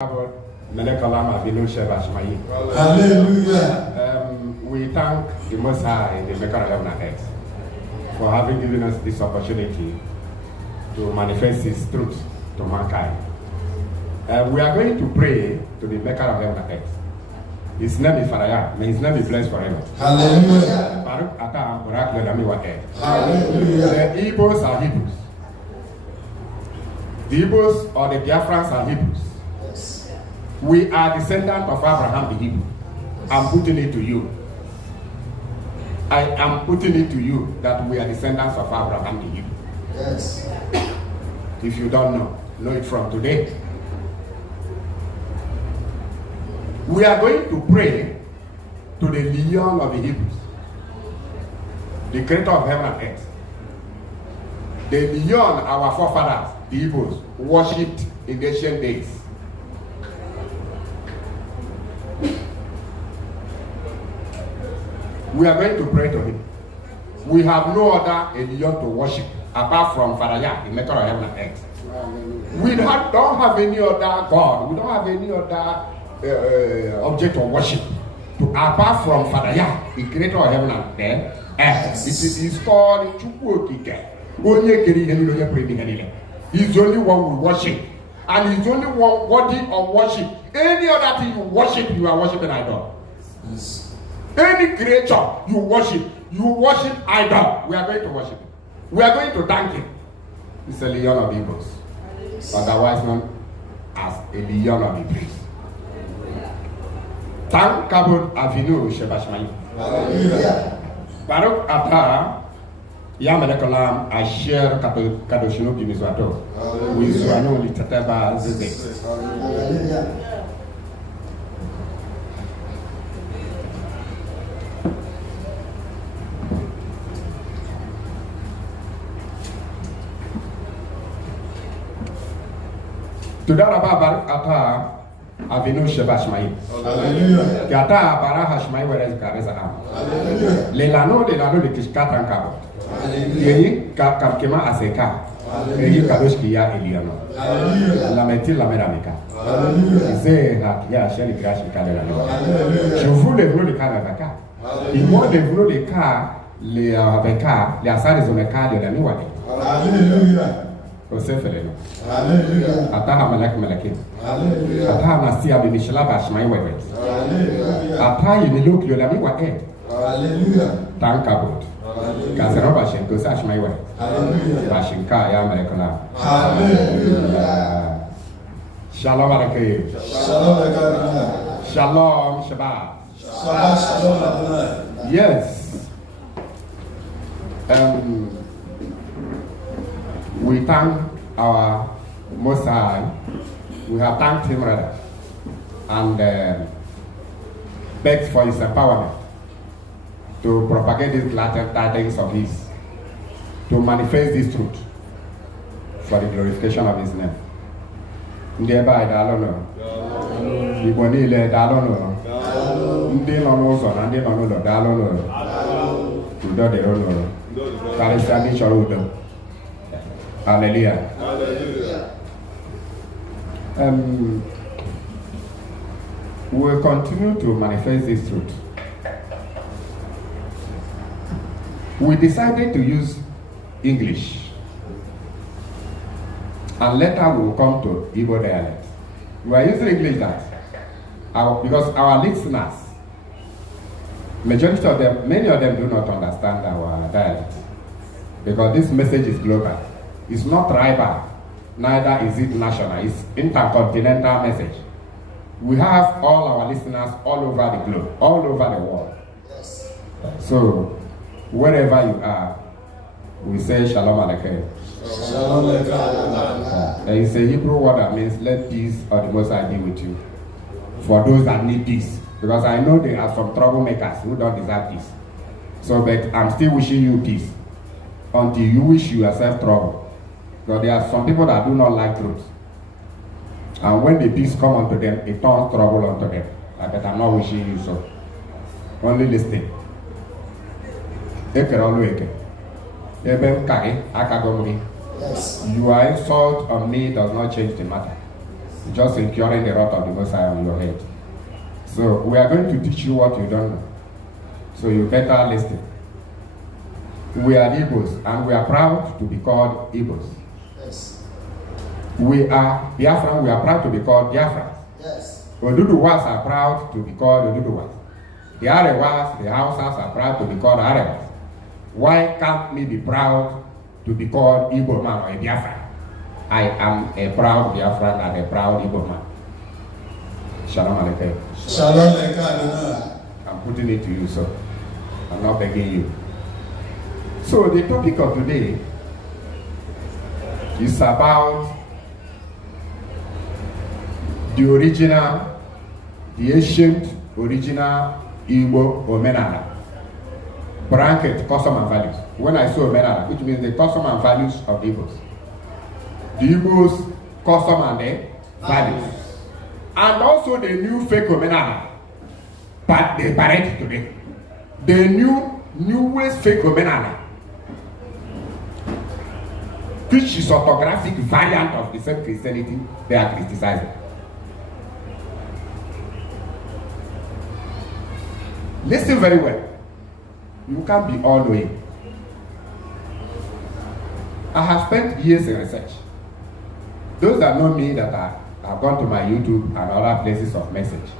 Hallelujah. We thank the Most High, the Maker of heaven and earth, for having given us this opportunity to manifest His truth to mankind. We are going to pray to the Maker of heaven and earth. His name is Faraya. May His name be blessed forever. Hallelujah. Hallelujah. The Igbos are Hebrews. The Igbos or the Biafrans are Hebrews. We are descendants of Abraham the Hebrew. I'm putting it to you. I am putting it to you that we are descendants of Abraham the Hebrew. Yes. If you don't know it from today. We are going to pray to the Lion of the Hebrews, the creator of heaven and earth. The Lion our forefathers, the Igbos, worshipped in the ancient days. We are going to pray to him. We have no other Elion to worship apart from Faraya, the maker of heaven and earth. We don't have any other God. We don't have any other object of worship apart from Faraya, the creator of heaven and earth. It is called Chukwokike. He's the only one we worship. And he's the only one worthy of worship. Any other thing you worship, you are worshiping idol. Yes. Any creature you worship idol. We are going to worship him. We are going to thank him. It's a Lion of the Igbos, otherwise known as a Lion of the priests. Thank Kabod Avinu Shebashmayi. Baruch Ata Yamelekalam Asher Kadoshino Bimizwato. Wizwano Litateba Zizek. Tudaraba Baruch Ata Avinu Shebashmayi. Gata Bara Hashmayi Werez Garezaham. Lelano le Kishkatan Kabo. Yeyi Kakema Aseka. Yeyi Kadoshkiya Eliano. Lameti Lameramika. Zé Hakia Sheli Grashi Kadelano. Je vous le vlo de Kanavaka. Il mot de vlo de Ka, les Aveka, les Asari Zoneka de la Niwade. Alléluia. Osefeleno. Hallelujah. Ataha malak malakin. Hallelujah. Ataha nasia bimishla bashmai wewe. Hallelujah. Ataha yinilok yolami wa e. Hallelujah. Tanka bot. Kasero bashin ko sa shmai wewe. Hallelujah. Bashin ka ya malekala. Hallelujah. Shalom alaikum. Shalom alaikum. Shalom Shabbat. Shalom alaikum. Yes. We thank our Most High. We have thanked him rather, and begged for his empowerment to propagate these glad tidings of his, to manifest this truth for the glorification of his name. Ndeba idalono, Ibonile idalono, Ndi nono and Ndi nono idalono, Udo de rono, Karistani chorudo. Hallelujah. Hallelujah. We will continue to manifest this truth. We decided to use English, and later we will come to Igbo dialect. We are using English because our listeners, majority of them, many of them do not understand our dialect, because this message is global. It's not tribal, neither is it national. It's intercontinental message. We have all our listeners all over the globe, all over the world. Yes. So, wherever you are, we say Shalom Alaikum. Shalom alaikum. It's a Hebrew word that means let peace of the Most High be with you. For those that need peace. Because I know there are some troublemakers who don't deserve peace. So, but I'm still wishing you peace until you wish yourself trouble. Because there are some people that do not like truth. And when the peace come unto them, it turns trouble unto them. But I'm not wishing you so. Only listen. Yes. Your insult on me does not change the matter. just securing the wrath of the Most High on your head. So we are going to teach you what you don't know. So you better listen. We are Igbos, and we are proud to be called Igbos. Yes. We are Biafran, we are proud to be called Biafran. Yes. Oduduwas are proud to be called Oduduwas. The Arewas, the Hausas are proud to be called Arewas. Why can't we be proud to be called Igbo man or a Biafran? I am a proud Biafran and a proud Igbo man. Shalom Aleichem. Shalom Aleichem. I'm putting it to you, so I'm not begging you. So the topic of today is about the original, the ancient, original Igbo Omenala. Bracket, custom and values. When I say Omenala, which means the custom and values of the Igbos. The Igbos' custom and the values. And also the new fake Omenala. But they parade today. The newest fake Omenala. Which is orthographic variant of the same Christianity they are criticizing. Listen very well. You can't be all-knowing. I have spent years in research. Those that know me that have gone to my YouTube and other places of message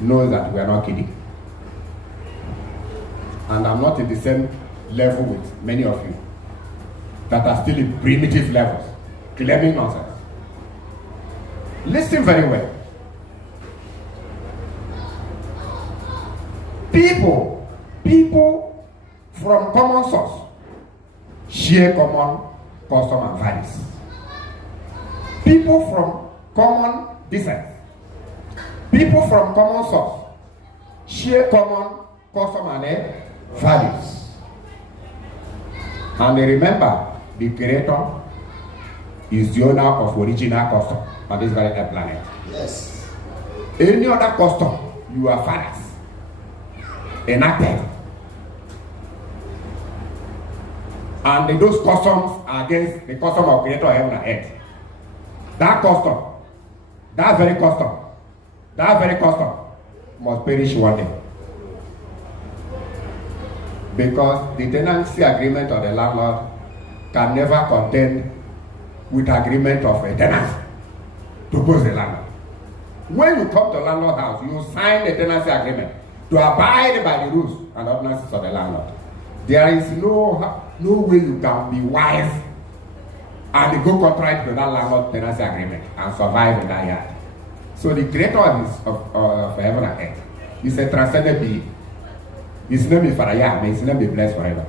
know that we are not kidding. And I'm not in the same level with many of you that are still in primitive levels, claiming nonsense. Listen very well. People from common source share common custom and values. People from common descent, people from common source share common custom and values. And remember, the creator is the owner of original custom on this very planet. Yes. Any other custom you are fathers enacted, and those customs are against the custom of creator of heaven and earth. That very custom must perish one day. Because the tenancy agreement of the landlord can never contend with agreement of a tenant to post the landlord. When you come to landlord house, you sign a tenancy agreement to abide by the rules and ordinances of the landlord. There is no way you can be wise and go contrary to that landlord tenancy agreement and survive in that yard. So the creator of heaven and earth is a transcendent being. His name is Farayah, may his name be blessed forever.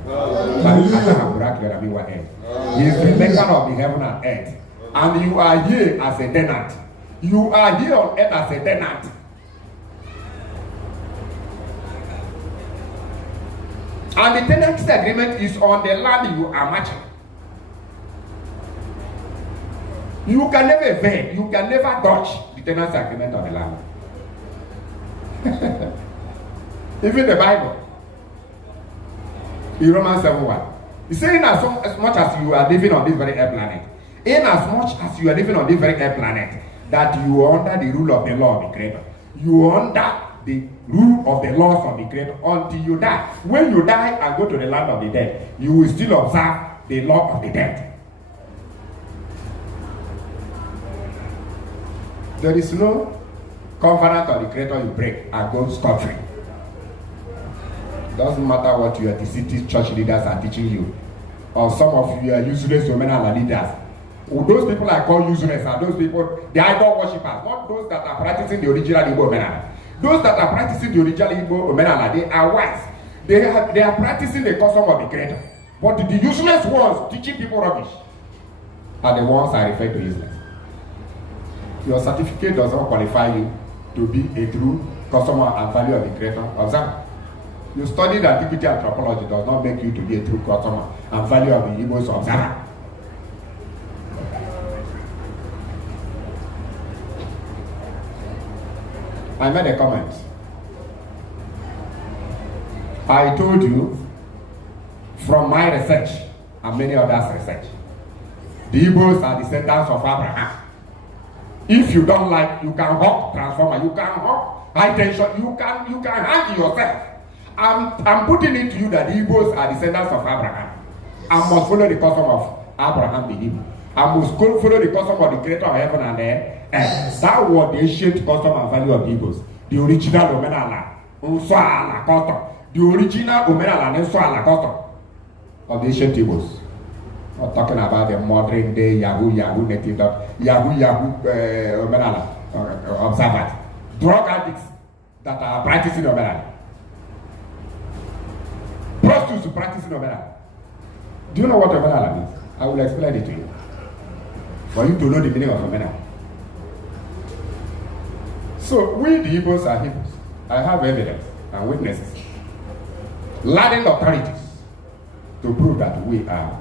He is the maker of the heaven and earth. And you are here as a tenant. You are here on earth as a tenant. And the tenancy agreement is on the land you are matching. You can never evade, you can never dodge the tenancy agreement on the land. Even the Bible, in Romans 7:1, it's saying as much as you are living on this very air planet, in as much as you are living on this very air planet, that you are under the rule of the law of the Creator. You are under the rule of the laws of the Creator until you die. When you die and go to the land of the dead, you will still observe the law of the dead. There is no covenant of the Creator you break and go scot-free. Doesn't matter what your city church leaders are teaching you, or some of you are useless Omenala leaders. Those people I call useless are those people, the idol worshippers, not those that are practicing the original Igbo Omenala. Those that are practicing the original Igbo Omenala, they are wise. They are practicing the custom of the Creator. But the useless ones teaching people rubbish are the ones I refer to useless. Your certificate does not qualify you to be a true customer and value of the Creator. Observe. You studied antiquity anthropology does not make you to be a true customer and value of the Igbo's observer. I made a comment. I told you from my research and many others' research, the Igbos are descendants of Abraham. If you don't like, you can hawk transformer, you can hawk high tension, you can hang yourself. I'm putting it to you that the Igbos are descendants of Abraham. I must follow the custom of Abraham the Hebrew. I must follow the custom of the creator of heaven and earth. And that was the ancient custom and value of the Igbos. The original Omenala, custom. The original Omenala and custom of the ancient Igbos. Not talking about the modern day Yahoo native, Yahoo Omenala observant. Drug addicts that are practicing Omenala. Prostitutes practicing Omenala. Do you know what Omenala means? I will explain it to you. For you to know the meaning of Omenala. So, we the Igbos are Igbos. I have evidence and witnesses. Latin authorities to prove that we are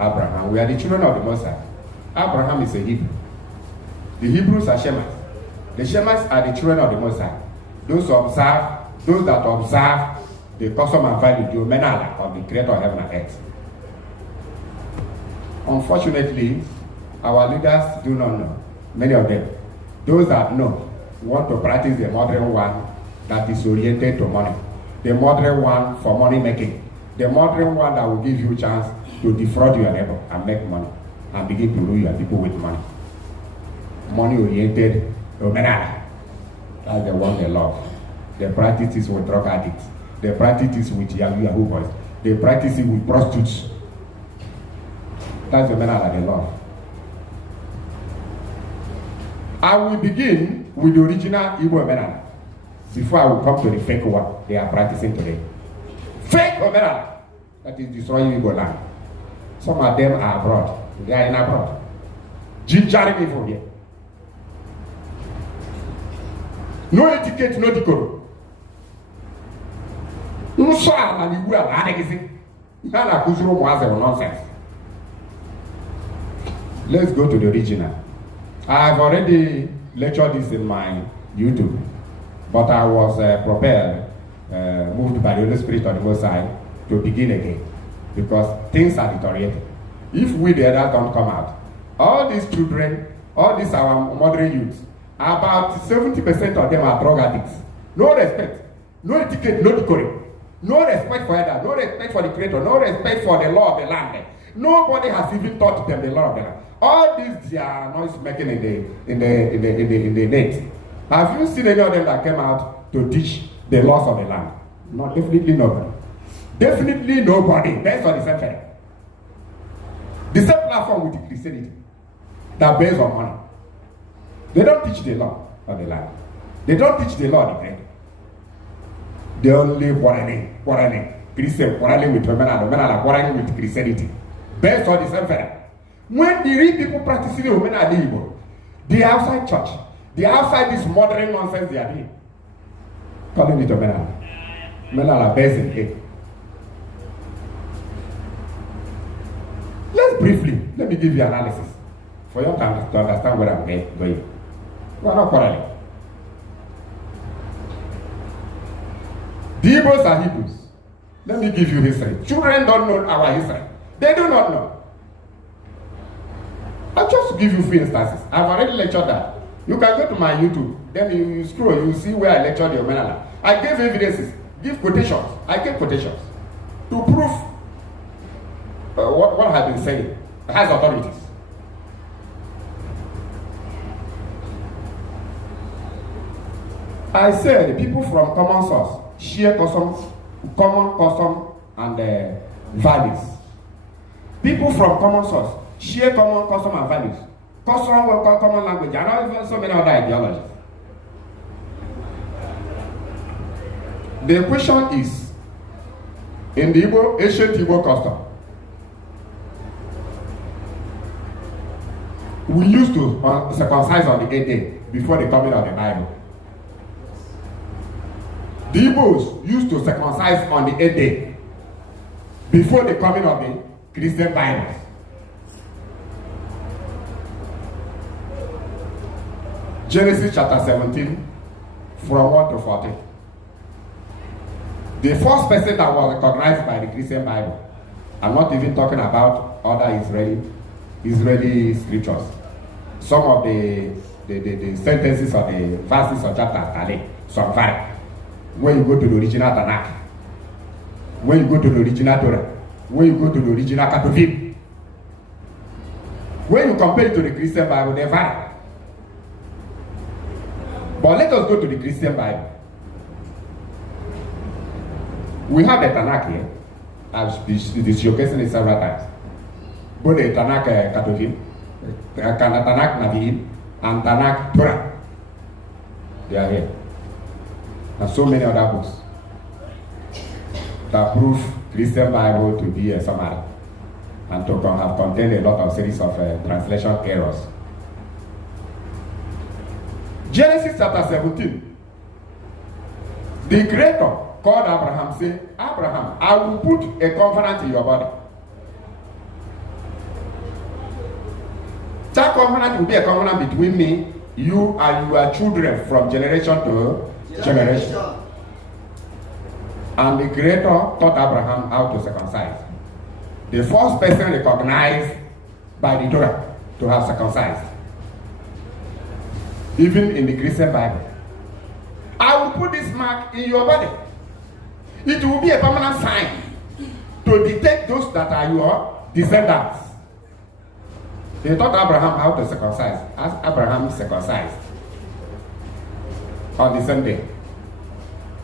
Abraham. We are the children of the Most High. Abraham is a Hebrew. The Hebrews are Shemites. The Shemites are the children of the Most High. Those that observe the custom and value, the Omenala of the creator of heaven and earth. Unfortunately, our leaders do not know. Many of them. Those that know want to practice the modern one that is oriented to money. The modern one for money making. The modern one that will give you a chance to defraud your neighbor and make money and begin to rule your people with money. Money oriented Omenala. That's the one they love. They practice this with drug addicts. They practice this with Yahoo boys. They practice it with prostitutes. That's the Omenala they love. I will begin with the original Igbo Omenala before I will come to the fake one they are practicing today. Fake Omenala that is destroying Igbo land. Some of them are abroad. They are in abroad. Gingering me from here. No etiquette, no decorum. Nonsense. Let's go to the original. I've already lectured this in my YouTube, but I was propelled, moved by the Holy Spirit of the Most High to begin again, because things are deteriorating. If we the others don't come out, all these children, all these our modern youths, about 70% of them are drug addicts. No respect, no etiquette, no decorum. No respect for others, no respect for the creator, no respect for the law of the land. Nobody has even taught them the law of the land. All these they are noise making in the net. Have you seen any of them that came out to teach the laws of the land? No, definitely nobody. Definitely nobody. Based on the same thing. The same platform with the Christianity that based on money. They don't teach the law of the land. They don't teach the law of the creator. They only quarreling. Christian quarreling with Omenala quarreling with Christianity. Based on the same fact. When the real people practicing Omenala Igbo, they are outside church. They are outside this modern nonsense they are doing. Calling it Omenala. Omenala based in it. Let me give you analysis for you to understand where I'm going. We are not quarreling. The Igbos are Hebrews. Let me give you history. Children don't know our history. They do not know. I'll just give you few instances. I've already lectured that. You can go to my YouTube. Then you scroll. You see where I lectured the Omenala. I gave evidences. Give quotations. I gave quotations to prove what I have been saying. It has authorities. I said people from common source share common custom and values. People from common source share common custom and values. Common language, and so many other ideologies. The question is, in the Igbo, ancient Igbo custom, we used to circumcise on the 8th day before the coming of the Bible. The Igbos used to circumcise on the 8th day before the coming of the Christian Bible. Genesis chapter 17, from 1 to 14. The first person that was recognized by the Christian Bible, I'm not even talking about other Israeli scriptures. Some of the the sentences or the verses or chapters, some vary. When you go to the original Tanakh, when you go to the original Torah, when you go to the original Ketuvim, when you compare it to the Christian Bible, they vary. But let us go to the Christian Bible. We have the Tanakh here. I've been showcasing it several times. Both the Tanakh Ketuvim, Tanakh Naviim, and Tanakh Torah. They are here. And so many other books that prove Christian Bible to be a summary and to have contained a lot of series of translation errors. Genesis chapter 17. The Creator called Abraham, said, Abraham, I will put a covenant in your body. That covenant will be a covenant between me, you, and your children from generation to generation. And the Creator taught Abraham how to circumcise. The first person recognized by the Torah to have circumcised. Even in the Christian Bible. I will put this mark in your body. It will be a permanent sign to detect those that are your descendants. They taught Abraham how to circumcise. As Abraham circumcised on the same day.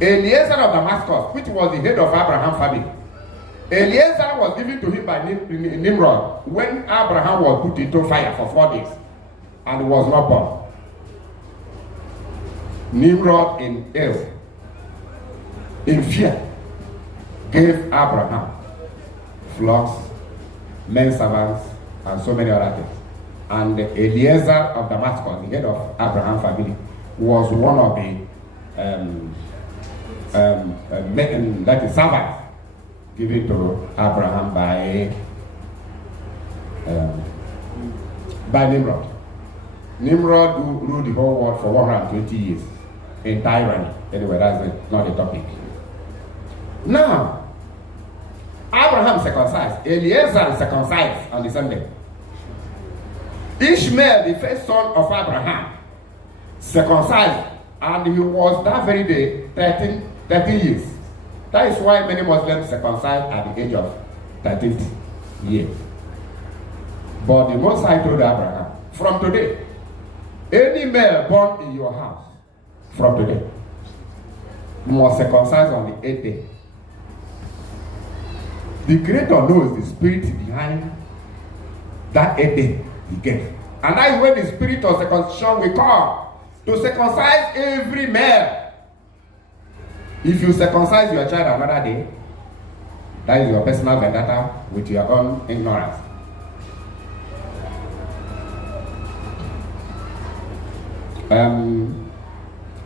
Eliezer of Damascus, which was the head of Abraham's family, Eliezer was given to him by Nimrod when Abraham was put into fire for 4 days and was not born. Nimrod in ill, in fear, gave Abraham flocks, men servants, and so many other things. And Eliezer of Damascus, the head of Abraham's family, was one of the servants given to Abraham by Nimrod. Nimrod ruled the whole world for 120 years in tyranny. Anyway, that's not the topic. Now, Abraham circumcised. Eliezer circumcised on the same day. Ishmael, the first son of Abraham, circumcised, and he was that very day 13 years. That is why many Muslims circumcised at the age of 13th year. But the Most High told Abraham, from today, any male born in your house, from today, must circumcise on the 8th day. The Creator knows the spirit behind that 8th day he gave. And that is when the spirit of circumcision will come to circumcise every male. If you circumcise your child another day, that is your personal vendetta with your own ignorance.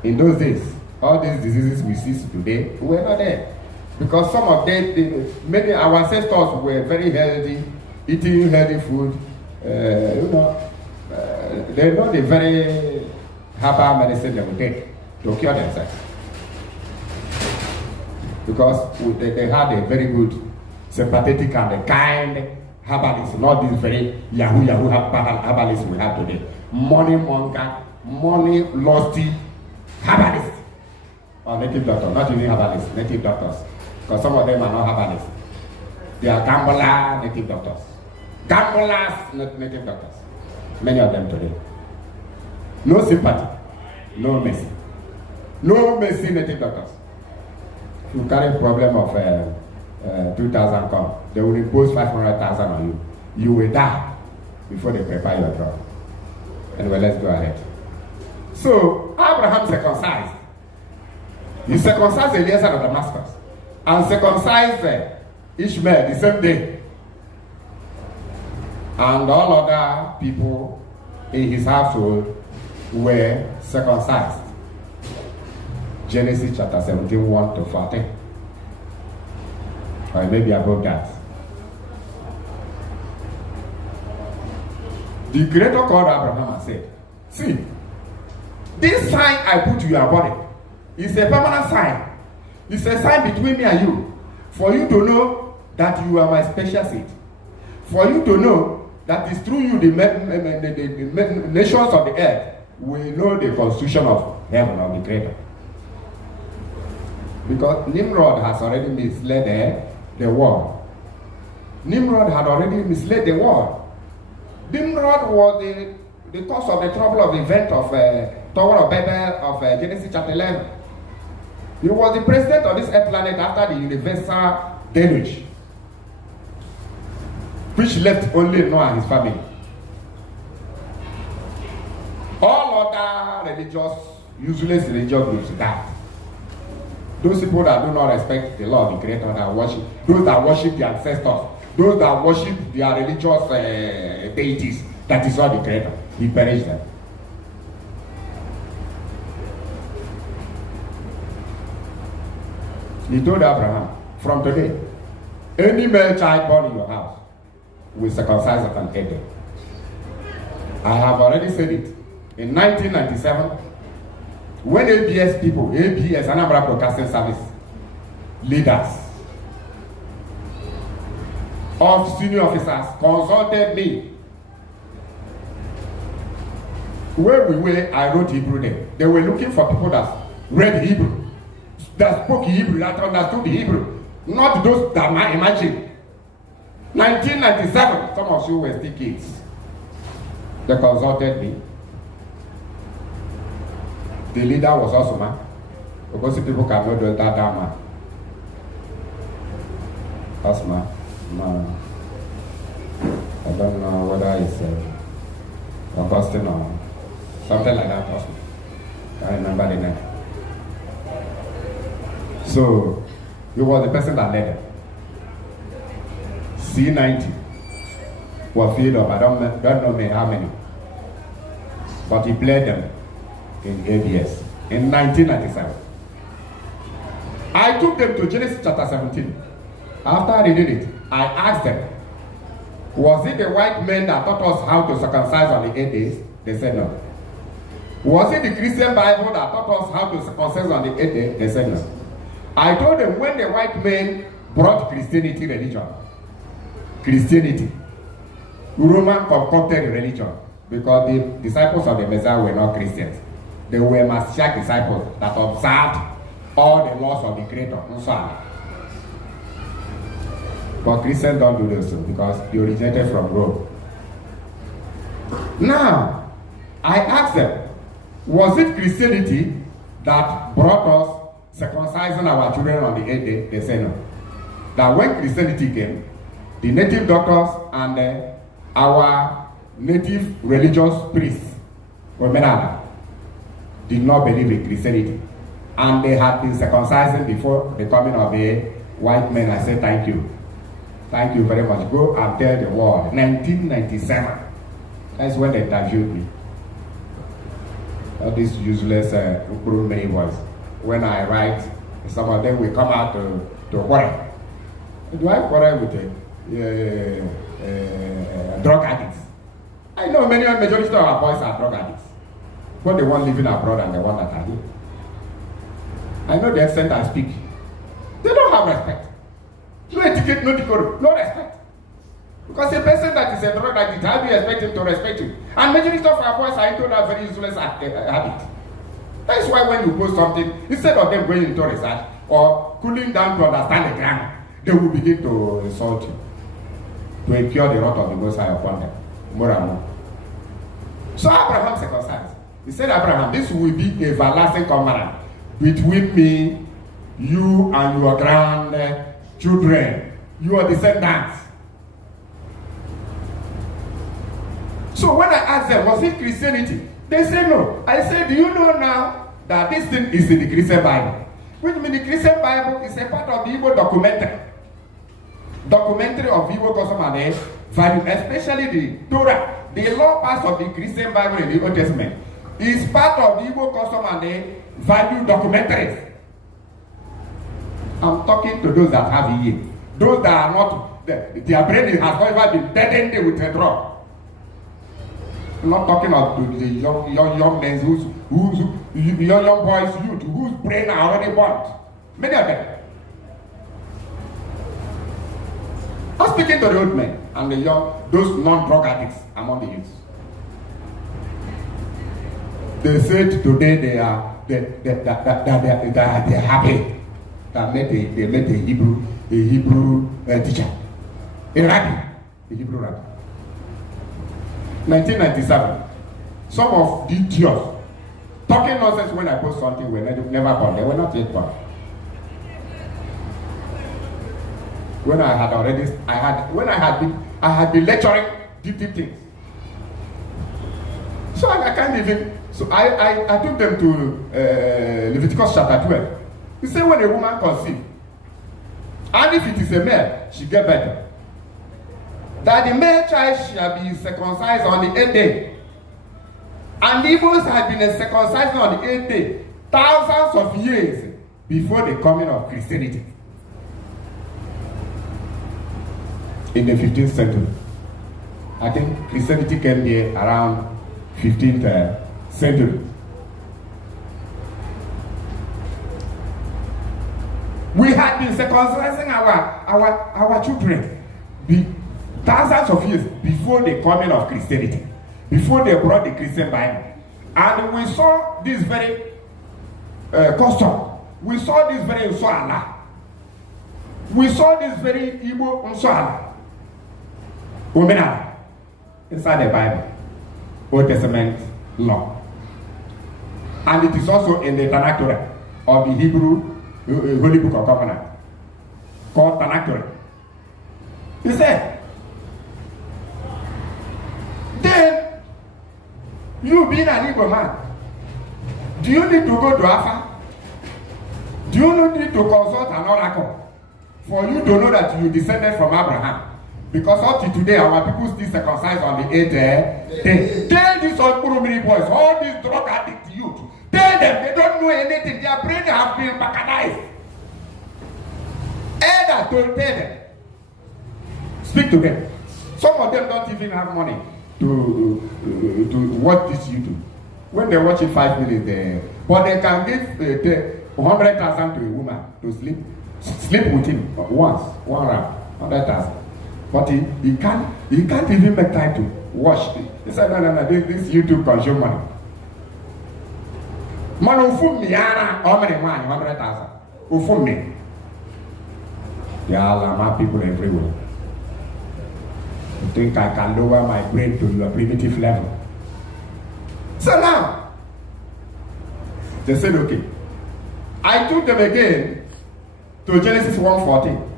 In those days, all these diseases we see today were not there. Because some of them, many our ancestors were very healthy, eating healthy food. They know the very herbal medicine they would take to cure themselves. Because they had a very good, sympathetic and a kind herbalist, not this very yahoo herbalist we have today. Money monger, money lusty herbalist. Or native doctors, not even herbalists, native doctors. Because some of them are not herbalists. They are gambler native doctors. Gamblers native doctors. Many of them today. No sympathy, no mercy. No mercy native doctors. If you carry a problem of 2,000 come, they will impose 500,000 on you. You will die before they prepare your drug. Anyway, let's go ahead. So, Abraham circumcised. He circumcised Eliezer of Damascus and circumcised Ishmael the same day. And all other people in his household were circumcised. Genesis chapter 17, 1 to 14. Or maybe above that. The Creator called Abraham and said, see, this sign I put to your body is a permanent sign. It's a sign between me and you. For you to know that you are my special seed. For you to know that it's through you the nations of the earth we know the constitution of heaven, of the Creator. Because Nimrod has already misled the world. Nimrod had already misled the world. Nimrod was the cause of the trouble of the event of Tower of Babel of Genesis chapter 11. He was the president of this earth planet after the universal deluge, which left only Noah and his family. All other religious, useless religious groups died. Those people that do not respect the law of the Creator, that worship, those that worship their ancestors, those that worship their religious deities, that is not the Creator. He perished them. He told Abraham, from today, any male child born in your house will circumcise at an 8 day. I have already said it. In 1997, when ABS people, ABS, Anambra Broadcasting Service, leaders of senior officers consulted me. Where we were, I wrote Hebrew there. They were looking for people that read Hebrew, that spoke Hebrew, that understood the Hebrew, not those that might imagine. 1997, some of you were still kids. They consulted me. The leader was also man, because people cannot do that man. That's man. I don't know whether it's Augustine or something like that. Also, I remember the name. So he was the person that led them. C90 were filled up. I don't know how many, but he played them in ABS in 1997. I took them to Genesis chapter 17. After reading it, I asked them, was it the white men that taught us how to circumcise on the 8 days? They said no. Was it the Christian Bible that taught us how to circumcise on the 8 days? They said no. I told them, when the white men brought Christianity religion, Roman concocted religion, because the disciples of the Messiah were not Christians. They were Messiah disciples that observed all the laws of the Creator. But Christians don't do this because they originated from Rome. Now, I asked them, was it Christianity that brought us circumcising our children on the 8th day? They said no. That when Christianity came, the native doctors and our native religious priests, Omenala, did not believe in Christianity. And they had been circumcising before the coming of the white men. I said, thank you. Thank you very much. Go and tell the world. 1997. That's when they interviewed me. All these useless many boys. When I write, some of them will come out to quarrel. Do I quarrel with drug addicts? I know majority of our boys are drug addicts. But the one living abroad and the one that are here. I know the extent I speak. They don't have respect. No etiquette, no decorum, no respect. Because a person that is a drug addict, how do you expect him to respect you? And majority of our boys are into that very useless habit. That's why when you post something, instead of them going into research or cooling down to understand the grammar, they will begin to insult you, to incur the wrath of the Most High upon them, more and more. So Abraham circumcised. He said, Abraham, this will be a everlasting covenant between me, you, and your grandchildren, your descendants. So when I asked them, was it Christianity? They said no. I said, do you know now that this thing is in the Christian Bible? Which means the Christian Bible is a part of the Igbo documentary of Igbo custom and value, especially the Torah, the law parts of the Christian Bible in the Old Testament, is part of the Igbo custom and value documentaries. I'm talking to those that have ear. Those that are not, their brain has never been deadened with a drug. I'm not talking about the young men, young boys, youth, whose brain are already burnt. Many of them. I'm speaking to the old men and the young, those non-drug addicts among the youth. They said today they are happy that they met a Hebrew teacher, a Hebrew rabbi. 1997, some of the idiots talking nonsense when I post something were never born. They were not yet born. When I had been lecturing deep things. So I can't even. So I took them to Leviticus chapter 12. He said when a woman conceives, and if it is a male, she get better. That the male child shall be circumcised on the 8th day. And the Igbos had been circumcised on the 8th day, thousands of years before the coming of Christianity. In the 15th century. I think Christianity came here around 15th century. We had been circumcising our children thousands of years before the coming of Christianity, before they brought the Christian Bible. And we saw this very custom. We saw this very Omenala. We saw this very Igbo Omenala inside the Bible, Old Testament law. And it is also in the Tanakh of the Hebrew Holy Book of Covenant, called Tanakh. He said, then, you being an Igbo man, do you need to go to Alpha? Do you need to consult an oracle for you to know that you descended from Abraham? Because up to today, our people still circumcised on the 8th day. Tell these Okurumiri boys, all these drug addict youth, tell them they don't know anything. Their brain have been mechanized. Elder told them, speak to them. Some of them don't even have money to watch this YouTube. When they watch it 5 minutes, but they can give 100,000 to a woman to sleep with him once, one round, 100,000. But he can't even make time to watch it. He said, no, this YouTube consume money. Man, ufum me, how many money? 100,000. Ufum me. There are my people everywhere. You think I can lower my brain to your primitive level? So now, they said, okay. I took them again to Genesis 1:14.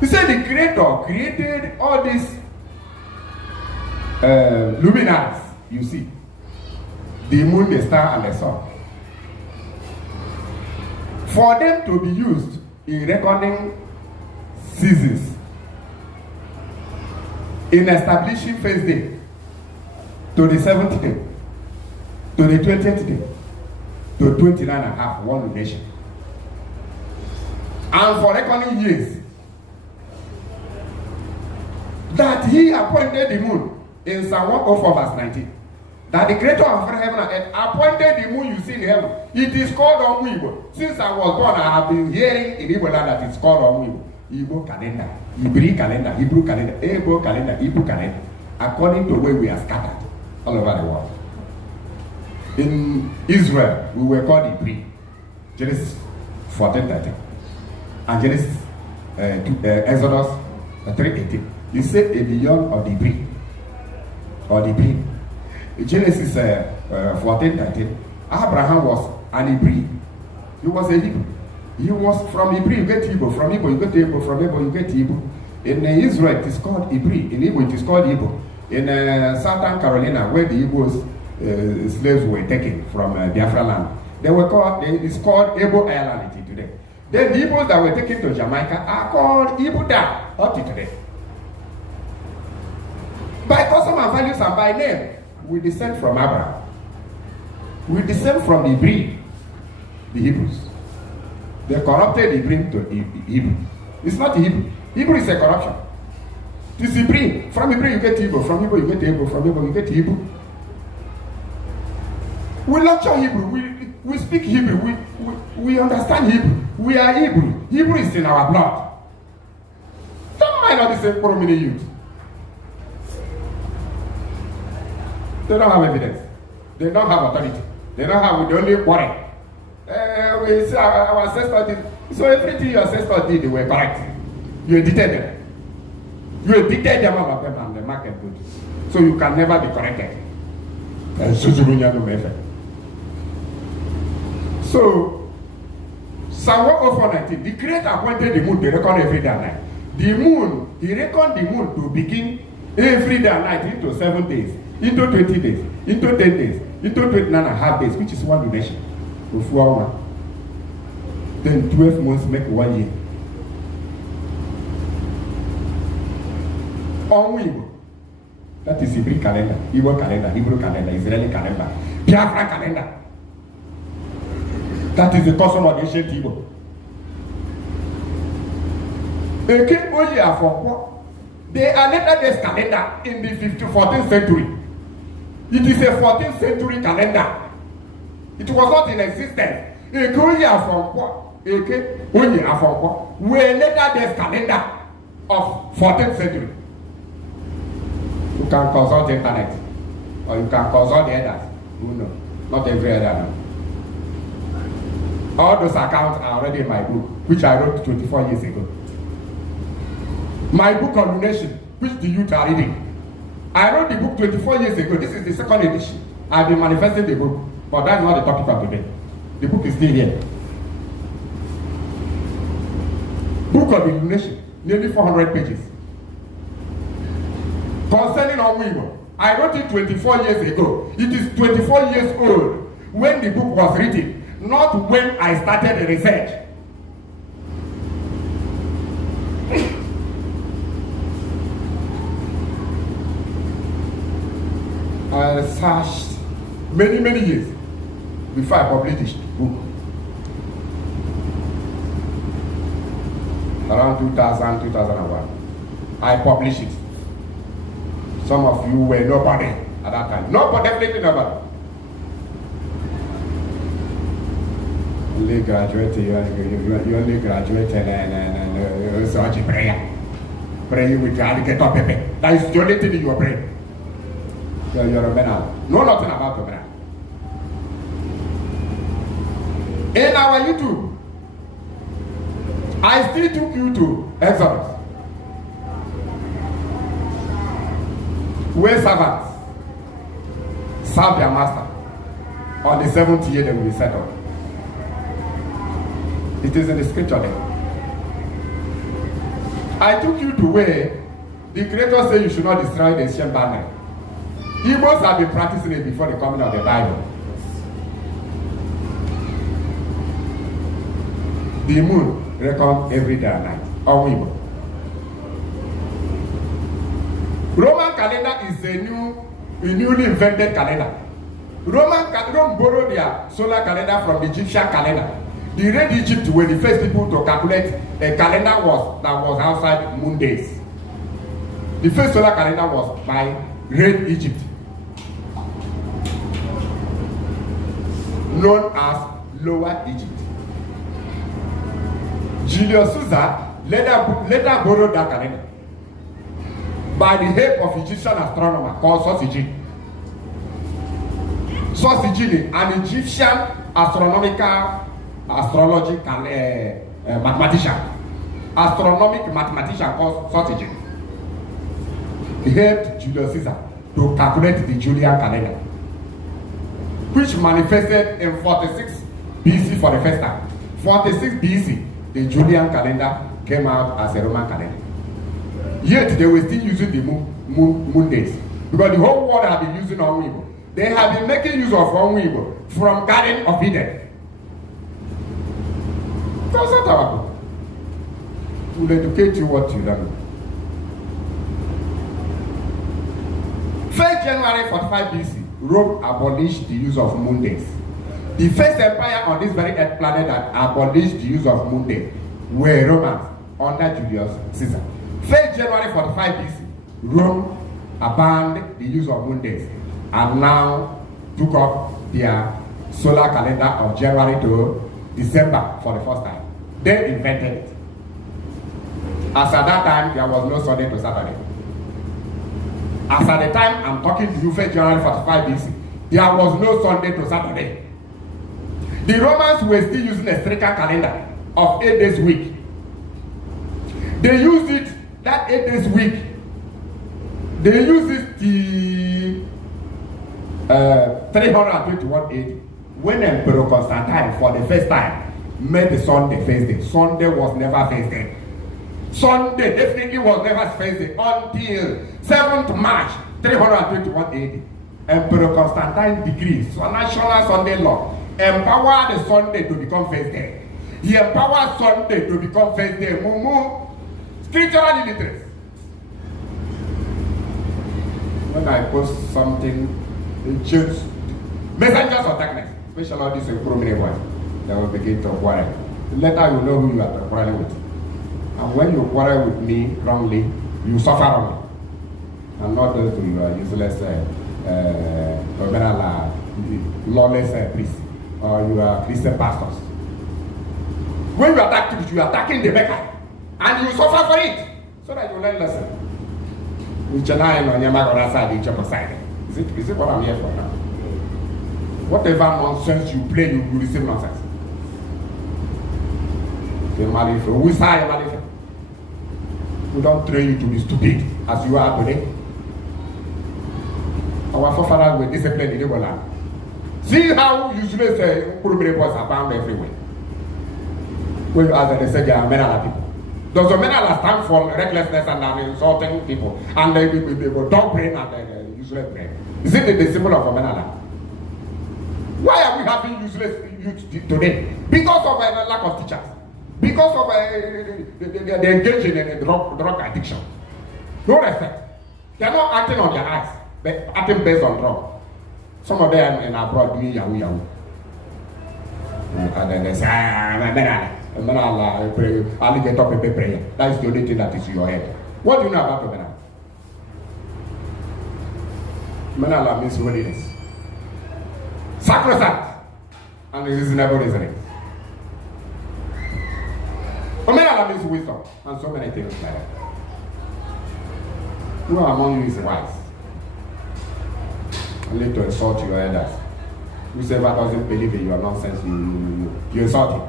He said the Creator created all these luminaries, you see. The moon, the star, and the sun. For them to be used in reckoning seasons, in establishing first day, to the 7th day, to the 20th day, to 29.5, one lunation. And for reckoning years, that he appointed the moon in Psalm 104 verse 19. That the creator of heaven and earth appointed the moon you see in heaven. It is called Igbo. Since I was born, I have been hearing in Igbo land that it's called Igbo. Igbo calendar, Hebrew calendar, Hebrew calendar, Igbo calendar, Hebrew calendar, according to where we are scattered all over the world. In Israel, we were called Hebrew. Genesis 14:13. And Genesis Exodus 3:18. You say a beyond of the breed. Or the breed. Genesis 14:13. Abraham was an Hebrew. He was a Hebrew. He was from Hebrew, you get Igbo. From Igbo, you get Igbo. From Igbo, you get Igbo. In Israel, it is called Hebrew. In Igbo, it is called Igbo. In Southern Carolina, where the Igbos slaves were taken from Biafra land, it's called Igbo Island today. Then the Igbos that were taken to Jamaica are called Igbo Da up to today. By custom and values and by name, we descend from Abraham. We descend from the Hebrew, the Hebrews. They corrupted the Hebrew to Hebrew. It's not Hebrew. Hebrew is a corruption. It is Hebrew. From Hebrew you get Hebrew. From Hebrew you get Hebrew. From Hebrew you get Hebrew. We lecture Hebrew. We speak Hebrew. We understand Hebrew. We are Hebrew. Hebrew is in our blood. That might not be the same for many youth. They don't have evidence. They don't have authority. They don't have, they only quarrel. We say our ancestors did. So everything your ancestors did, they were correct. You edited them. You edited them all of them and the market good. So you can never be corrected. So, Psalm 104:19, the Creator appointed the moon to reckon every day and night. The moon, he reckoned the moon to begin every day and night into 7 days, into 20 days, into 10 days, into 29.5 days, which is one duration. Then 12 months make 1 year. On Igbo, that is Hebrew calendar, Igbo calendar, Hebrew calendar, Israeli calendar, Biafra calendar. That is the custom of the ancient Igbo. They added this calendar in the 14th century. It is a 14th century calendar. It was not in existence. We later this calendar of 14th century. You can consult the internet, or you can consult the others. Who know? Not every other know. All those accounts are already in my book, which I wrote 24 years ago. My book on lunation, which the youth are reading. I wrote the book 24 years ago. This is the second edition. I've been manifesting the book, but that's not the topic of today. The book is still here. Book of illumination, nearly 400 pages. Concerning Igbo, I wrote it 24 years ago. It is 24 years old when the book was written, not when I started the research. I researched many years before I published the book. Around 2000, 2001, I published it. Some of you were nobody at that time. Nobody, definitely nobody. Only graduated, you only graduated and research prayer. Pray with your alligator pepper. That is the only thing in your brain. You're Omenala. Know nothing about Omenala. In our YouTube, I still took you to Exodus, where servants serve their master. On the 7th year, they will be settled. It is in the scripture there. I took you to where the Creator said you should not destroy the ancient banner. Igbos have been practicing it before the coming of the Bible. The moon reckons every day and night. On Igbo. Roman calendar is a newly invented calendar. Rome borrowed their solar calendar from the Egyptian calendar. The Red Egypt were the first people to calculate a calendar that was outside moon days. The first solar calendar was by Red Egypt, known as Lower Egypt. Julius Caesar later borrowed that calendar by the help of Egyptian astronomer called Sosijin. Sosijin, an Egyptian mathematician called Sosijin. He helped Julius Caesar to calculate the Julian calendar, which manifested in 46 BC for the first time. 46 BC, the Julian calendar came out as a Roman calendar. Yet they were still using the moon days, because the whole world had been using Igbo. They have been making use of Igbo from Garden of Eden. That's not our book. We'll educate you what you learn. 1st January 45 BC, Rome abolished the use of moon days. The first empire on this very earth planet that abolished the use of moon days were Romans under Julius Caesar. 1st January 45 BC, Rome abandoned the use of moon days and now took up their solar calendar of January to December for the first time. They invented it. As at that time, there was no Sunday to Saturday. As at the time I'm talking to you, 1st January 45 BC, there was no Sunday to Saturday. The Romans were still using a stricter calendar of 8 days a week. They used it, that 8 days a week, they used it till 321 AD, when Emperor Constantine, for the first time, made the Sunday first day. Sunday was never first day. Sunday definitely was never first day until 7th March 321 AD. Emperor Constantine decreed so national Sunday law empowered the Sunday to become first day. He empowered Sunday to become first day. Mumu, scriptural illiteracy. When I post something, it shows messengers of darkness, especially all these prominent ones, they will begin to quarrel. Later you know who you are quarreling with. And when you quarrel with me wrongly, you suffer wrongly. And not those who are useless, Omenala, lawless priests, or you are Christian pastors. When you attack truth, you are attacking the maker. And you suffer for it. So that you learn lesson. Is it what I'm here for now? Whatever nonsense you play, you receive nonsense. We don't train you to be stupid as you are today. Our forefathers were disciplined in Igbo land. See how useless reports are found everywhere. When you ask them, they say they are Omenala people. Does Omenala stand for recklessness and insulting people? And they dog brain and useless brain. Is it the symbol of Omenala? Why are we having useless youth today? Because of a lack of teachers. Because of they're engaging in drug addiction. No respect. They're not acting on their eyes. They're acting based on drug. Some of them in abroad doing yahoo yahoo. And then they say, Omenala, alligator pepper prayer. That is the only thing that is in your head. What do you know about Omenala? Omenala means holiness. Sacrosanct and reasonable reasoning. Omenala means wisdom and so many things like that. Who among you is wise? Only to insult your elders. Whoever doesn't believe in your nonsense, you insult him.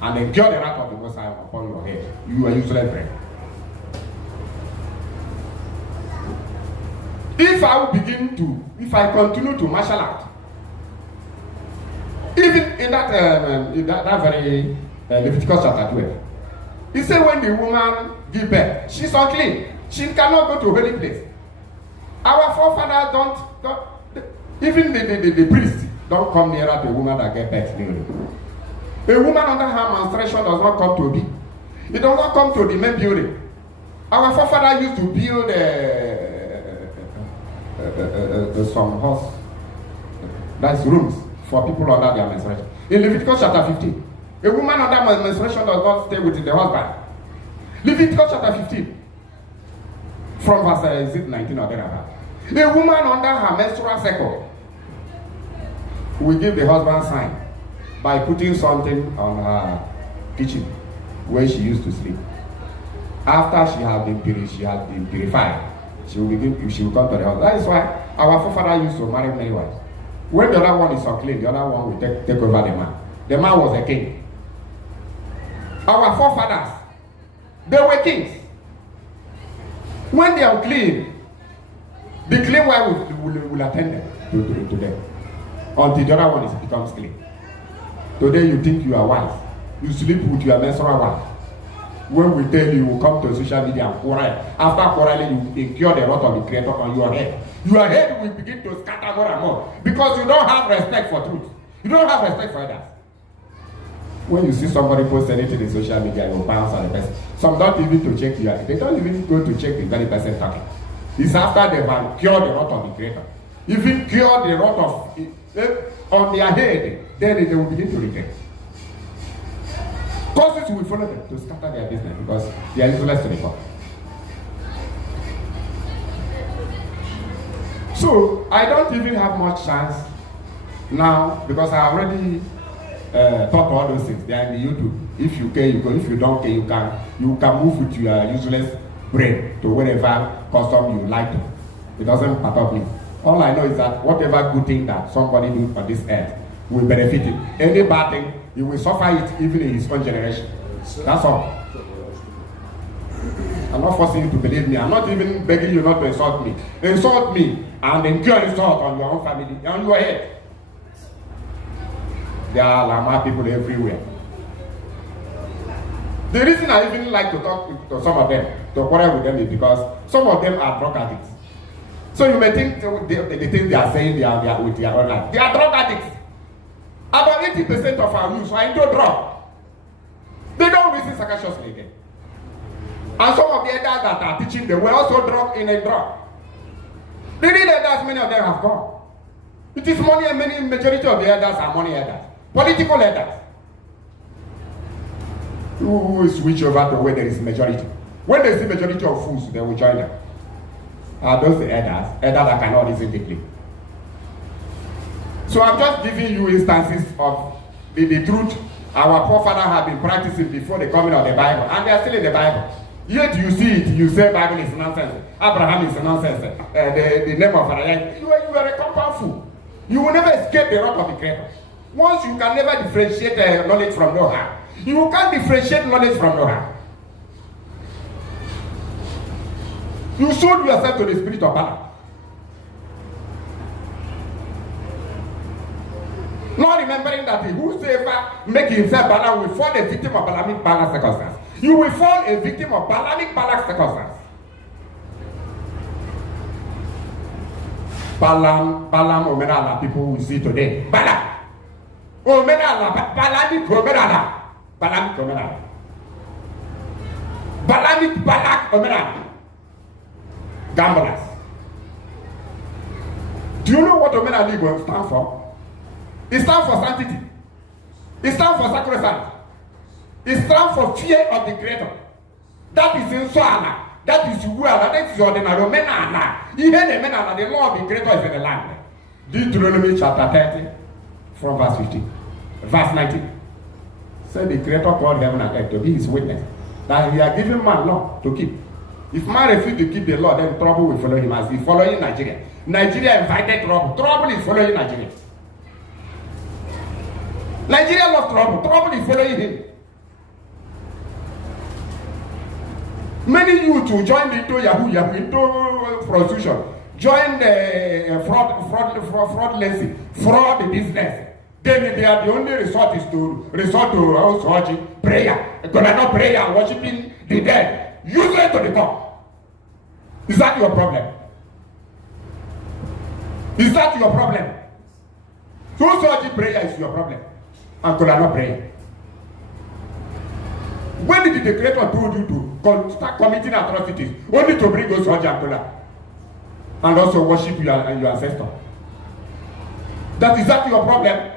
And then cure the wrath of the Most High upon your head. You are useless friend. If I continue to martial out, even in that very Leviticus chapter 12, he said when the woman gives birth, she's unclean. She cannot go to a holy place. Our forefathers don't even the priests don't come nearer to a woman that gets birth newly. A woman under her menstruation does not come to be. It does not come to the main building. Our forefathers used to build some house, that's rooms for people under their menstruation. In Leviticus chapter 15, a woman under menstruation does not stay with the husband. Leviticus chapter 15, from verse 19 or thereabout. A woman under her menstrual cycle will give the husband sign by putting something on her kitchen where she used to sleep. After she has been purified, she will come to the house. That is why our forefather used to marry many wives. When the other one is unclean, the other one will take over the man. The man was a king. Our forefathers, they were kings. When they are clean, the clean wife will attend them to them until the other one becomes clean. Today you think you are wise. You sleep with your menstrual wife. When we tell you, you come to social media and quarrel. After quarreling, you incur the wrath of the Creator on your head. Your head will begin to scatter more and more because you don't have respect for truth. You don't have respect for others. When you see somebody post anything in social media, you bounce on the person. Some don't even to check you. They don't even go to check the very person talking. It's after they've cured the wrath of the Creator. Even cure the wrath of on their head, then they will begin to regret. Causes will follow them to scatter their business because they are useless to the God. So I don't even have much chance now because I already taught all those things. They are in the YouTube. If you care, you go. If you don't care, you can move with your useless brain to whatever custom you like to. It doesn't perturb me. All I know is that whatever good thing that somebody do on this earth will benefit him. Any bad thing, he will suffer it even in his own generation. That's all. I'm not forcing you to believe me. I'm not even begging you not to insult me. Insult me and endure insult on your own family, on your head. There are Lama people everywhere. The reason I even like to talk to some of them, to quarrel with them, is because some of them are drug addicts. So you may think the things they are saying they are with their own life. They are drug addicts. About 80% of our youth are into drug. They don't listen sarcastically again. And some of the elders that are teaching them were also drug in a drug. The real elders, many of them have gone. It is money, and many majority of the elders are money elders. Political elders. Who will switch over to where there is majority? When they see majority of fools, they will join them. Are those the elders that cannot reason deeply? So I'm just giving you instances of the truth our forefathers have been practicing before the coming of the Bible, and they are still in the Bible. Yet you see it, you say Bible is nonsense, Abraham is nonsense, the name of Farah, you are a compound fool. You will never escape the wrath of the Creator. Once you can never differentiate knowledge from know-how. You can't differentiate knowledge from know-how. You sold yourself to the spirit of Balaam. Not remembering that whosoever make himself Balaam will fall a victim of Balamic Balak circumstance. You will fall a victim of Balamic Balak circumstance. Balaam, Omenala, people will see today. Balaam. Omenala, Balamic Omenala. Balamic Omenala. Balamic Balak Omenala. Gamblers. Do you know what Omenala Igbo stands for? It stands for sanctity. It stands for sacrosanct. It stands for fear of the Creator. That is in Soana. That is Uala. That is ordinary. Omenala. Even the Menala, the law of the Creator is in the land. Deuteronomy chapter 30, from verse 15. Verse 19. Said the Creator called heaven and earth to be his witness. That he had given man law to keep. If man refuses to keep the law, then trouble will follow him as he following Nigeria. Nigeria invited trouble. Trouble is following Nigeria. Nigeria loves trouble. Trouble is following him. Many youth who joined into Yahoo, into prostitution, joined fraud business. Then they are the only resort is to resort to house prayer. Not prayer, worshiping the dead. Useless to the God. Is that your problem? Is that your problem? So such prayer is your problem. And could I not pray? When did the Creator told you to start committing atrocities? Only to bring those Angola and also worship your ancestor. Is that your problem?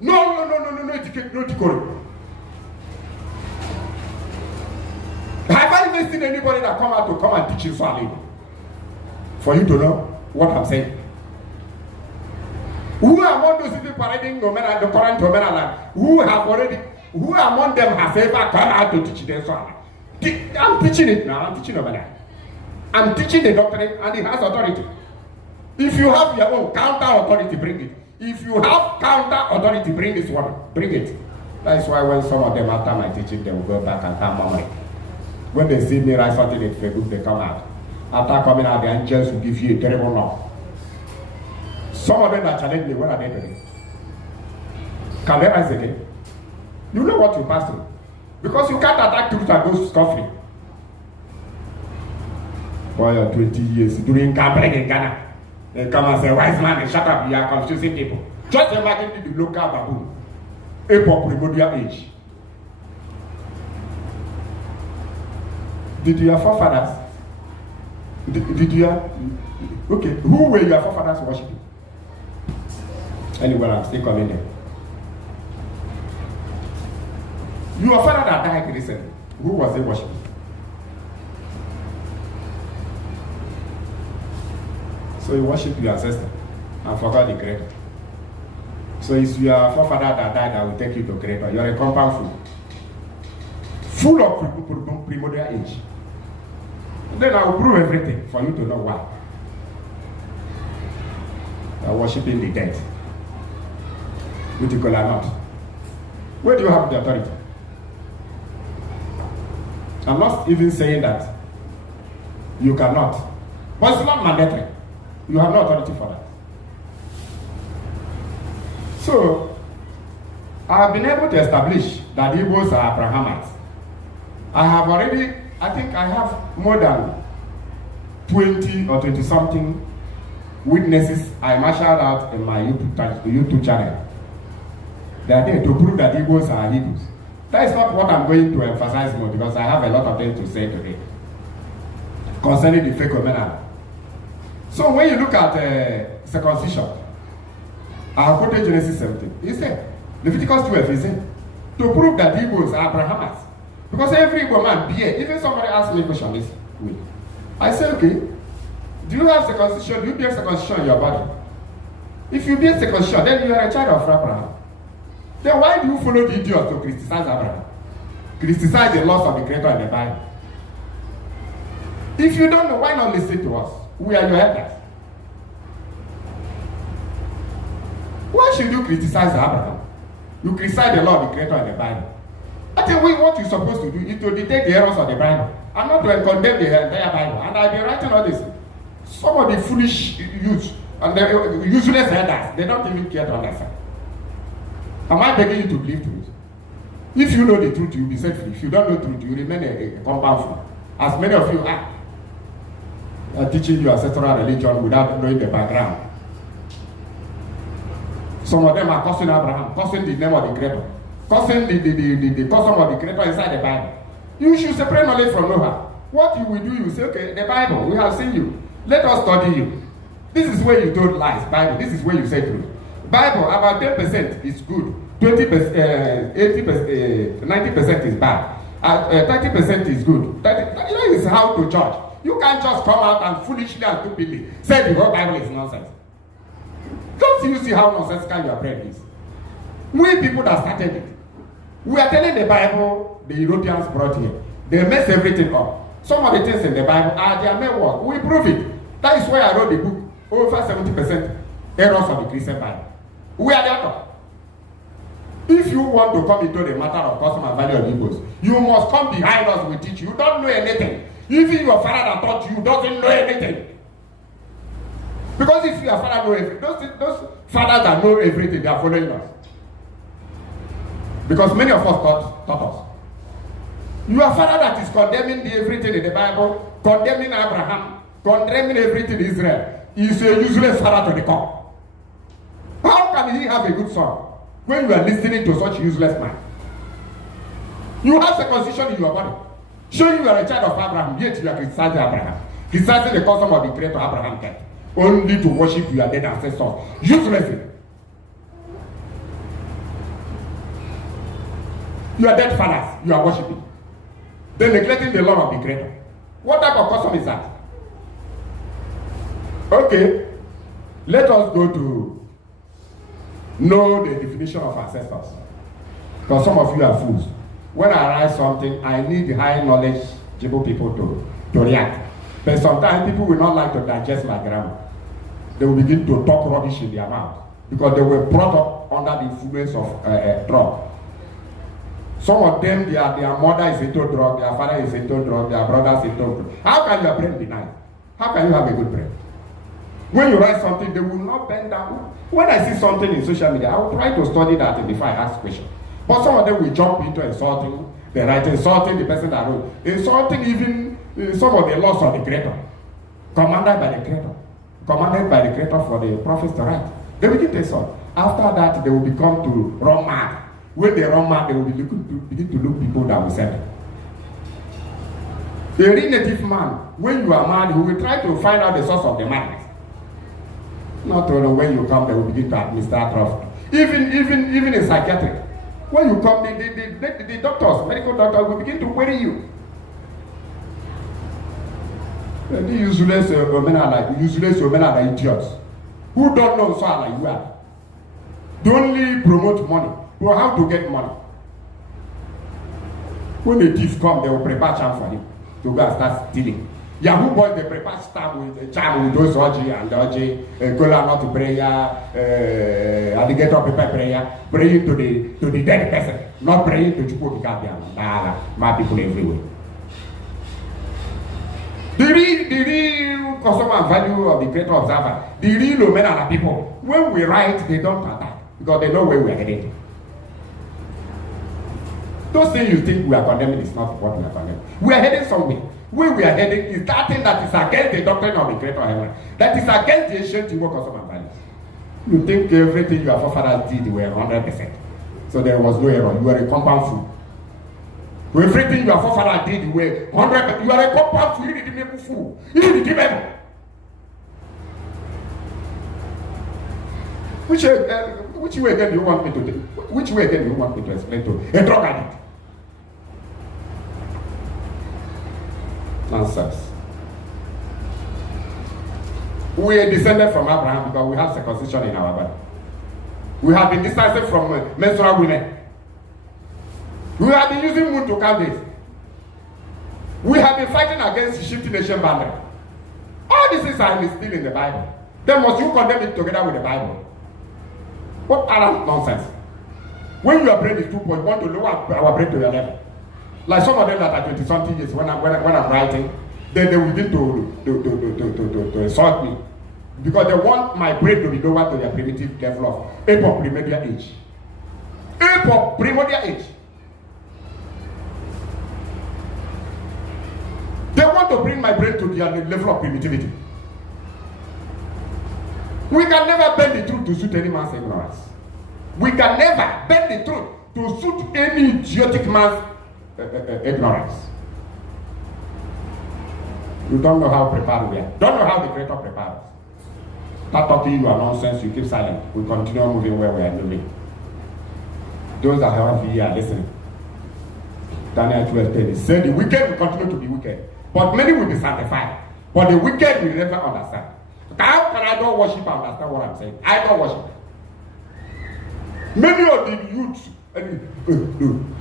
No, have I even seen anybody that come out to come and teach you Swahili? For you to know what I'm saying. Who among those people parading the current Omenala, who among them has ever come out to teach them Swahili? I'm teaching it now, I'm teaching Omenala. I'm teaching the doctrine and it has authority. If you have your own counter authority, bring it. If you have counter authority, bring this one. Bring it. That's why when some of them after my teaching, they will go back and come memory. When they see me write something in Facebook, they come out. After coming out, the angels will give you a terrible knock. Some of them that challenge me, where are they today? Can they rise again? You know what you pass through. Because you can't attack truth and go scot-free. Boy, you're 20 years doing campaign in Ghana. They come and say, wise man, shut up, you are confusing people. Just imagine the local baboon. A primordial age. Did your forefathers? Did you? Okay, who were your forefathers worshiping? Anyway, I'm still coming there. Your father that died recently, who was he worshiping? So you worship your ancestor and forgot the Creator. So it's your forefather that died that will take you to Creator. You are a compound fool. Full of primordial age. Then I will prove everything for you to know why. worshipping the dead with the kola nut. Where do you have the authority? I'm not even saying that you cannot, but it's not mandatory. You have no authority for that. So, I have been able to establish that the Igbos are Abrahamites. I think I have more than 20 or 20 something witnesses I marshaled out in my YouTube channel. They are there to prove that Igbos are Hebrews. That is not what I'm going to emphasize more, because I have a lot of things to say today concerning the fake Omenala. So when you look at circumcision, I quoted Genesis 17. He said, Leviticus 12, he said, to prove that Igbos are Abrahamites. Because every Igbo man bear, even somebody asked me a question this week. I said, okay, do you have circumcision? Do you bear circumcision in your body? If you bear circumcision, then you are a child of Abraham. Then why do you follow the idiots to criticize Abraham? Criticize the laws of the Creator in the Bible. If you don't know, why not listen to us? We are your elders. Why should you criticize Abraham? You criticize the law of the Creator in the Bible. I think what you're supposed to do is to detect the errors of the Bible. I'm not to condemn the entire Bible. And I've been writing all this. Some of the foolish youths and the useless elders, they don't even care to understand. Am I begging you to believe truth? If you know the truth, you'll be set free. If you don't know the truth, you remain a compound fool. As many of you are teaching you ancestral religion without knowing the background. Some of them are cursing Abraham, cursing the name of the Creator, cursing the custom of the Creator inside the Bible. You should separate knowledge from know-how. What you will do, you say, okay, the Bible, we have seen you. Let us study you. This is where you told lies, Bible. This is where you say truth. Bible, about 10% is good, 20%, 80%, 90% is bad, 30% is good. That is how to judge. You can't just come out and foolishly and stupidly say the whole Bible is nonsense. Don't you see how nonsensical your brain is? We people that started it, we are telling the Bible the Europeans brought here. They mess everything up. Some of the things in the Bible are their main work. We prove it. That is why I wrote the book, over 70% errors of the Christian Bible. We are the author. If you want to come into the matter of custom and value of Igbos, you must come behind us, we teach you. You don't know anything. Even your father that taught you doesn't know anything. Because if your father knows everything, those fathers that know everything, they are following us. Because many of us taught us. Your father that is condemning everything in the Bible, condemning Abraham, condemning everything in Israel, is a useless father to the core. How can he have a good son when you are listening to such useless man? You have circumcision in your body, showing you are a child of Abraham, yet you are criticizing Abraham, criticizing the custom of the Creator Abraham kept, only to worship your dead ancestors uselessly. Your dead fathers, you are worshiping. They're neglecting the law of the Creator. What type of custom is that? Okay, let us go to know the definition of ancestors. Because some of you are fools. When I write something, I need high knowledge people to react. But sometimes people will not like to digest my grammar. They will begin to talk rubbish in their mouth because they were brought up under the influence of drug. Some of them, their mother is into drug, their father is into drug, their brother is into drug. How can your brain be nice? How can you have a good brain? When you write something, they will not bend down. When I see something in social media, I will try to study that before I ask questions. But some of them will jump into insulting the writer, insulting the person that wrote, insulting even some of the laws of the Creator, commanded by the Creator for the prophets to write. They will get insult. After that, they will become to run mad. When they run mad, they will begin to look people that will send them. A real native man, when you are mad, he will try to find out the source of the madness. Not only when you come, they will begin to administer drugs. Even in psychiatry, when you come, the doctors, medical doctors will begin to query you. The useless Omenala idiots who don't know so like you are. They only promote money. Well, how to get money? When the thief come, they will prepare chance for him to go and start stealing. Yahoo boys, they prepare charm with those orgy and orgy, cola not prayer, alligator prepare prayer, praying to the dead person, not praying to Chukwu Kabian. My people everywhere. The real customer value of the greater observer, the real Omenala people, when we write, they don't attack because they know where we are headed. Those things you think we are condemning is not what we are condemning. We are heading somewhere. Where we are heading is that thing that is against the doctrine of the creator heaven, that is against the ancient Igbo customer values. You think everything your forefathers did were 100%. So there was no error. You are a compound fool. Everything your forefathers did were 100%. You are a compound fool. You didn't make a fool. You didn't give ever. Which way again do you want me to do? Which way again do you want me to explain to a drug addict? Nonsense. We are descended from Abraham because we have circumcision in our body. We have been distanced from menstrual women. We have been using moon to count days. We have been fighting against the shifting nation boundary. All these things are still in the Bible. Then must you condemn it together with the Bible? What are nonsense? When your brain is 2 point, want to lower our brain to your level. Like some of them that are 20-something years, when I'm writing, then they will begin to insult me. Because they want my brain to be lower to their primitive level of primordial age. Primordial age. They want to bring my brain to their level of primitivity. We can never bend the truth to suit any man's ignorance. We can never bend the truth to suit any idiotic man's ignorance. You don't know how prepared we are. Don't know how the Creator prepared us. Start talking you are nonsense, you keep silent. We continue moving where we are moving. Those that have here are listening. Daniel 12:10 said the wicked will continue to be wicked, but many will be sanctified. But the wicked will never understand. How can idol worship understand what I'm saying? Idol worship. Many of the youths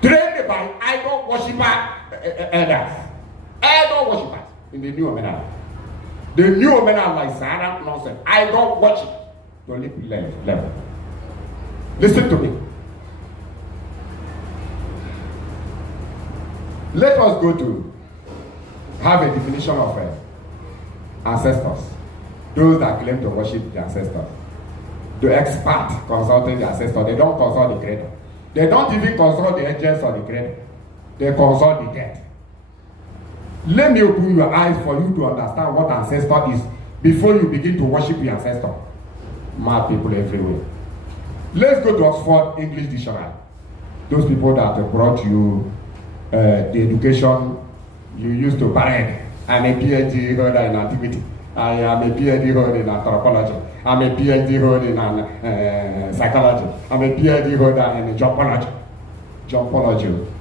trained by idol worshiper elders. Idol worshippers in the new Omenala. The new Omenala is Sarah nonsense. Idol worship. Don't level. Listen to me. Let us go to have a definition of ancestors. Those that claim to worship the ancestors. The expert consulting the ancestors. They don't consult the Creator. They don't even consult the angels or the Creator. They consult the dead. Let me open your eyes for you to understand what ancestor is before you begin to worship your ancestor. Mad people everywhere. Let's go to Oxford English Dictionary. Those people that brought you the education you used to parade. I'm a PhD holder in antiquity. I am a PhD holder in anthropology. I'm a PhD holder in psychology. I'm a PhD holder in geopology.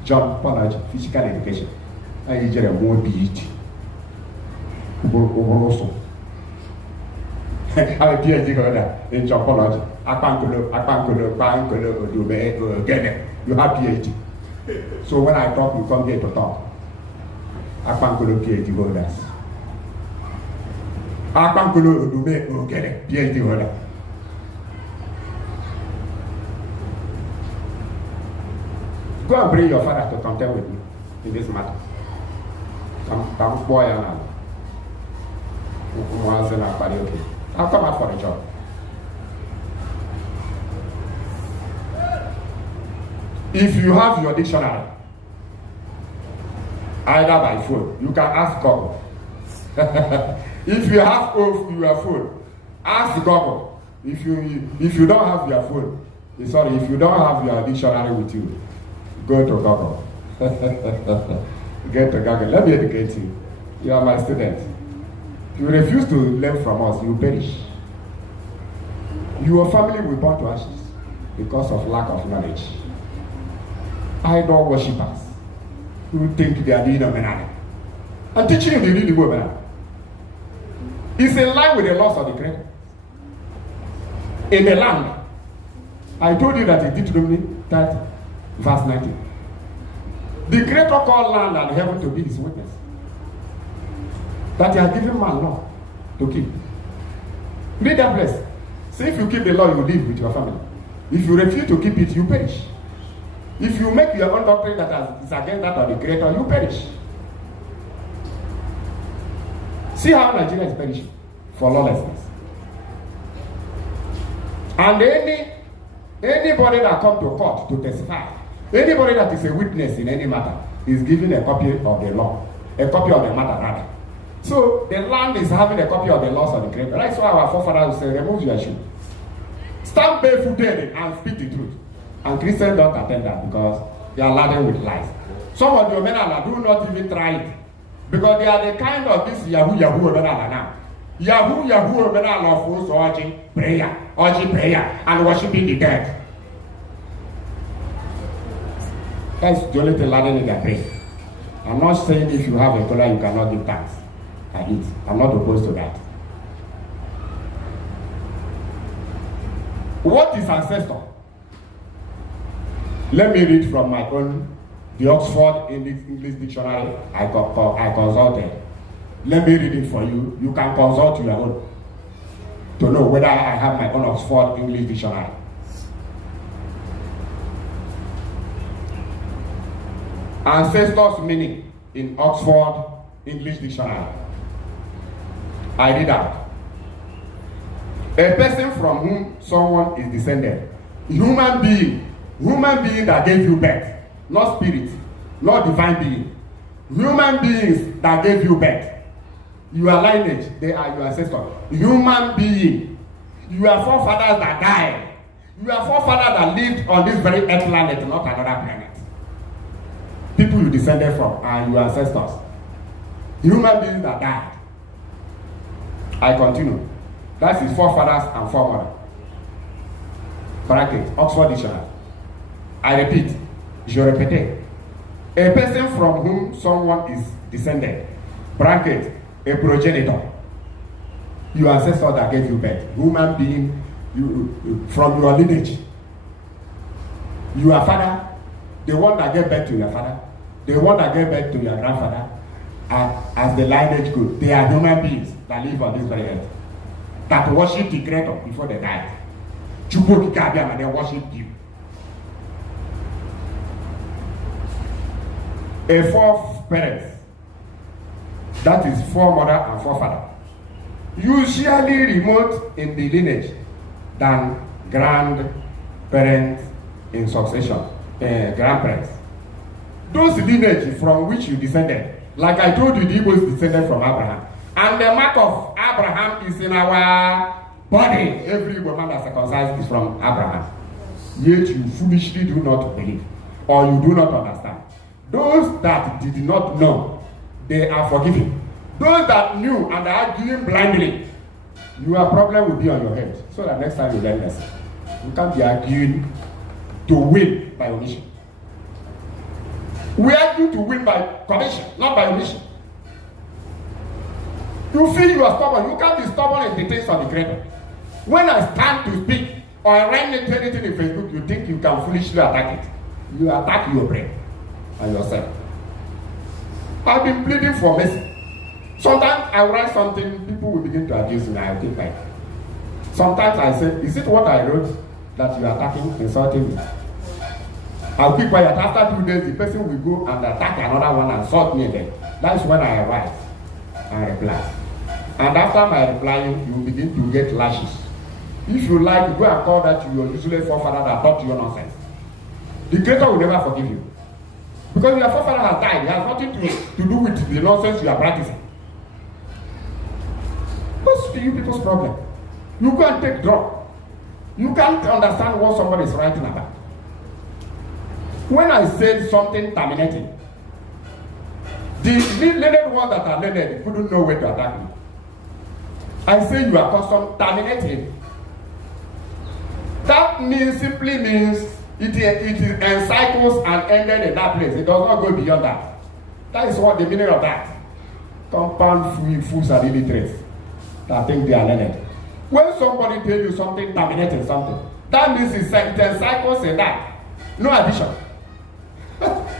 Geopology, physical education. I get a more PhD. I'm a PhD holder in geopology. You have PhD. So when I talk, you come here to talk. PhD holders. PhD holder. Go and bring your father to contend with me in this matter. Come boy and I'll come out for a job. If you have your dictionary, either by phone, you can ask Google. If you have your phone, ask Google. If you don't have your phone, sorry, if you don't have your dictionary with you, go to Google. Get to Google. Let me educate you. You are my student. If you refuse to learn from us, you perish. Your family will burn to ashes because of lack of knowledge. Idol worshippers who think they are doing Omenala. I'm teaching you the real Igbo Omenala. It's in line with the laws of the Creator. In the land, I told you that in Deuteronomy 30, verse 19. The Creator called land and heaven to be his witness. that he has given man law to keep. Read that place. Say if you keep the law, you live with your family. If you refuse to keep it, you perish. If you make your own doctrine that is against that of the Creator, you perish. See how Nigeria is perishing for lawlessness. And anybody that comes to court to testify, anybody that is a witness in any matter, is given a copy of the law, a copy of the matter rather. So the land is having a copy of the laws of the Creator. That's why our forefathers say, remove your shoe. Stand barefooted and speak the truth. And Christians don't attend that because they are laden with lies. Some of the Omenala do not even try it. Because they are the kind of this Yahoo Omenala now. Yahoo Omenala of urging prayer, and worshiping the dead. That's the only thing laden in their brain. I'm not saying if you have a color you cannot give thanks. I eat. I'm not opposed to that. What is ancestor? Let me read from my own, the Oxford English Dictionary I consulted. Let me read it for you. You can consult your own to know whether I have my own Oxford English Dictionary. Ancestors meaning in Oxford English Dictionary. I read out. A person from whom someone is descended. Human being that gave you birth. Not spirit, not divine being. Human beings that gave you birth. Your lineage, they are your ancestors. Human being. Your forefathers that died. Your forefathers that lived on this very earth planet, not another planet. People you descended from are your ancestors. Human beings that died. I continue. That is forefathers and foremothers. Bracket, Oxford Dictionary. I repeat, je répète. A person from whom someone is descended. Bracket, a progenitor. Your ancestor that gave you birth. Human being from your lineage. Your father, the one that gave birth to your father, the one that gave birth to your grandfather, as the lineage goes, they are human beings that live on this very earth, that worship the Creator before they died. And they worship you. A fourth parent, that is foremother and forefather, usually remote in the lineage than grandparents in succession, grandparents. Those lineage from which you descended, like I told you, the Igbo is descended from Abraham. And the mark of Abraham is in our body. Every woman that circumcised is from Abraham. Yet you foolishly do not believe, or you do not understand. Those that did not know, they are forgiven. Those that knew and are arguing blindly, your problem will be on your head. So that next time you learn lesson. You can't be arguing to win by omission. We argue to win by commission, not by omission. You feel you are stubborn. You can't be stubborn in the things of the Creator. When I stand to speak or I write anything in Facebook, you think you can foolishly attack it. You attack your brain and yourself. I've been pleading for mercy. Sometimes I write something, people will begin to abuse me. I think sometimes I say, is it what I wrote that you are attacking, insulting me? I'll keep quiet. After 2 days, the person will go and attack another one and insult me again. That's when I write and reply. And after my replying, you begin to get lashes. If you like, you go and call that to your useless forefather that taught you nonsense. The Creator will never forgive you. Because your forefather has died. It has nothing to do with the nonsense you are practicing. What's you people's problem? You go and take drug. You can't understand what somebody is writing about. When I said something terminating, the learned ones that are learned couldn't know where to attack me. I say you are custom terminating. That simply means it encircles and ended in that place. It does not go beyond that. That is what the meaning of that. Compound fools and illiterates that think they are learned. When somebody tells you something terminating something, that means it encircles in that. No addition.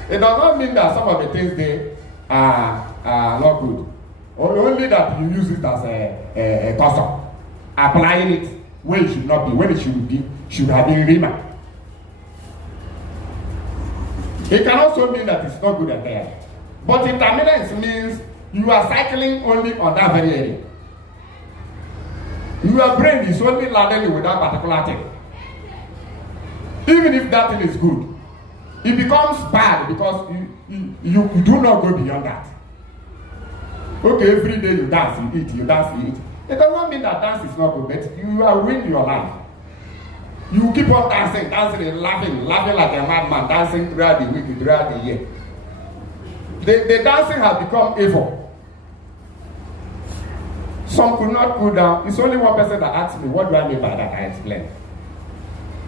It does not mean that some of the things they are not good. Or only that you use it as a custom. Applying it where it should not be, when it should have been rima. It can also mean that it's not good at there. But intermittent means you are cycling only on that very area. Your brain is only learning with that particular thing. Even if that thing is good, it becomes bad because you do not go beyond that. Okay, every day you dance, you eat, you dance, you eat. It doesn't mean that dance is not good, but you are ruining your life. You keep on dancing and laughing like a madman, dancing throughout the week, throughout the year. The dancing has become evil. Some could not cool down. It's only one person that asked me, what do I mean by that?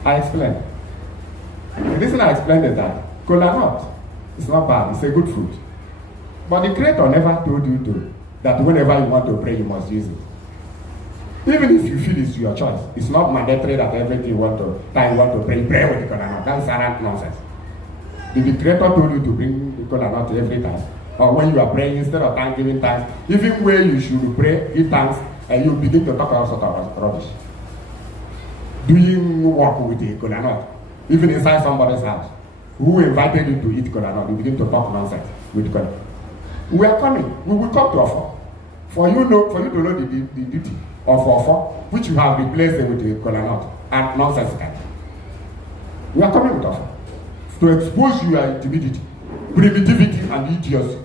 I explained. The reason I explained is that cola nut is not bad, it's a good fruit. But the Creator never told you that whenever you want to pray, you must use it. Even if you feel it's your choice, it's not mandatory that everything you want to pray with the cola nut. That's nonsense. If the Creator told you to bring the cola nut every time, or when you are praying, instead of giving thanks, even where you should pray, give thanks, and you begin to talk all sorts of rubbish. Doing work with the cola nut, even inside somebody's house, who invited you to eat cola nut, you begin to talk nonsense with the cola. We are coming. We will come to offer. For you to know the duty of offer, which you have replaced with the cola nut and nonsense. We are coming with offer to expose your timidity, primitivity, and idiocy.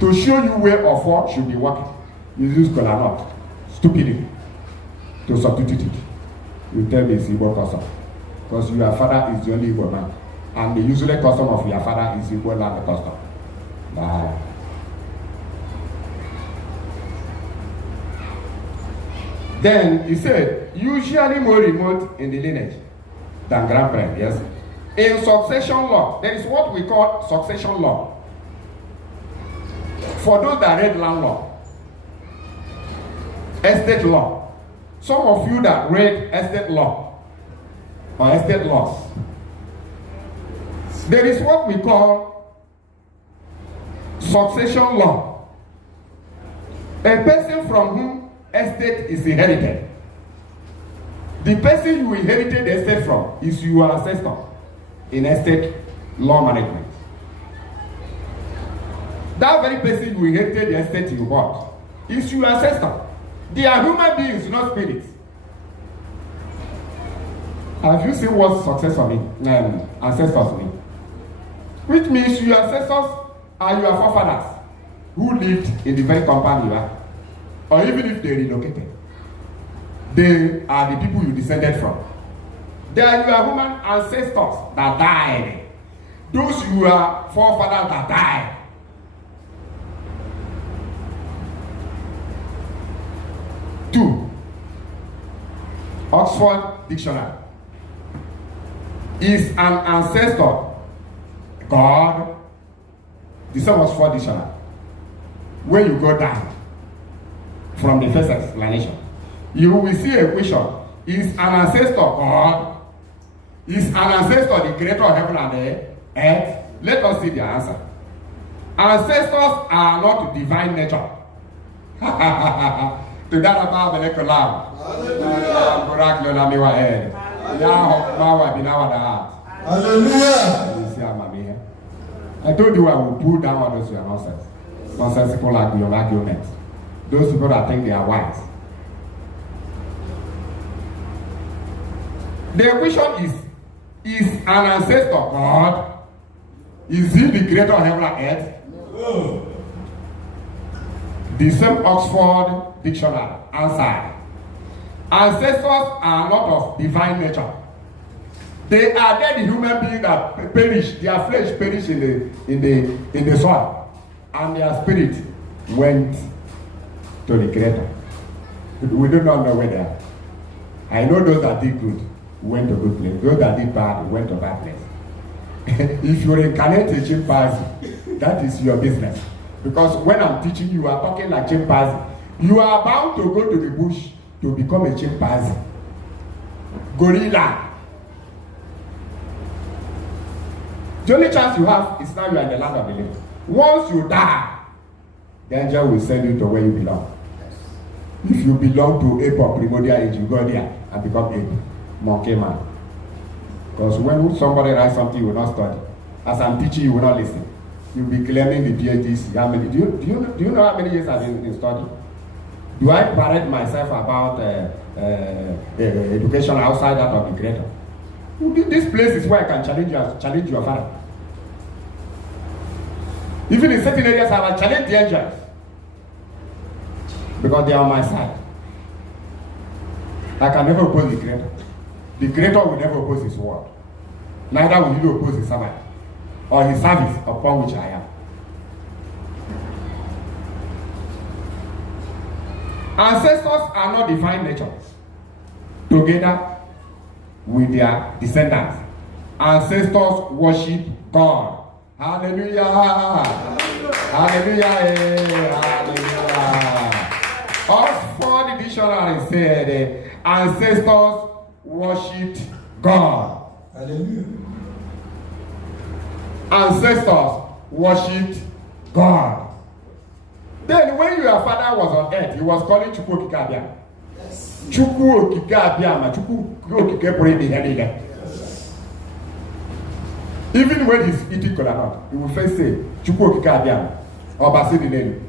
To show you where offer should be working, you use cola nut, stupidity, to substitute it. You tell me it's Igbo custom, because your father is the only Igbo man. And the usual custom of your father is equal to the custom. Bye. Then he said, usually more remote in the lineage than grandparents, yes. In succession law, there is what we call succession law. For those that read land law, estate law. Some of you that read estate law or estate laws, there is what we call succession law. A person from whom estate is inherited. The person you inherited the estate from is your ancestor in estate law management. That very person you inherited the estate you bought is your ancestor. They are human beings, not spirits. Have you seen what successor mean? Ancestors mean? Which means your ancestors are your forefathers who lived in the very compound you are. Or even if they relocated, they are the people you descended from. They are your human ancestors that died. Those your forefathers that died. Two, Oxford Dictionary. Is an ancestor God? The same Oxford Dictionary. When you go down from the first explanation, you will see a question. Is an ancestor God? Is an ancestor the creator of heaven and the earth? Let us see the answer. Ancestors are not divine nature. To that about the lekolam. Hallelujah. I told you I will pull down all those your nonsense. Nonsensical arguments. Those people that think they are wise. The question is an ancestor God? Is he the creator of heaven and earth? No. The same Oxford Dictionary answered. Ancestors are not of divine nature. They are dead human beings that perish. Their flesh perish in the soil, and their spirit went to the Creator. We do not know where they are. I know those that did good went to good place. Those that did bad went to bad place. If you reincarnate a chimpanzee, that is your business. Because when I'm teaching you, are talking like chimpanzee. You are bound to go to the bush to become a chimpanzee. Gorilla. The only chance you have is now you are in the land of the living. Once you die, the angel will send you to where you belong. If you belong to ape of primordial age, you go there and become ape, monkey man. Because when somebody writes something, you will not study. As I'm teaching, you will not listen. You'll be claiming the PhD. How many? Do you know how many years I've been in study? Do I parade myself about education outside that of the creator? This place is where I can challenge your father. Even in certain areas, I have challenged the angels because they are on my side. I can never oppose the creator. The creator will never oppose his word. Neither will he oppose his servant or his service upon which I am. Ancestors are not divine natures. Together with their descendants, ancestors worship God. Hallelujah! Hallelujah! Hallelujah! Oxford Dictionary said ancestors worshipped God. Hallelujah. Ancestors worshipped God. Then when your father was on earth, he was calling Chukwu Okike Abiama. Yes. Chukwu Okike Abiama, Chukwu Okike Abiama. Even when he's eating kola nut, he will first say, Chukwu Okike Abiama, or Basi the name.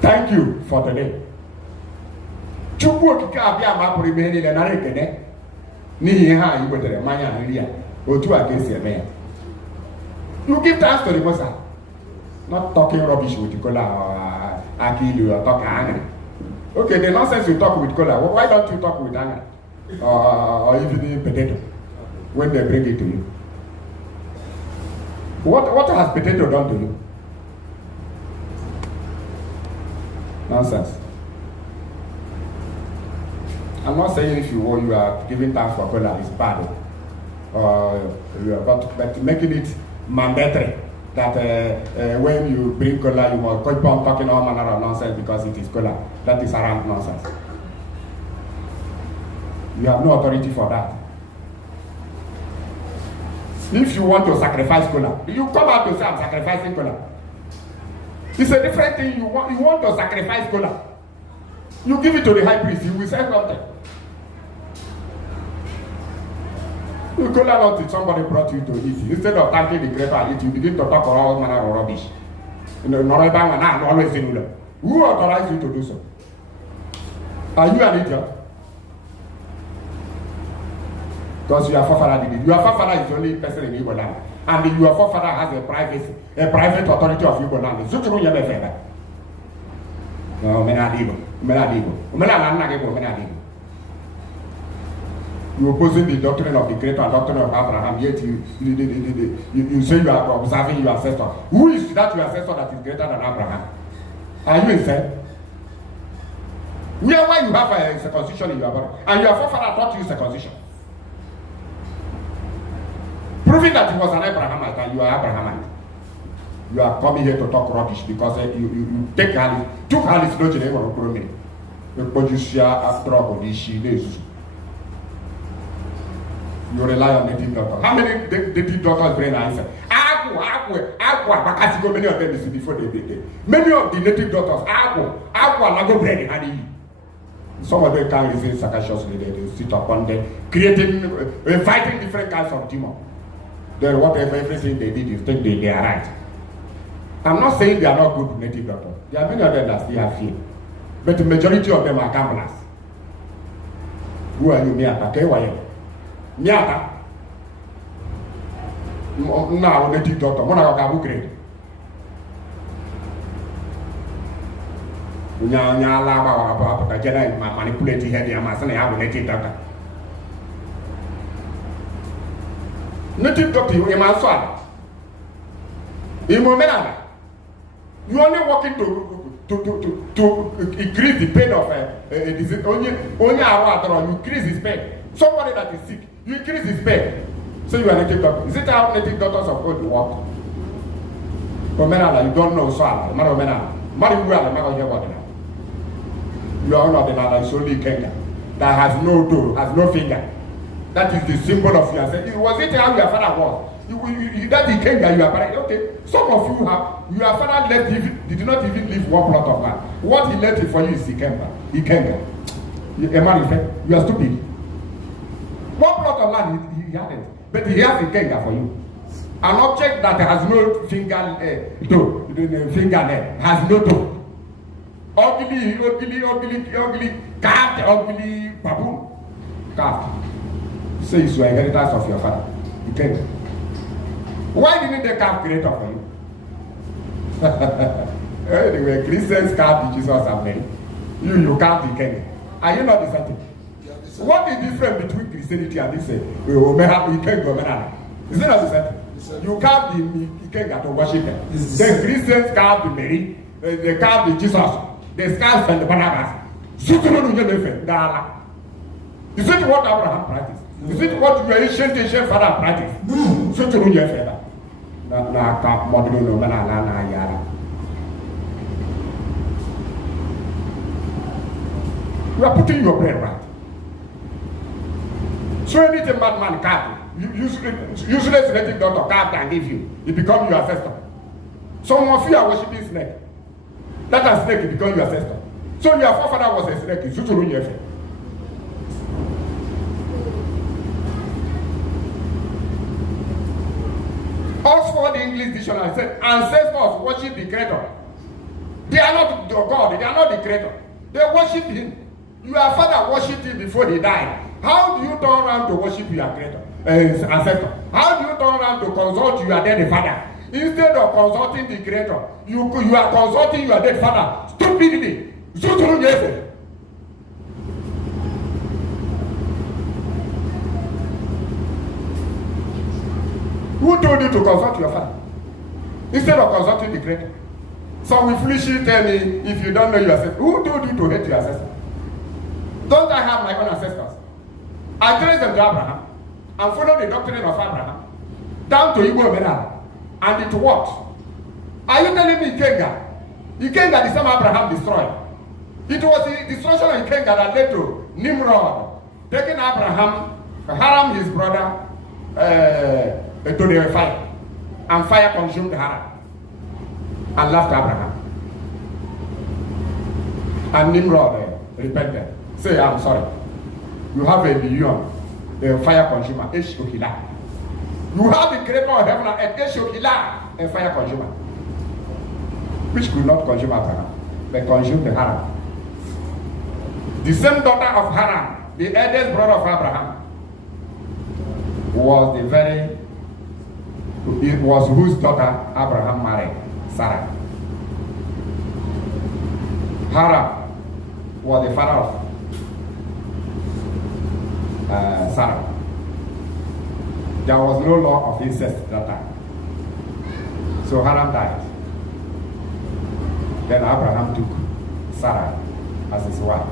Thank you for the name. Chukwu Okike Abiama pụrụ ime niile nara ekene n'ihi ha anyị wetara mmanya nri ya otu a ka esi eme ya. You give thanks to the Most High. Not talking rubbish with kola or akilu or talk angry. Okay, the nonsense you talk with kola, why don't you talk with angry? Or even potato when they bring it to you? What has potato done to you? Nonsense. I'm not saying if you are giving thanks for kola is bad, but making it mandatory that when you bring kola, you must keep on talking all manner of nonsense because it is kola. That is around nonsense. You have no authority for that. If you want to sacrifice kola, you come out to say I'm sacrificing kola. It's a different thing. You want to sacrifice kola. You give it to the high priest, he will say something. You kola not if somebody brought you to eat. Instead of thanking the creator and eat, you begin to talk all manner of rubbish. Who authorized you to do so? Are you an idiot? Because your forefather did it. Your forefather is the only person in Igbo land. And your forefather has a private authority of Igbo land. No, you opposing the doctrine of the creator and doctrine of Abraham, yet you say you are observing your ancestor. Who is that your ancestor that is greater than Abraham? Are you insane? Why you have a circumcision in your body? And your forefather taught you circumcision. Proving that he was an Abrahamite and you are Abrahamite. You are coming here to talk rubbish because you took Alice no Geneva or Kurumi. You share after all this. You rely on native doctors. How many native doctors bring an answer? Many of them is before they. Many of the native doctors, lago bread, honey. Some of them can't resist sarcastically. They sit upon them, fighting different kinds of demons. Then whatever everything they did, you think they are right. I'm not saying they are not good native doctors. There are many of them that still have fear. But the majority of them are gamblers. Who are you, Miata? Miata? No, native doctor. One of our grade. Manipulating head, I'm saying I have a native doctor. Native doctor, you are my son. In Omenala, you only working to increase the pain of a disease. Only you increase his pain. Somebody that is sick, you increase his pain. So you are native doctor. Is it how native doctors of God work? Omenala, you don't know so. Omenala, you are not the it's only Kenya that has no toe, has no finger. That is the symbol of your ancestors. Was it how your father was? That Ikenga you are married. Okay. Some of you have, your father did not even leave one plot of land. What he left for you is Ikenga. You are stupid. One plot of land he hadn't, but he has Ikenga for you. An object that has no fingernail, has no toe. Ugly, carved, ugly baboon. Carved. Say it's your inheritance of your father. Ikenga. Why didn't they carve creator for you? Anyway, Christians carved Jesus and Mary. You carved the Ikenga. Are you not the same? What is the difference between Christianity and this Omenala? Is it not the same? You carved the Ikenga to worship them. The Christians carved the Mary. They carved the Jesus. They carved the Barnabas. Is it what Abraham practiced? Is it what your ancient father practiced? You are putting your brain right. So anything madman carved, useless native doctor carved and give you, it becomes your ancestor. Some of you are worshiping snake. That a snake, it becomes your ancestor. So your forefather was a snake. It's Oxford English Dictionary said ancestors worship the creator. They are not the God, they are not the creator. They worship him. Your father worshipped him before he died. How do you turn around to worship your creator, ancestor? How do you turn around to consult your dead father? Instead of consulting the creator, you are consulting your dead father stupidly. Who told you to consult your father? Instead of consulting the creator. Some will foolishly tell me, if you don't know your ancestors, who told you to hate your ancestors? Don't I have my own ancestors? I traced them to Abraham and followed the doctrine of Abraham down to Igbo Omenala. And it worked. Are you telling me Ikenga? Ikenga the same Abraham destroyed. It was the destruction of Ikenga that led to Nimrod taking Abraham, Haram his brother, to the fire. And fire consumed Haram and left Abraham. And Nimrod repented. Say, I'm sorry. You have a billion, a fire consumer, Eshokila. You have the creator of heaven and earth, Eshokila, a fire consumer. Which could not consume Abraham, but consumed the Haram. The same daughter of Haram, the eldest brother of Abraham, was whose daughter Abraham married, Sarah. Haram was the father of Sarah. There was no law of incest at that time. So Haram died. Then Abraham took Sarah as his wife.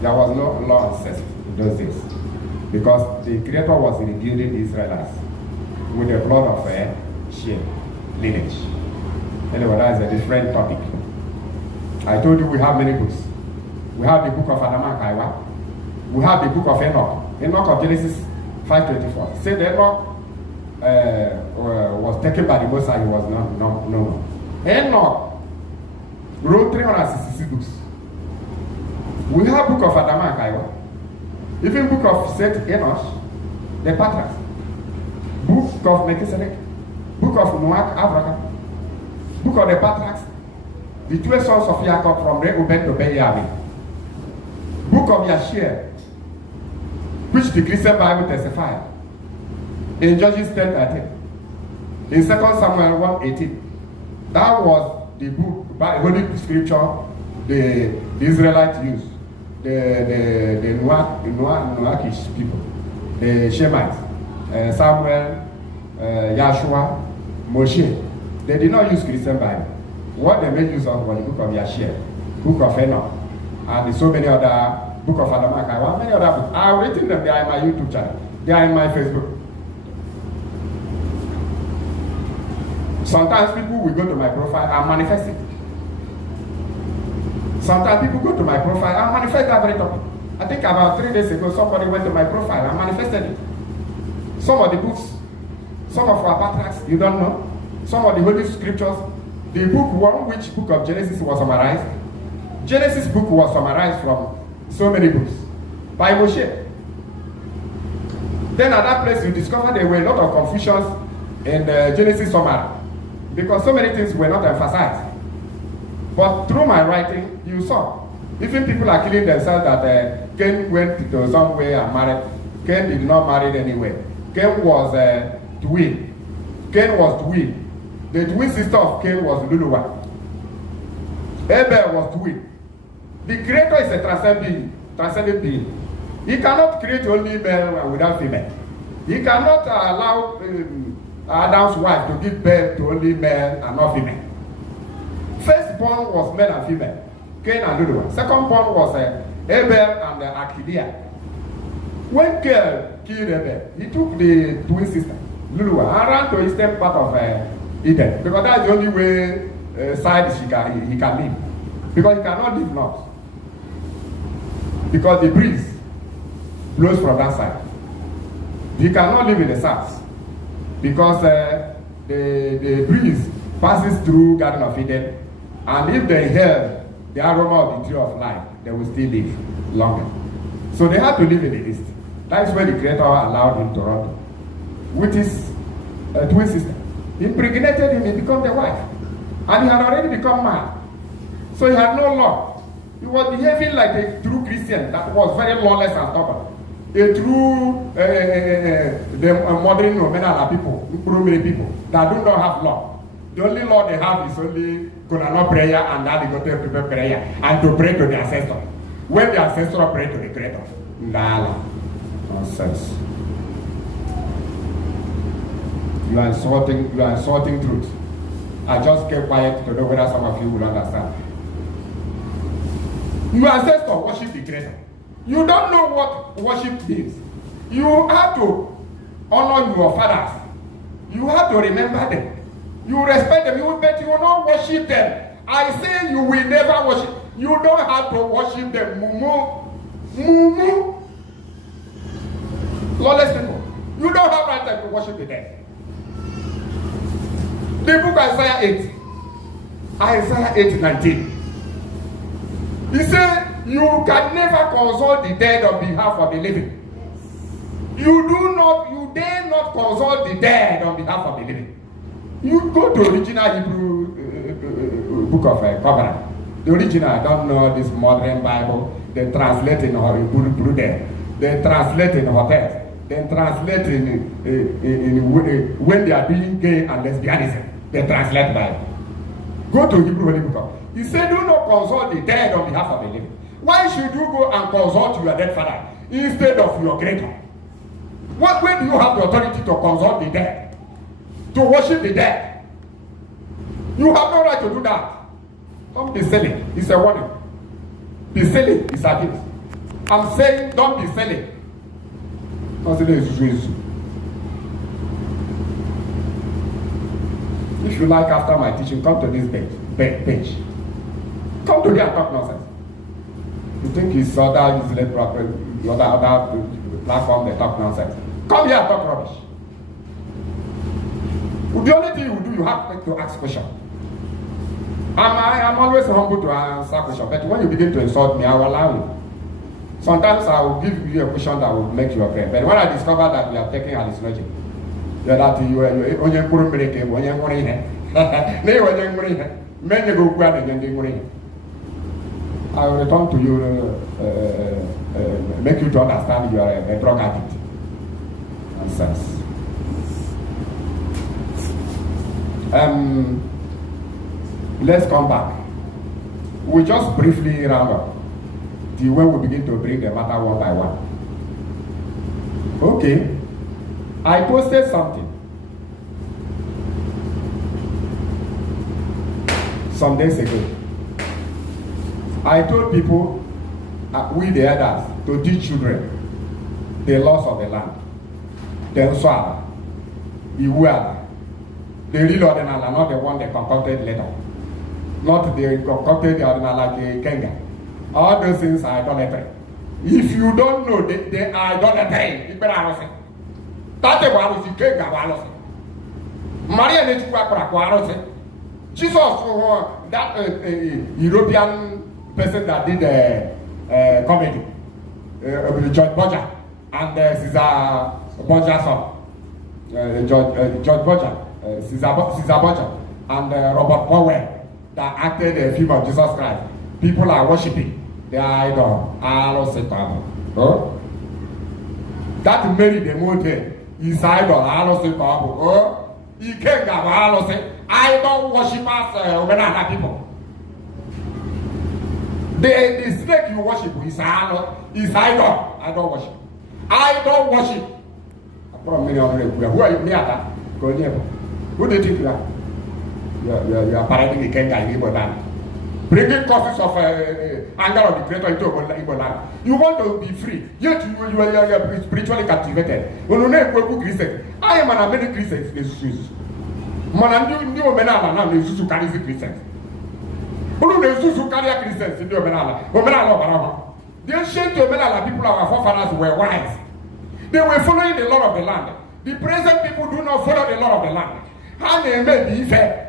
There was no law of incest in those days because the Creator was rebuilding the Israelites with the blood of a sheep lineage. Anyway, that is a different topic. I told you we have many books. We have the book of Adam and Kaiwa. We have the book of Enoch. Enoch of Genesis 5:24. Say that Enoch was taken by the Most High. He was no. Enoch wrote 366 books. We have book of Adam and Kaiwa. Even book of Seth Enoch, the patriarchs. Book of Melchizedek. Book of Noah, Abraham. Book of the patriarchs. The 12 sons of Jacob from Reuben to Ben-Yamin. Book of Yashir, which the Christian Bible testifies. In Judges 10:13. In 2 Samuel 1:18. That was the book, by Holy Scripture, the Israelites used. The Noachish people. The Shemites. Samuel, Yahshua, Moshe. They did not use Christian Bible. What they made use of was the book of Yashir, book of Enoch, and so many other, book of Adam and Kaiwa, many other books. I've written them, they are in my YouTube channel, they are in my Facebook. Sometimes people will go to my profile and manifest it. Sometimes people go to my profile and manifest that very topic. I think about 3 days ago, somebody went to my profile and manifested it. Some of the books, some of our patriarchs, you don't know. Some of the holy scriptures. The book one, which book of Genesis was summarized. Genesis book was summarized from so many books by Moshe. Then at that place, you discover there were a lot of confusions in the Genesis summary because so many things were not emphasized. But through my writing, you saw. Even people are killing themselves that Cain went to somewhere and married. Cain did not marry anywhere. Cain was twin. Cain was twin. The twin sister of Cain was Luluwa. Abel was twin. The creator is a transcendent being. He cannot create only male without female. He cannot allow Adam's wife to give birth to only male and not female. Firstborn was male and female, Cain and Luluwa. Secondborn was Abel and Arcadia. When Cain killed Abel, he took the twin sister, Luluwa, and ran to the eastern part of Eden, because that's the only way side he can live. Because he cannot live north. Because the breeze blows from that side. He cannot live in the south. Because the breeze passes through Garden of Eden, and if they inhale the aroma of the tree of life, they will still live longer. So they had to live in the east. That is where the Creator allowed him to run with his twin sister. He impregnated him, he became the wife. And he had already become man. So he had no law. He was behaving like a true Christian that was very lawless and stubborn. A true the modern Omenala people, people that do not have law. The only law they have is only Konano prayer and that they go to prepare prayer and to pray to the ancestor. When the ancestor pray to the Creator. Ngala. Nonsense. You are insulting truth. I just kept quiet to know whether some of you will understand. Your ancestor worship the Creator. You don't know what worship means. You have to honor your fathers. You have to remember them. You respect them, but you will not worship them. I say you will never worship. You don't have to worship them. Mumu. Mumu. Lawless people. You don't have right time to worship the dead. The book Isaiah 8. Isaiah 8:19. He said, you can never consult the dead on behalf of the living. You dare not consult the dead on behalf of the living. You go to original Hebrew book of Covenant. The original, I don't know this modern Bible. They translate in Hebrew there. They translate in hotels. They translate in when they are doing gay and lesbianism. They translate Bible. Go to Hebrew Holy Book. He said, do not consult the dead on behalf of the living. Why should you go and consult your dead father instead of your Creator? Where do you have the authority to consult the dead? To worship the dead? You have no right to do that. Don't be silly. It's a warning. Be silly is a gift. I'm saying don't be silly. If you like, after my teaching, come to this page. Come to here and talk nonsense. You think it's other platform they talk nonsense. Come here and talk rubbish. The only thing you do, you have to ask questions. I'm always humble to answer questions, but when you begin to insult me, I will allow you. Sometimes I will give you a question that will make you afraid. But when I discover that you are taking hallucinogen, that you are only I will return to you, make you to understand you are a drug addict. Nonsense. Let's come back. We just briefly round up the way we begin to bring the matter one by one. Okay. I posted something some days ago. I told people, we the elders, to teach children the laws of the land. The Swala, the Wala, the real Omenala, not the one they concocted later. Not the concocted Omenala like Kenga. All those things are idolatry. If you don't know, they are idolatry. That's what you take about. Maria Jesus was that European person that did comedy, George Borgia and Caesar Borgia's son, George Borgia, Caesar Borgia, and Robert Powell that acted the film of Jesus Christ. People are worshiping their idol. That Mary the Mountain is idol. He can't say, I don't worship us Omenala people. The snake you worship is idol. I don't worship. I don't worship. Who are you near that? Go near. Who did you are? You are parading the Kenga in Igbo land. Bringing causes of anger of the creator into Igbo land. You want to be free, yet you are spiritually captivated. When you know Christian, I am an American Christian. Man, new Omenala now is to carry the Christians. Who knows who carry Christians in the Omenala? The ancient Omenala people, our forefathers, were wise. They were following the law of the land. The present people do not follow the law of the land. How they may be fair?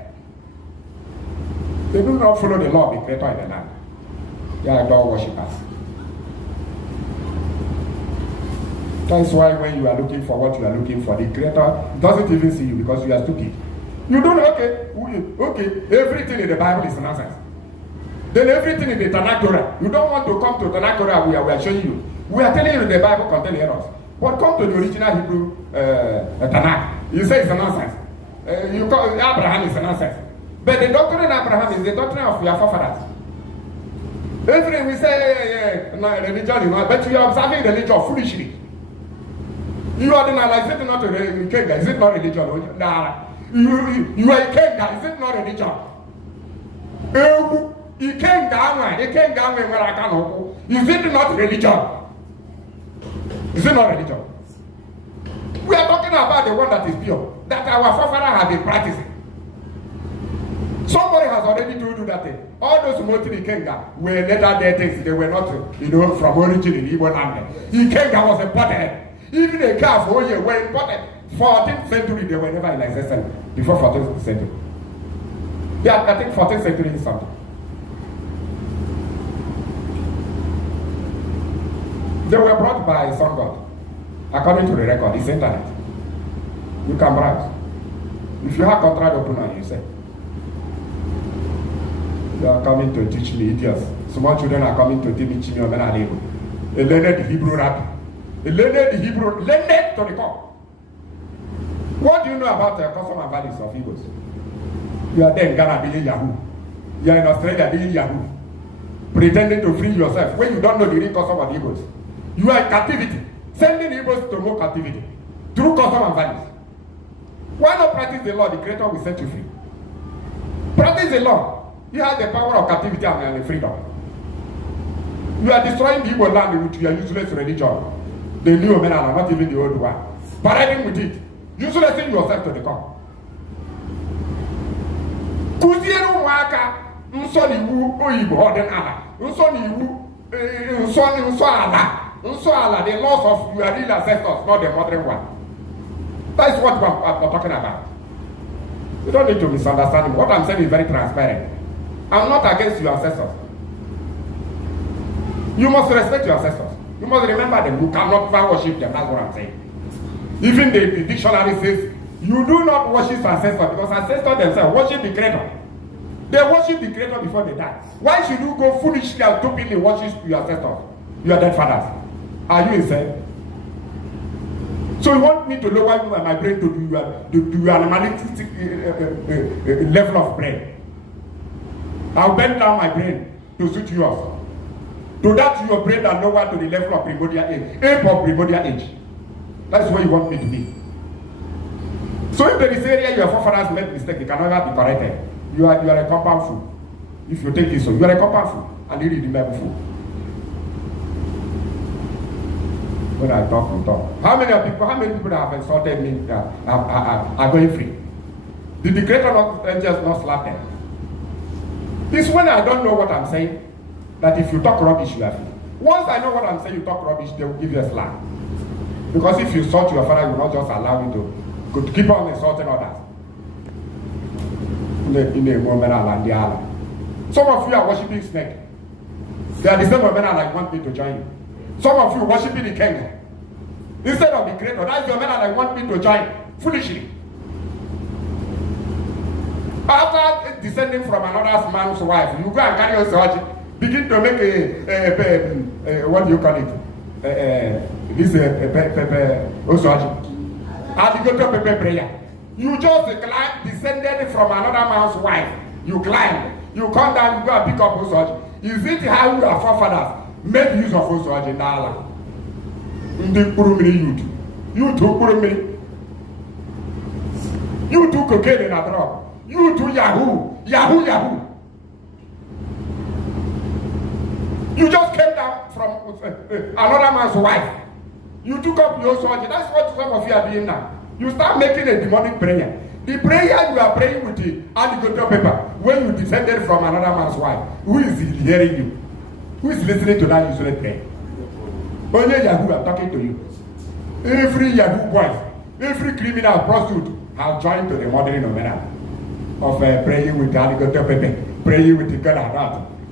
They do not follow the law of the creator in the land. They are God worshippers. That's why when you are looking for what you are looking for, the creator doesn't even see you because you are stupid. You don't know, okay, everything in the Bible is nonsense. Then everything in the Tanakh Torah. You don't want to come to Tanakh Torah, we are showing you. We are telling you the Bible contains errors. But come to the original Hebrew Tanakh. You say it's a nonsense. You call Abraham is a nonsense. But the doctrine of Abraham is the doctrine of your forefathers. Everything we say, religion, but you are observing religion foolishly. You are like, is it not a religion? Is it not religion? Nah. You are a king, is it not religion? You can't go where I can. Is it not religion? Is it not religion? We are talking about the one that is pure, that our forefathers have been practicing. Somebody has already told you that all those Motiri Kenga were later dead things. They were not, from origin in Igbo land. Ikenga was imported. Even a car for Oye were imported. 14th century, they were never in existence before 14th century. Yeah, I think 14th century is something. They were brought by some god. According to the record, it's internet. You can browse. If you have contract open on you say, you are coming to teach me idiots. Small children are coming to teach me Omenala. A learned Hebrew rabbi. A learned Hebrew, learned to the core. What do you know about the custom and values of Igbos? You are there in Ghana being Yahoo. You are in Australia being Yahoo. Pretending to free yourself when you don't know the real custom of Igbos. You are in captivity. Sending Igbos to more captivity. Through custom and values. Why not practice the law? The Creator will set you free. Practice the law. You have the power of captivity and freedom. You are destroying the Igbo land with your useless religion. The new Omenala, not even the old one. Parading with it. Uselessing yourself to the core. Kuzienu waka nsọ niwu oyibo ọdịnala nsọ niwu nsọ ala the laws of your real ancestors, not the modern one. That's what I'm talking about. You don't need to misunderstand me. What I'm saying is very transparent. I'm not against your ancestors. You must respect your ancestors. You must remember them. You cannot worship them. That's what I'm saying. Even the dictionary says you do not worship ancestors because ancestors themselves worship the Creator. They worship the Creator before they die. Why should you go foolishly and stupidly worship your ancestors, your dead fathers? Are you insane? So you want me to lower my brain to your analytic level of brain? I'll bend down my brain to suit yours. To that your brain and lower to the level of primordial age, of primordial age. That's where you want me to be. So if there is area your forefathers made mistake, it can never be corrected. You are a compound fool. If you take this so, you are a compound fool and you remember fool. When I talk, we talk. How many people that have insulted me are going free? Did the Creator not just not slap them? It's when I don't know what I'm saying that if you talk rubbish, you are free. Once I know what I'm saying, you talk rubbish, they will give you a slap. Because if you insult your father, you will not just allow you to keep on insulting others. Some of you are worshiping snake. They are the same Omenala that want me to join you. Some of you worshiping the king instead of the creator. That's the Omenala that want me to join foolishly. After descending from another man's wife, you go and carry yourself, begin to make a what do you call it? This pepe prayer. You just descended from another man's wife. You climb, you come down, you go and pick up Osoji. Is it how your forefathers made use of Osoji in Allah? You took Kurumini. You took cocaine in a drug. You took Yahoo. You just came down from another man's wife. You took up your Osoji. That's what some of you are doing now. You start making a demonic prayer. The prayer you are praying with the alligator paper when you descended from another man's wife. Who is hearing you? Who is listening to that usually prayer? Only Yahoo, I'm talking to you. Every Yahoo boy, every criminal prostitute have joined to the modern Omenala of praying with the alligator paper, praying with the God and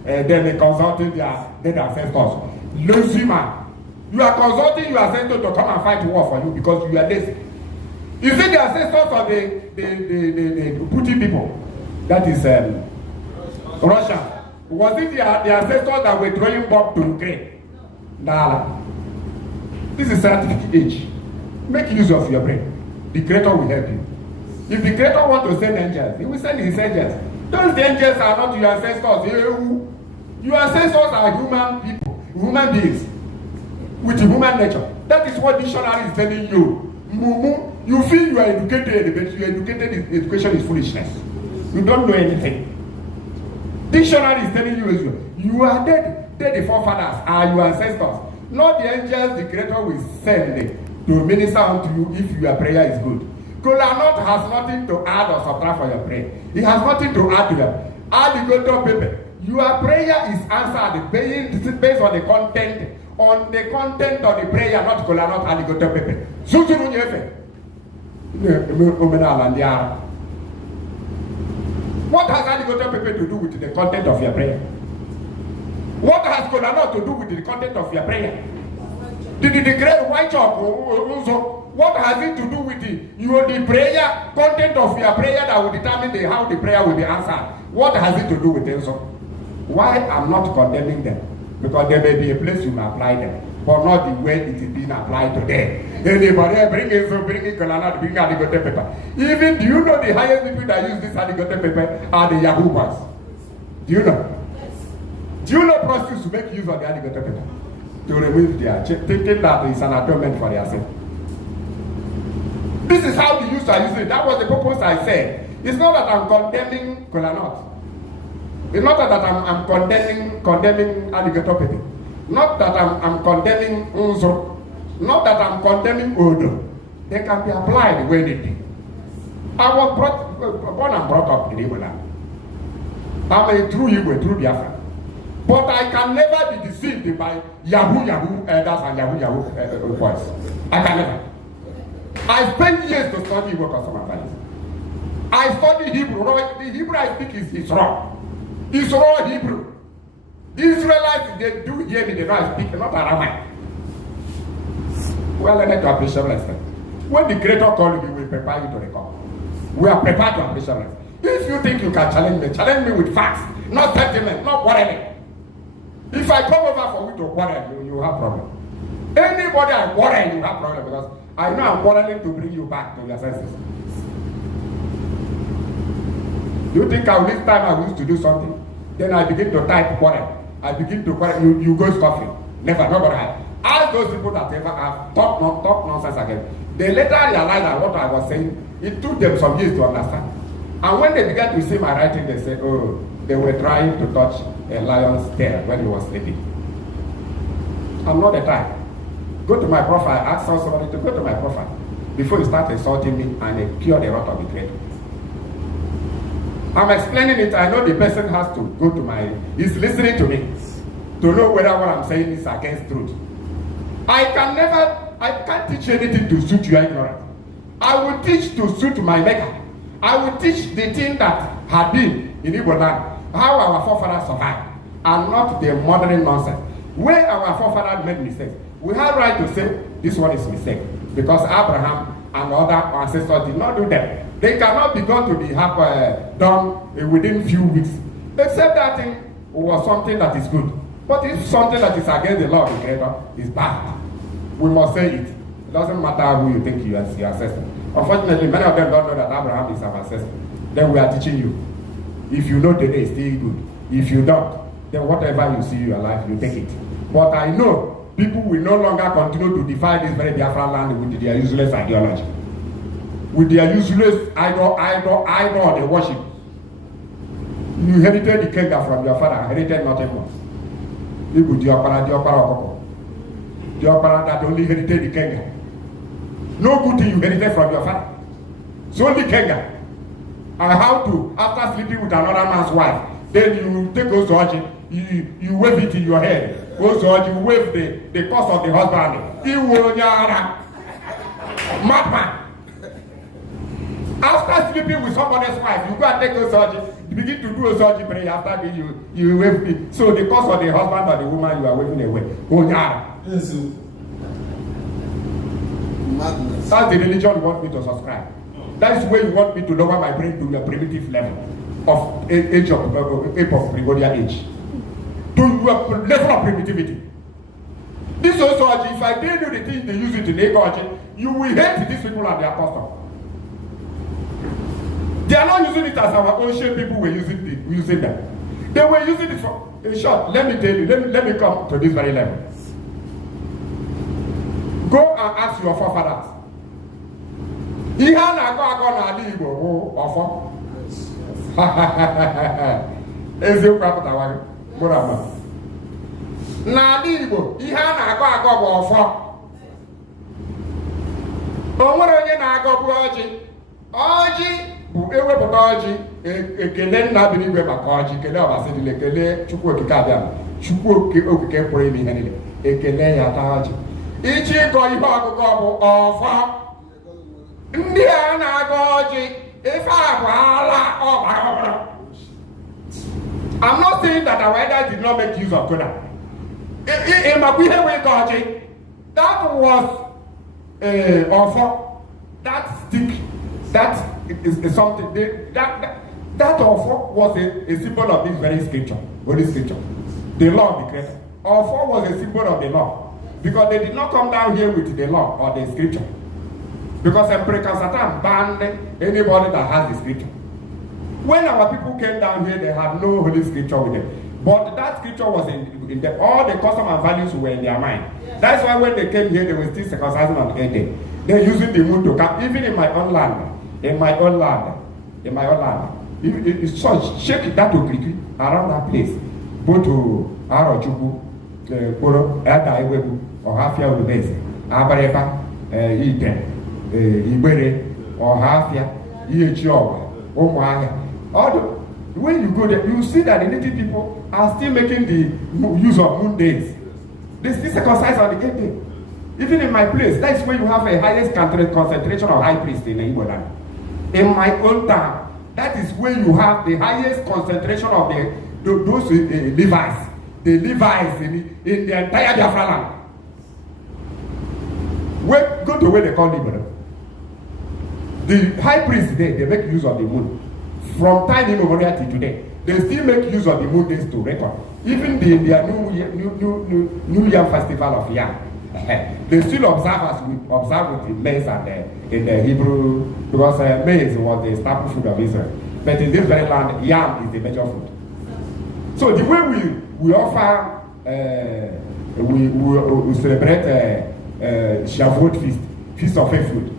that. Then they consulting their dead ancestors. Lazy man. You are consulting your ancestors to come and fight war for you because you are lazy. Is it the ancestors of the Putin people? That is Russia. Was it the ancestors that were throwing bombs to Ukraine? Nah. This is scientific age. Make use of your brain. The Creator will help you. If the Creator wants to send angels, He will send His angels. Those angels are not your ancestors. Your ancestors are human people, human beings with human nature. That is what dictionary is telling you. Mumu, you feel you are educated, but your education is foolishness. You don't know anything. Dictionary is telling you you are dead. The forefathers are your ancestors. Not the angels the Creator will send to minister unto you if your prayer is good. Kolanot has nothing to add or subtract for your prayer. It has nothing to add to them. Alligator paper. Your prayer is answered based on the content. On the content of the prayer, not Kolanot alligator paper. Omenala. What has alligator paper to do with the content of your prayer? What has Kolanot to do with the content of your prayer? Did the great white chalk also? What has it to do with the prayer, content of your prayer that will determine how the prayer will be answered? What has it to do with it? So, why I'm not condemning them? Because there may be a place you may apply them, but not the way it is being applied today. Anybody bring it Kolanot, bring alligator paper. Even, do you know the highest people that use this alligator paper are the Yahoo boys? Do you know? Do you know prostitutes who make use of the alligator paper to remove their thinking that it's an atonement for their sin? This is how the used to use it. That was the purpose I said. It's not that I'm condemning Kolanot. It's not that I'm condemning alligator paper. Not that I'm condemning Unzo. Not that I'm condemning Odo. They can be applied the way they did. I was born and brought up in Igbo land. I'm a true Igbo, true Biafra. But I can never be deceived by Yahoo elders and Yahoo boys. I can never. I spent years to study Igbo customer values. I study Hebrew. The Hebrew I speak is raw. It's raw Hebrew. The Israelites, they do hear me, they know I speak, not Aramaic. We are learning to appreciate respect. When the Creator calls you, we will prepare you to recall. We are prepared to appreciate respect. If you think you can challenge me with facts, not sentiment, not quarreling. If I come over for you to quarrel, you have problem. Anybody I quarrel, you have problem because I know I'm quarreling to bring you back to your senses. Do you think this time I used to do something? Then I begin to type quarrel. I begin to quarrel. You go scoffing. Never, nobody. Ask those people that ever have talk nonsense again. They later realized that what I was saying, it took them some years to understand. And when they began to see my writing, they said, oh, they were trying to touch a lion's tail when he was sleeping. I'm not the type. Go to my profile, ask somebody to go to my profile before you start insulting me and cure the wrath of the Creator. I'm explaining it. I know the person has to go to he's listening to me. to know whether what I'm saying is against truth. I can't teach anything to suit your ignorance. I will teach to suit my maker. I will teach the thing that had been in Igbo land, how our forefathers survived, and not the modern nonsense. Where our forefathers made mistakes, we have right to say this one is mistake, because Abraham and other ancestors did not do them. They cannot be done to be done within few weeks, except that thing was something that is good. But if something that is against the law of the Creator is bad, we must say it. It doesn't matter who you think you are your ancestor. Unfortunately, many of them don't know that Abraham is our ancestor. Then we are teaching you. If you know today, it's still good. If you don't, then whatever you see in your life, you take it. But I know people will no longer continue to defy this very Biafra land with their useless ideology. With their useless idol they worship. You inherited the kega from your father, inherited nothing more. Igbo Diopara that only inherited the kega. No good thing you inherited from your father. It's only kega. And how to, after sleeping with another man's wife, then you take Ozoji, you wave it in your head. Ozoji, you wave the cost of the husband. Madman. After sleeping with somebody's wife, you go and take Ozoji. You begin to do Ozoji prayer after you wave it. So the cost of the husband or the woman you are waving away. Yes, sir. Madness. That's the religion you want me to subscribe. That is where you want me to lower my brain to the primitive level of age of primordial age. To your level of primitivity. This also, if I tell you the things they use it in Igbo, you will hate these people and their custom. They are not using it as our ocean people were using them. They were using it for, in short, let me tell you, let me come to this very level. Go and ask your forefathers. Ihe na-agọ agọ n'ala Igbo bụ ọfọ. Eziokwu apụtawa gị, mụrụ ama. N'ala Igbo, ihe a na-agọ agọ bụ ọfọ. O nwere onye na-agọ bụ ọjị. Ọjị bụ ewepụta ọjị, ekele nna bi n'igwe maka ọjị, ekele ọbasi niile, ekele Chukwu okike abịa, Chukwu okike pụrụ ime ihe niile, ekele ya taa ọjị. Ichi ịgọ ihe ọgụgụ bụ ọfọ. Ndị a na-agọ ọjị, ife abụ ala ọbara. I'm not saying that our elders did not make use of Koda. That was offer. That stick, that is something. That offer was a symbol of this very scripture, Holy Scripture, the law of the Creator. Offer was a symbol of the law, because they did not come down here with the law or the scripture. Because Emperor Satan banned anybody that has the scripture. When our people came down here, they had no holy scripture with them. But that scripture was in them. All the custom and values were in their mind. That's why when they came here, they were still circumcising on the 8th day. They're using the moon to come. Even in my own land, it's such, shake that to Kriki, around that place. Go to Arochuku, Poro, Eda Iwebu, or Hafia of the base, Abareba, Iten, Ibere, or Hafia, Iechioga, Omwaya. When you go there, you see that the native people are still making the use of moon days. They still circumcise on the 8th day. Even in my place, that's where you have a highest concentration of high priests in Igbo land. In my own town, that is where you have the highest concentration of those Levites. The Levites in the entire Biafra land. Go to where they call Igbo. The high priests there, they make use of the moon. From time immemorial till today, they still make use of the moon days to record. Even their New Year festival of Yam, they still observe with the maize and in the Hebrew, because maize was the staple food of Israel. But in this very land, yam is the major food. So the way we offer, we celebrate Shavuot feast of faith food.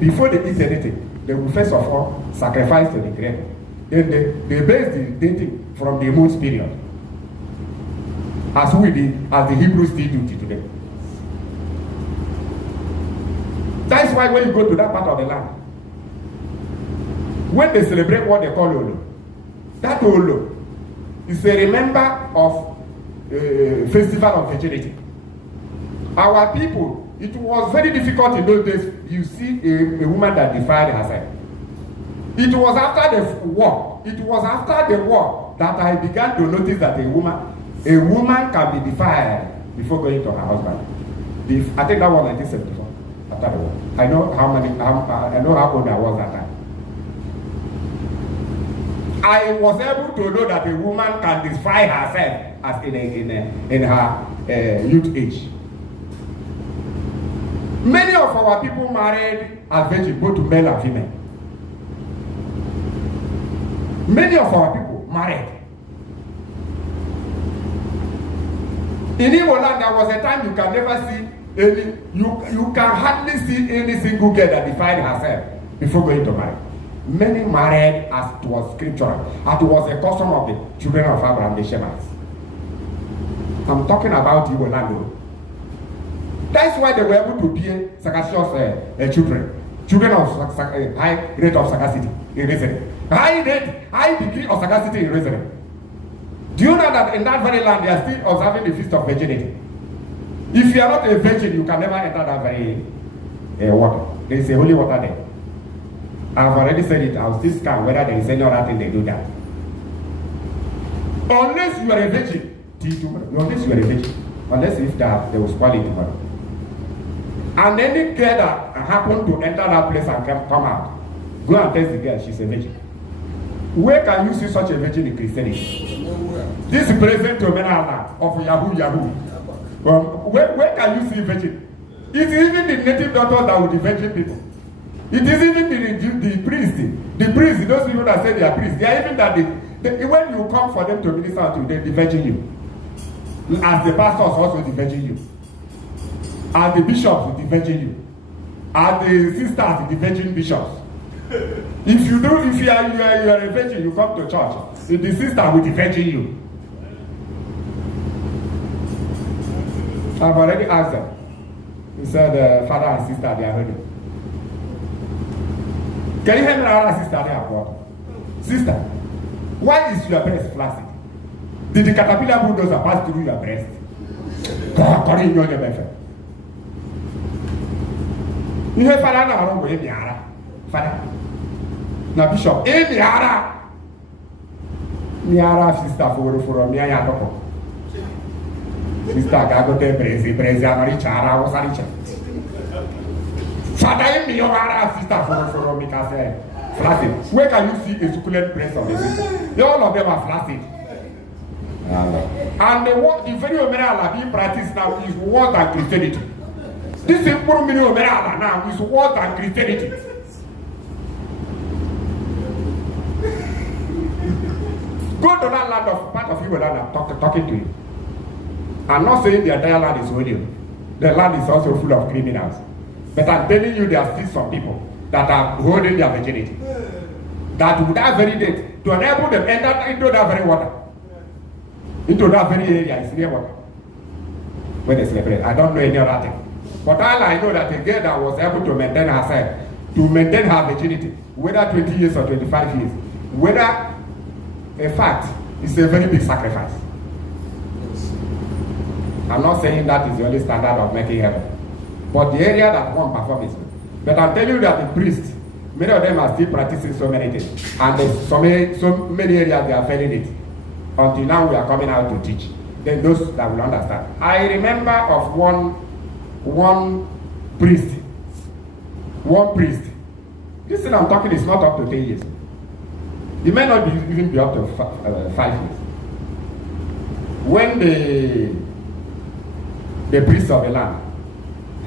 Before they eat anything, they will first of all sacrifice to the Creator. Then they base the dating from the moon's period, as the Hebrews still do today. That's why when you go to that part of the land, when they celebrate what they call Olo, that Olo is a remember of festival of virginity. Our people, it was very difficult in those days. You see a woman that defiled herself. It was after the war. It was after the war that I began to notice that a woman can be defiled before going to her husband. I think that was 1974. After the war, I know I know how old I was that time. I was able to know that a woman can defile herself as in her youth age. Many of our people married as virgin, both male and female. Many of our people married. In Igbo land, there was a time you can never see any, you can hardly see any single girl that defiled herself before going to marry. Many married as it was scriptural, as it was a custom of the children of Abraham, the Shemites. I'm talking about Igbo land. That's why they were able to bear sagacious children of high rate of sagacity in reasoning. High degree of sagacity in reasoning. Do you know that in that very land they are still observing the feast of virginity? If you are not a virgin, you can never enter that very water. There is a holy water there. I've already said it. I'll still scan whether there is any other thing they do that. Unless you are a virgin, unless you are a virgin, unless if they will spoil it tomorrow. And any girl that happened to enter that place and come out, go and test the girl, she's a virgin. Where can you see such a virgin in Christianity? This is present Omenala of Yahoo. Where can you see virgin? It is even the native daughters that will be virgin people. It is even the priest, those people that say they are priests. They are even that when you come for them to minister to, they virgin you. As the pastors also virgin you. As the bishops will virgin you. As the sisters will virgin bishops. If you are a virgin, you come to church. The sister will virgin you. I've already asked them. He said, father and sister, they are ready. Can you hear me now, sister? They are what? Sister, why is your breast flaccid? Did the caterpillar bulldozer pass through your breast? God, you know your benefit. You have father now, I don't go in the ara. Father. Now, Bishop, in the ara. Niara, sister, for me, I have Sister, Gagote, Brezi, Amarichara, was a richer. Father, in your sister, for me, flaccid. Where can you see a succulent breast of a sister? All of them are flaccid. And the very Omenala being practiced now is worse than Christianity. This is poor mini Omenala now is worse than Christianity. Go to that land of part of Igbo land and talking to you. I'm not saying the entire land is holy. The land is also full of criminals. But I'm telling you, there are still some people that are holding their virginity. That with that very date, to enable them enter into that very water. Into that very area, is near water. When they celebrate. I don't know any other thing. But all I know that a girl that was able to maintain herself, to maintain her virginity, whether 20 years or 25 years, whether, in fact, it's a very big sacrifice. I'm not saying that is the only standard of making heaven. But the area that one performs is. But I'm telling you that the priests, many of them are still practicing so many things. And there's so many areas they are failing it. Until now we are coming out to teach. Then those that will understand. I remember of one priest. This thing I'm talking is not up to 10 years. It may not even be up to 5 years. When the priest of the land,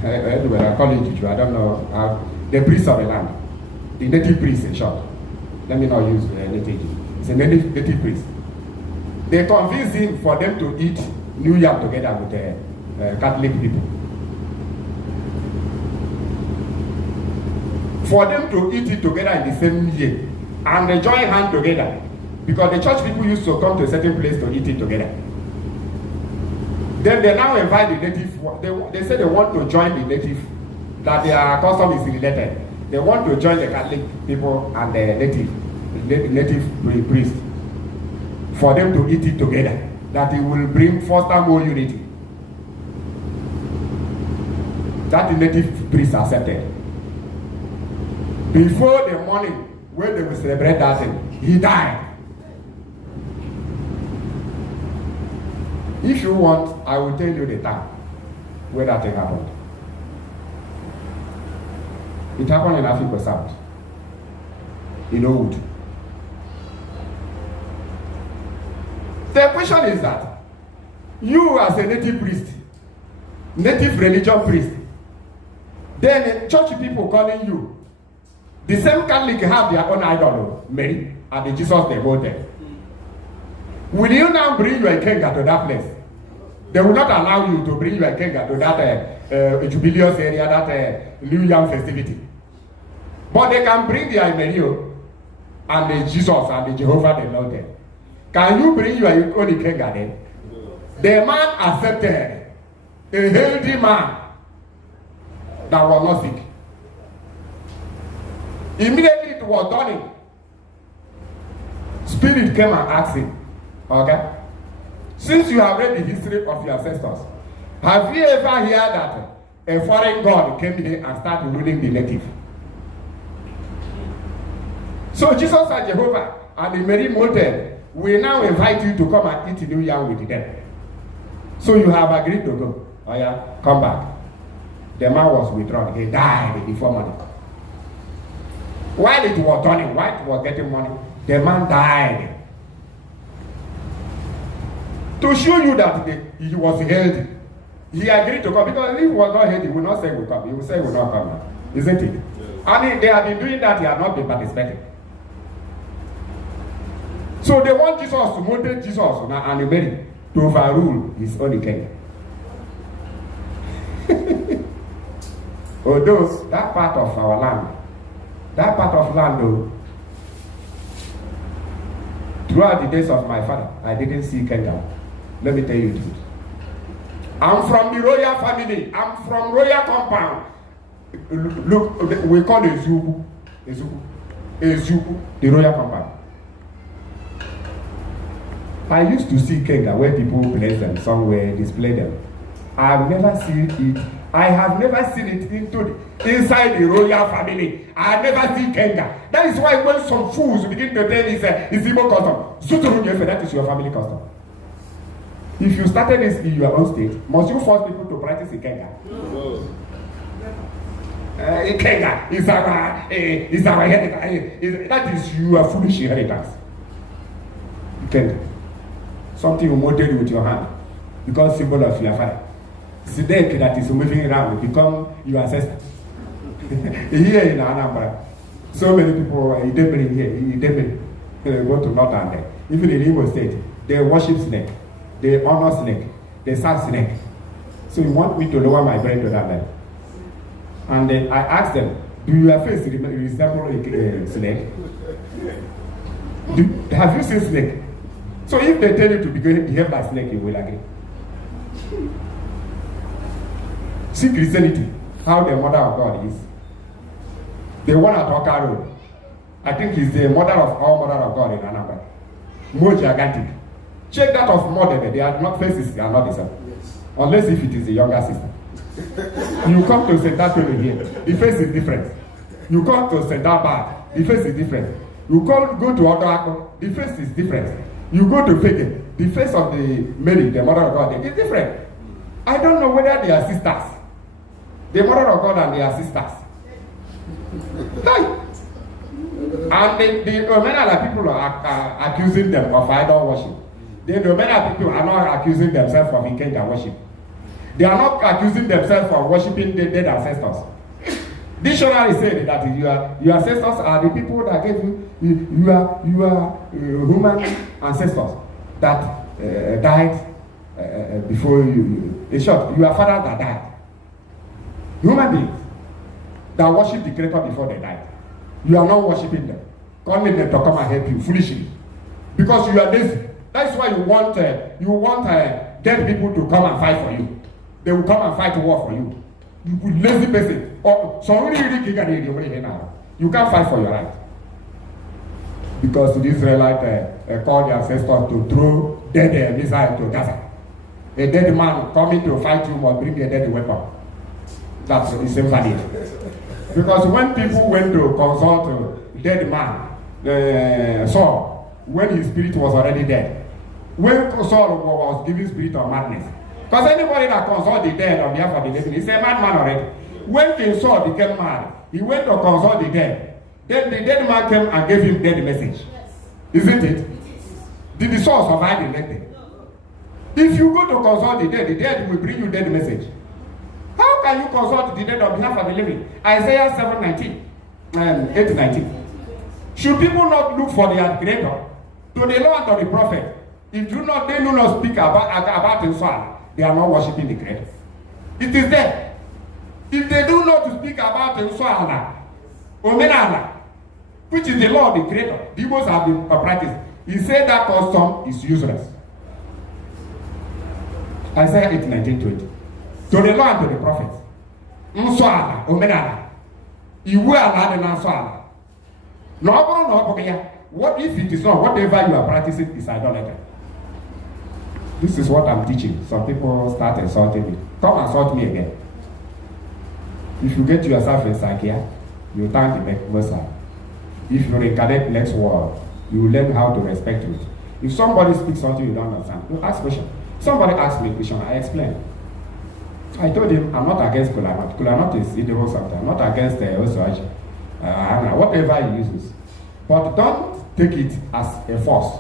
I call it Juju, I don't know how, the priest of the land, the native priest in short, let me not use native, it's a native priest. They convinced him for them to eat New Yam together with the Catholic people. For them to eat it together in the same year and they join hands together, because the church people used to come to a certain place to eat it together. Then they now invite the native. They say they want to join the native, that their custom is related. They want to join the Catholic people and the native priest for them to eat it together. that it will bring foster more unity. That the native priest accepted. Before the morning when they will celebrate that thing, he died. If you want, I will tell you the time where that thing happened. It happened in Africa South, in Owood. The question is that you as a native priest, native religion priest, then church people calling you, the same Catholic have their own idol, Mary, and the Jesus they voted. Will you now bring your Ikenga to that place? They will not allow you to bring your Ikenga to that jubileous area, that New Yam festivity. But they can bring their Imerio and the Jesus and the Jehovah the Lord there. Can you bring your own Ikenga there? The man accepted, a healthy man that was not sick. Immediately it was done. Spirit came and asked him, okay, since you have read the history of your ancestors, have you ever heard that a foreign god came here and started ruling the native? So Jesus and Jehovah and the Mary Mountain will now invite you to come and eat New Yam with them. So you have agreed to go. Oh yeah, come back. The man was withdrawn. He died before morning. While it was done, while it was getting money, the man died. To show you that he was healthy. He agreed to come, because if he was not healthy, he would not say he would come. He would say he would not come now. Isn't it? Yes. And they have been doing that, he has not been participating. So they want Jesus to motivate Jesus and Mary to overrule his own king. Although that part of our land, though, throughout the days of my father, I didn't see Kenya. Let me tell you the truth. I'm from the royal family. I'm from royal compound. Look, we call it Ezuku, the royal compound. I used to see Kenya where people place them somewhere, display them. I've never seen it. I have never seen it inside the royal family. I have never seen Kenya. That is why when some fools begin to tell it's Igbo custom, that is your family custom. If you started this in your own state, must you force people to practice in Kenya? No. Kenya is our heritage. That is your foolish inheritance. Kenya. Something you molded with your hand, because symbol of your father. Sidek that is moving around become your ancestor. Here in Anambra, so many people in Debri, go to North and there. Even in Igbo State, they worship snake, they honor snake, they serve snake. So you want me to lower my brain to that level? And then I asked them, do your face resemble a snake? Have you seen snake? So if they tell you to behave like snake, you will agree. See Christianity, how the mother of God is. The one at Oka Road, I think he's the mother of all mother of God in Anambra. More gigantic. Check that of mother, they are not faces, they are not the same. Yes. Unless if it is a younger sister. You come to St. Anthony here, the face is different. You come to St. Albert, the face is different. You go to Odoako, the face is different. You go to Fege, the face of the Mary, the mother of God, is different. I don't know whether they are sisters. The mother of God and their sisters. Hi. And the Omenala people are accusing them of idol worship. The Omenala people are not accusing themselves of Ikenga worship. They are not accusing themselves of worshiping the dead ancestors. Dictionary said that your ancestors are the people that gave you your human ancestors that died before you. In short, your father that died. Human beings that worship the Creator before they died. You are not worshiping them. Calling them to come and help you foolishly. Because you are lazy. That's why you want dead people to come and fight for you. They will come and fight war for you. You lazy person. Or so you can't fight for your right. Because the Israelites called their ancestors to throw dead missile to Gaza. A dead man coming to fight you must bring a dead weapon. That's the same value. Because when people went to consult a dead man, Saul, when his spirit was already dead, when Saul was giving spirit of madness, because anybody that consults the dead on behalf of the living is a madman already. When King Saul became mad, he went to consult the dead. Then the dead man came and gave him dead message. Isn't it? Did the Saul survive the next day? If you go to consult the dead will bring you dead message. How can you consult the dead on behalf of the living? Isaiah 7:19 and 8:19. Should people not look for their creator? To the law and to the prophet. If they do not speak about himself, they are not worshiping the creator. It is there. If they do not speak about himself, Omenala, which is the law of the creator, the Igbos have been practiced. He said that custom is useless. Isaiah 8:19-20. To the law and to the prophets. Nswala, Omenala. Iwu ala de na nswala. No, what if it is not? Whatever you are practicing is idolatry. This is what I'm teaching. Some people start insulting me. Come insult me again. If you get yourself in Sakia, you thank the Messiah. If you reincarnate next world, you will learn how to respect it. If somebody speaks something you don't understand, you ask question. Somebody asked me a question, I explained. I told him, I'm not against Kulanot. Kulanot is Igbo something. I'm not against Osoaji. Whatever he uses. But don't take it as a force.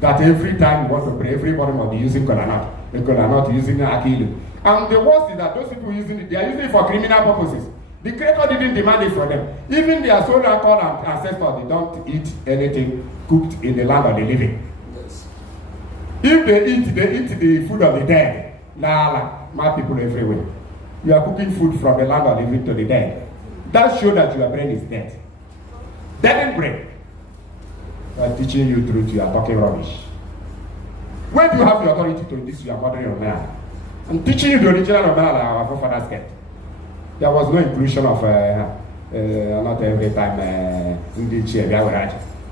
That every time you want to pray, everybody must be using Kulanot. The Kulanot using Akilu. And the worst is that those people using it, they are using it for criminal purposes. The Creator didn't demand it from them. Even their so-called ancestors, they don't eat anything cooked in the land of the living. Yes. If they eat the food of the dead. My people everywhere. You are cooking food from the land of the living to the dead. That shows that your brain is dead. Dead brain. I am teaching you truth, you are talking rubbish. Where do you have the authority to this? You are murdering your man. I'm teaching you the original Omenala our forefathers kept. There was no inclusion of not every time in the chair.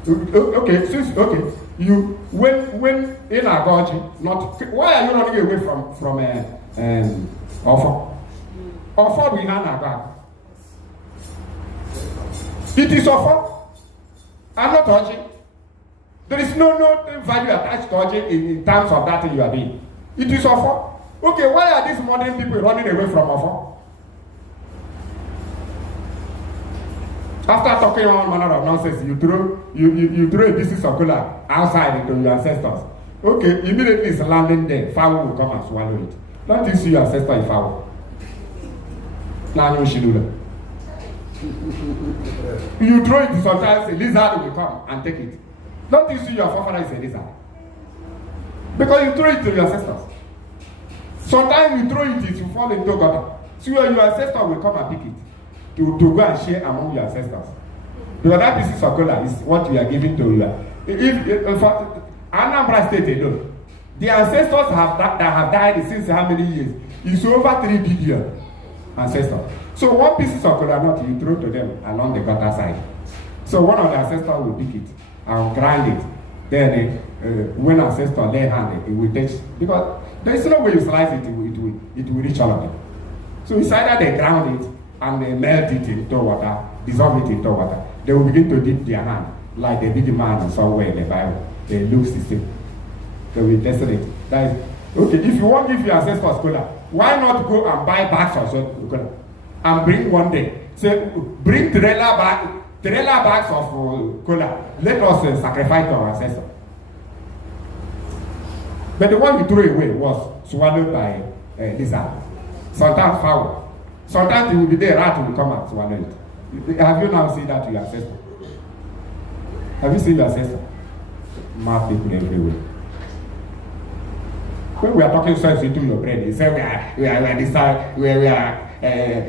Okay, you when in Agoji, not why are you running away from Offer? Offer we have Agag. It is Offer. I'm not touching. There is no value attached to touching in terms of that thing you are doing. It is Offer. Okay, why are these modern people running away from Offer? After talking all manner of nonsense, you throw a piece of cola outside into your ancestors. Okay, immediately it's landing there. Fowl will come and swallow it. Don't you see your ancestor in fowl? Now you should do that. You throw it sometimes, a lizard will come and take it. Don't you see your forefather is a lizard? Because you throw it to your ancestors. Sometimes you throw it, it will fall into gutter. So your ancestor will come and pick it. To go and share among your ancestors. Because that piece of cola is what you are giving to you. If for Anambra State alone, the ancestors that have died since how many years? It's over 3 billion ancestors. So one piece of cola nut you throw to them along the gutter side. So one of the ancestors will pick it and grind it. Then when ancestor lay hand, it will touch. Because there is no way you slice it, it will reach all of them. So it's either they ground it and they melt it into water, dissolve it into water. They will begin to dip their hand, like the big man somewhere in the Bible. They look system. They will test it. That is, okay, if you want to give your ancestors cola, why not go and buy bags of cola and bring one day? Say, bring trailer bags of cola. Let us sacrifice to our ancestors. But the one you threw away was swallowed by lizard. Sometimes fowl. Sometimes it will be there, rat will come and swallow it. Have you now seen that to your ancestor? Have you seen your ancestor? Mad people everywhere. When we are talking sense into your brain, you say we are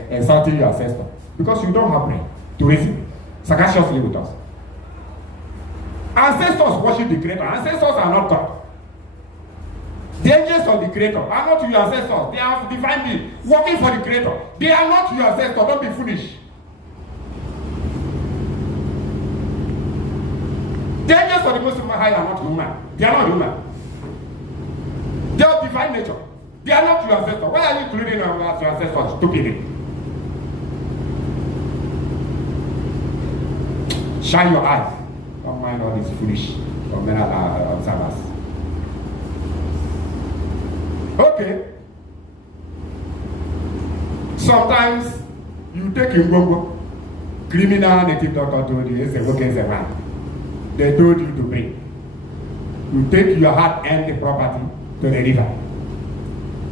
insulting your ancestor. Because you don't have brain to reason sagaciously with us. Ancestors worship the Creator. Ancestors are not God. The angels of the Creator are not your ancestors. They are divine beings working for the Creator. They are not your ancestors. Don't be foolish. The angels of the Most High are not human. They are not human. They are divine nature. They are not your ancestors. Why are you including them as your ancestors? Stupidity. Shine your eyes. Don't mind all these foolish Omenala observers. Okay. Sometimes you take Igbo, criminal native doctor told you, it's a man. They told you to bring. You take your heart and the property to the river.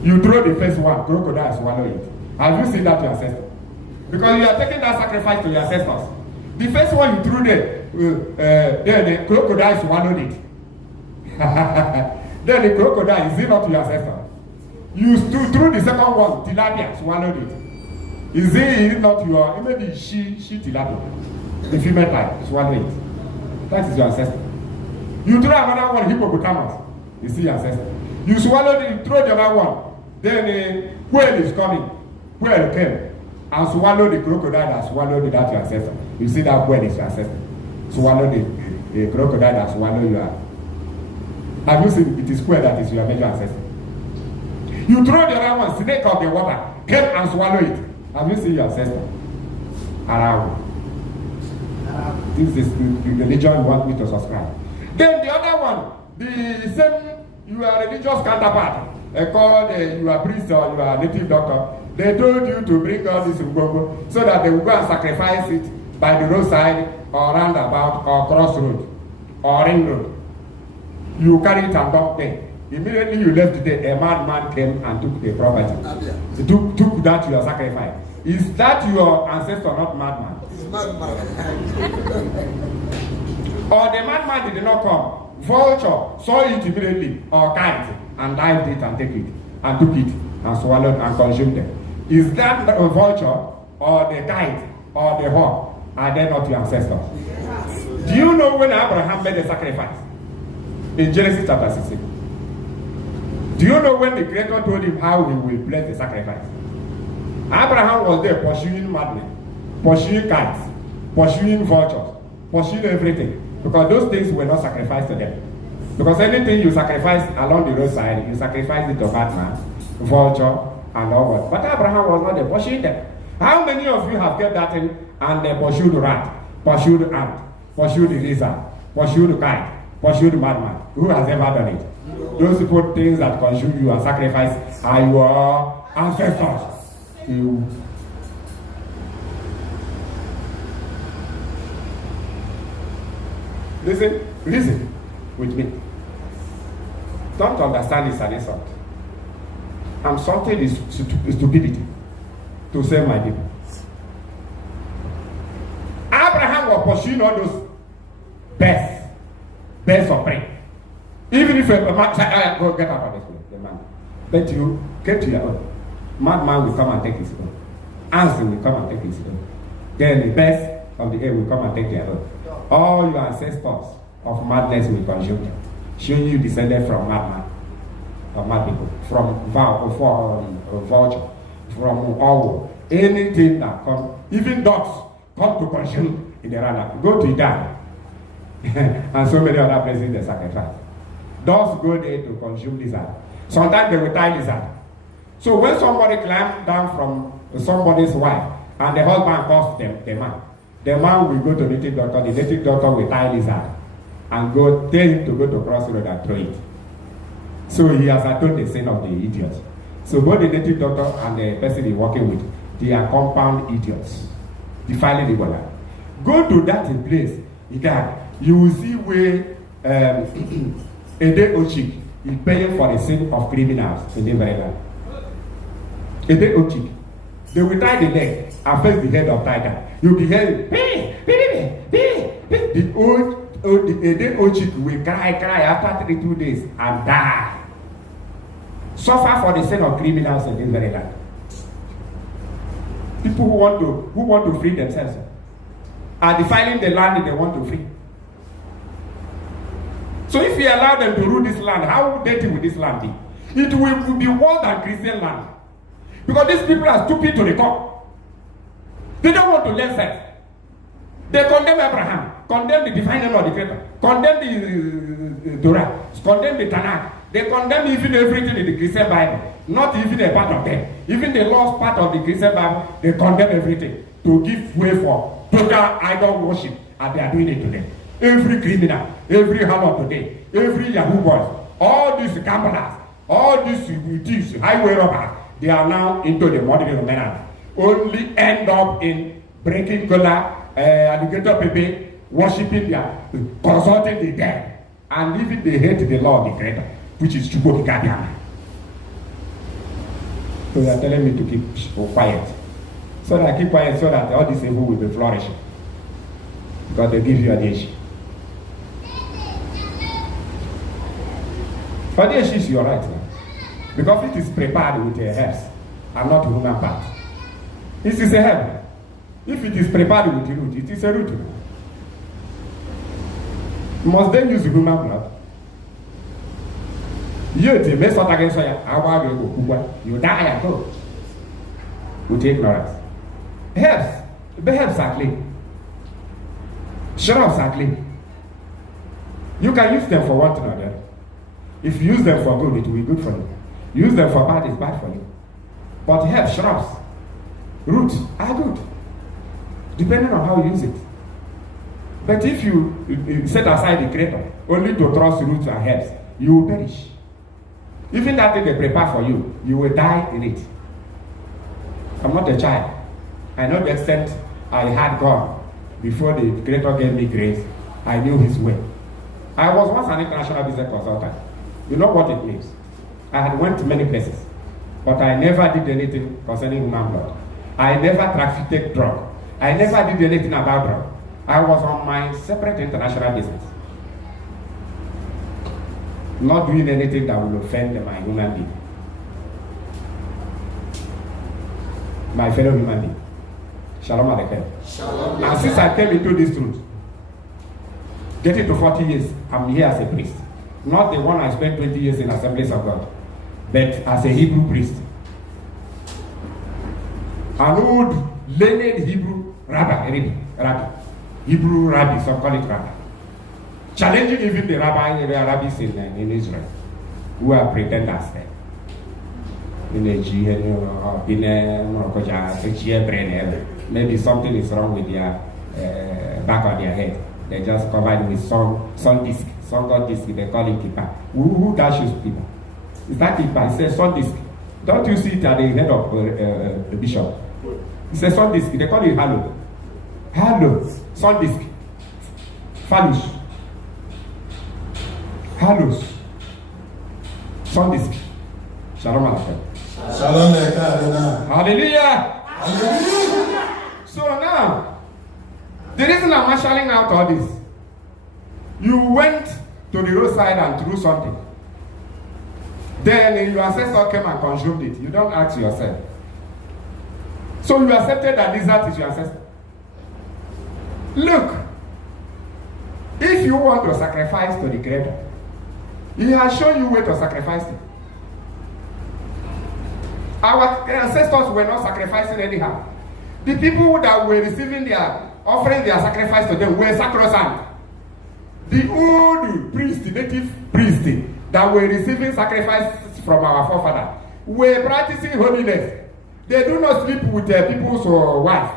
You throw the first one, crocodile swallow it. Have you seen that to your ancestors? Because you are taking that sacrifice to your ancestors. The first one you threw there, then the crocodile swallowed it. Then the crocodile is it not to your ancestor? You threw the second one, tilapia swallowed it. Is it not your? Maybe she tilapia, the female type swallow it. That is your ancestor. You throw another one, hippopotamus. You see your ancestor. You swallow it, you throw the other one. Then the whale is coming. Whale came and swallow the crocodile that swallowed that your ancestor. You see that whale is your ancestor. Swallow the crocodile that swallowed your. Have you seen it is square that is your major ancestor? You throw the other one, snake of the water, came and swallow it. Have you seen your ancestor? Around. This is the religion you want me to subscribe. Then the other one, the same, you are religious counterpart, called you are priest or you are native doctor. They told you to bring all this Ugogo so that they will go and sacrifice it by the roadside or roundabout or crossroad or ring road. You carry it and dump there. Immediately you left there, a madman came and took the property. Took that your sacrifice. Is that your ancestor, not madman? It's madman. Or the madman did not come. Vulture saw it immediately, or kite, and dived it and took it, and swallowed and consumed it. Is that a vulture, or the kite, or the hawk? Are they not your ancestors? Yes. Do you know when Abraham made the sacrifice? In Genesis chapter 16. Do you know when the Creator told him how he will bless the sacrifice? Abraham was there pursuing madmen, pursuing kites, pursuing vultures, pursuing everything. Because those things were not sacrificed to them. Because anything you sacrifice along the roadside, you sacrifice it to madman, vulture, and all that. But Abraham was not there pursuing them. How many of you have kept that in and pursued rat, pursued ant, pursued lizard, pursued kite, pursued madman? Who has ever done it? Those people, things that consume you and sacrifice are your ancestors. You. Listen with me. Don't understand it's an insult. I'm something is stupidity to save my people. Abraham was pursuing all those birds of prey. Even if a man said, go get out of this place, the man. But you get to your own. Madman will come and take his own. Ants will come and take his own. Then the birds of the air will come and take their own. All your ancestors of madness will consume them, showing you descended from madman, or mad people, from vulture, from owl, anything that comes, even dogs come to consume in the rana. Go to Idan, and so many other places they sacrifice. Dogs go there to consume lizard. Sometimes they will tie lizard. So when somebody climbs down from somebody's wife, and the husband calls the man will go to the native doctor. The native doctor will tie lizard and go tell him to go to crossroad and throw it. So he has atoned the sin of the idiots. So both the native doctor and the person he's working with, they are compound idiots, defiling the body. Go to that place, you will see where Ede Ochik is paying for the sin of criminals in the very land. Ede Ochik, they will tie the leg and face the head of tiger. You'll be hearing, the Ede Ochik will cry after 2 days and die. Suffer for the sin of criminals in this very land. People who want to free themselves are defiling the land they want to free. So if we allow them to rule this land, how dirty will this land be? It will be worse than Christian land. Because these people are stupid to the core. They don't want to learn sense. They condemn Abraham. condemn the divine name of the Creator, condemn the Torah, condemn the Tanakh. They condemn even everything in the Christian Bible, not even a part of them. Even the lost part of the Christian Bible, they condemn everything to give way for total idol worship, and they are doing it today. Every criminal, every hammer today, every Yahoo boys, all these gamblers, all these thieves, highway robbers, they are now into the modern Omenala. Only end up in breaking collar, alligator pepe, worshiping their, consulting the dead, and even they hate the law of the Creator, which is Chukwu Kikadiama. So they are telling me to keep quiet. So that I keep quiet so that all this evil will be flourishing. Because they give you an issue. But the issue is your right now. Because it is prepared with a herbs and not human part. This is a herb. If it is prepared with a root, it is a root. Must they use human blood? You die and go. With ignorance. Herbs. The herbs are clean. Shrubs are clean. You can use them for one thing or the other. If you use them for good, it will be good for you. Use them for bad, it's bad for you. But herbs, shrubs, roots are good, depending on how you use it. But if you set aside the Creator only to trust roots and herbs, you will perish. Even that thing they prepare for you, you will die in it. I'm not a child. I know the extent I had God before the Creator gave me grace. I knew His way. I was once an international business consultant. You know what it means. I had went to many places, but I never did anything concerning human blood. I never trafficked drug. I never did anything about drug. I was on my separate international business, not doing anything that will offend my human being, my fellow human being. Shalom Aleichem. And since I came into this truth, getting to 40 years, I'm here as a priest. Not the one I spent 20 years in Assemblies of God, but as a Hebrew priest. An old, learned Hebrew rabbi, Hebrew rabbi, some call it rabbi. Challenging even the rabbis in Israel, who are pretenders there. Maybe something is wrong with their back of their head. They just covered with sun disc. Sun god disc, they call it kippah. Who dashes people? Is that kippah? It says sun disc. Don't you see it at the head of the bishop? It says sun disc. They call it halo. Halo. Sun disc. Phallus. Halos. Sun disc. Shalom Aleichem. Shalom Aleichem. Hallelujah. Hallelujah. So now, the reason I'm marshalling out all this, you went to the roadside and threw something. Then your ancestor came and consumed it. You don't ask yourself. So you accepted that lizard is your ancestor. Look, if you want to sacrifice to the Creator, He has shown you where to sacrifice to. Our ancestors were not sacrificing anyhow. The people that were receiving their offering their sacrifice to them were sacrosanct. The old priests, the native priests that were receiving sacrifices from our forefathers were practicing holiness. They do not sleep with their people's wife.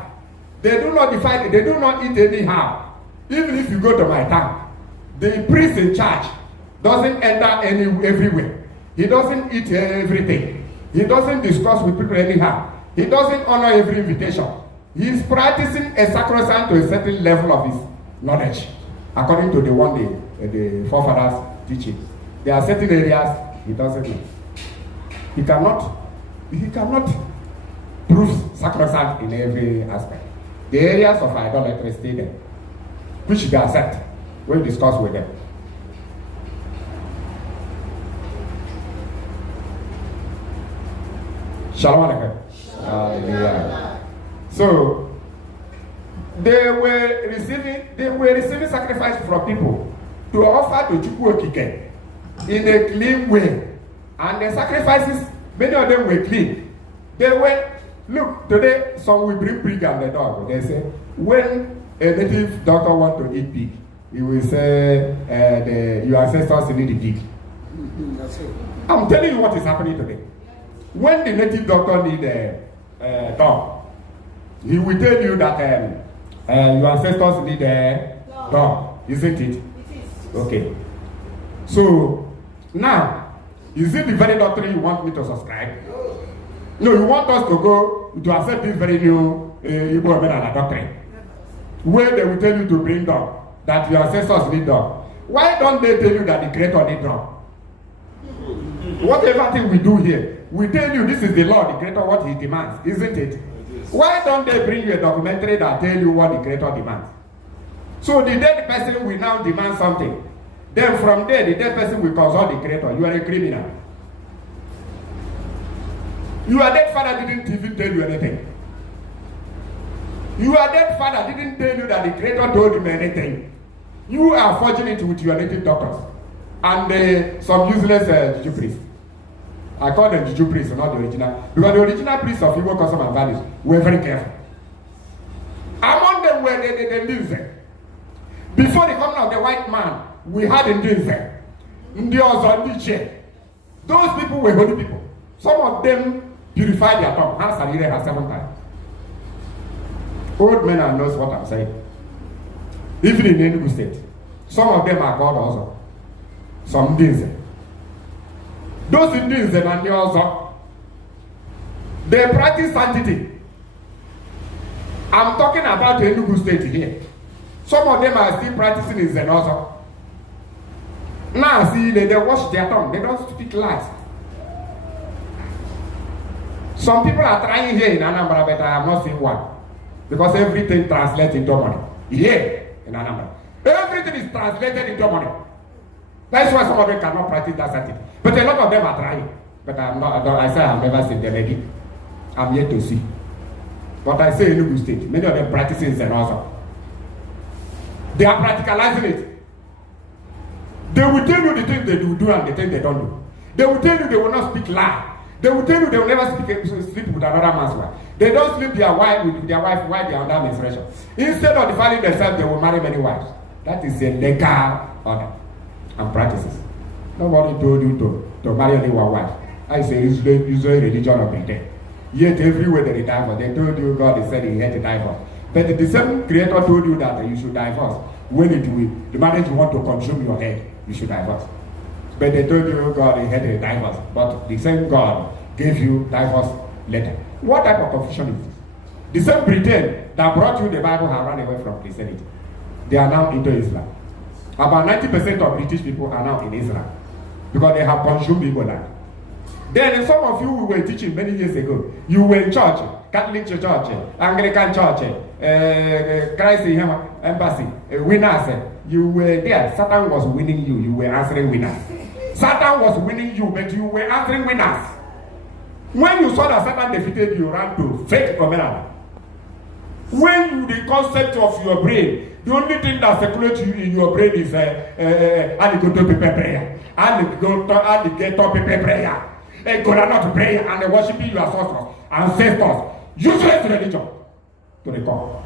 They do not defile. They do not eat anyhow. Even if you go to my town, the priest in charge doesn't enter everywhere. He doesn't eat everything. He doesn't discuss with people anyhow. He doesn't honor every invitation. He is practicing a sacrosanct to a certain level of his knowledge, according to the one the forefathers teaching. There are certain areas he doesn't know. He cannot prove sacrosanct in every aspect. The areas of idolatry stay there, which they accept when we discuss with them. Shalom Aleichem. So they were receiving sacrifice from people to offer to Chukwu Okike in a clean way. And the sacrifices, many of them were clean. They were, look, today some will bring pig and the dog. They say, when a native doctor want to eat pig, he will say, your ancestors need the pig. I'm telling you what is happening today. When the native doctor need a dog, he will tell you that your ancestors need a dog, isn't it? It is. Okay. So now, is it the very doctrine you want me to subscribe? No, you want us to go to accept this very new Igbo Omenala doctrine, where they will tell you to bring dog, that your ancestors need dog. Why don't they tell you that the creator need dog? Whatever thing we do here, we tell you this is the law, the creator, what he demands, isn't it? Why don't they bring you a documentary that tell you what the creator demands? So the dead person will now demand something. Then from there, the dead person will consult the creator. You are a criminal. Your dead father didn't even tell you anything. Your dead father didn't tell you that the creator told him anything. You are forging it with your native doctors and some useless juju priests. I call them juju priests, not the original, because the original priests of Igbo custom and values were very careful. Among them were the Ndinze. Before the coming of the white man, we had Ndinze, Ndiozo, Ndiche. Those people were holy people. Some of them purified their tongue. Hansarire has 7 times. Old men knows what I'm saying. Even in Enugu State, some of them are God also. Some Ndinze. Those Ndinze and Ndiozo, they practice sanctity. I'm talking about Enugu State here. Some of them are still practicing in Zen also. Now, see, they wash their tongue. They don't speak lies. Some people are trying here in Anambra, but I have not seen one. Because everything translates into money. Here in Anambra. Everything is translated into money. That's why some of them cannot practice that certain. But a lot of them are trying. But I say I've never seen them again. I'm yet to see. But I say in Enugu State, many of them practicing Zen also. They are practicalizing it. They will tell you the things they do and the things they don't do. They will tell you they will not speak lie. They will tell you they will never sleep with another man's wife. They don't sleep with their wife while they are under menstruation. Instead of defiling themselves, they will marry many wives. That is a legal order and practices. Nobody told you to marry only one wife. I say usually religion of Britain. Yet everywhere they divorce, they told you God is said he had to divorce. But the same creator told you that you should divorce. When it will, the marriage want to consume your head, you should divorce. But they told you God he had a divorce. But the same God gave you divorce letter. What type of confusion is this? The same Britain that brought you the Bible have run away from Christianity. They are now into Islam. About 90% of British people are now in Islam because they have consumed Igbo land. Then some of you were teaching many years ago. You were in church, Catholic church, Anglican church, Christ Embassy, winners. You were there. Satan was winning you. You were answering winners. Satan was winning you, but you were answering winners. When you saw that Satan defeated you, ran to fake Omenala. When you, the concept of your brain, the only thing that circulates you in your brain is alligator paper prayer, alligator paper prayer, not prayer, and worshiping your ancestors, useless religion to the core.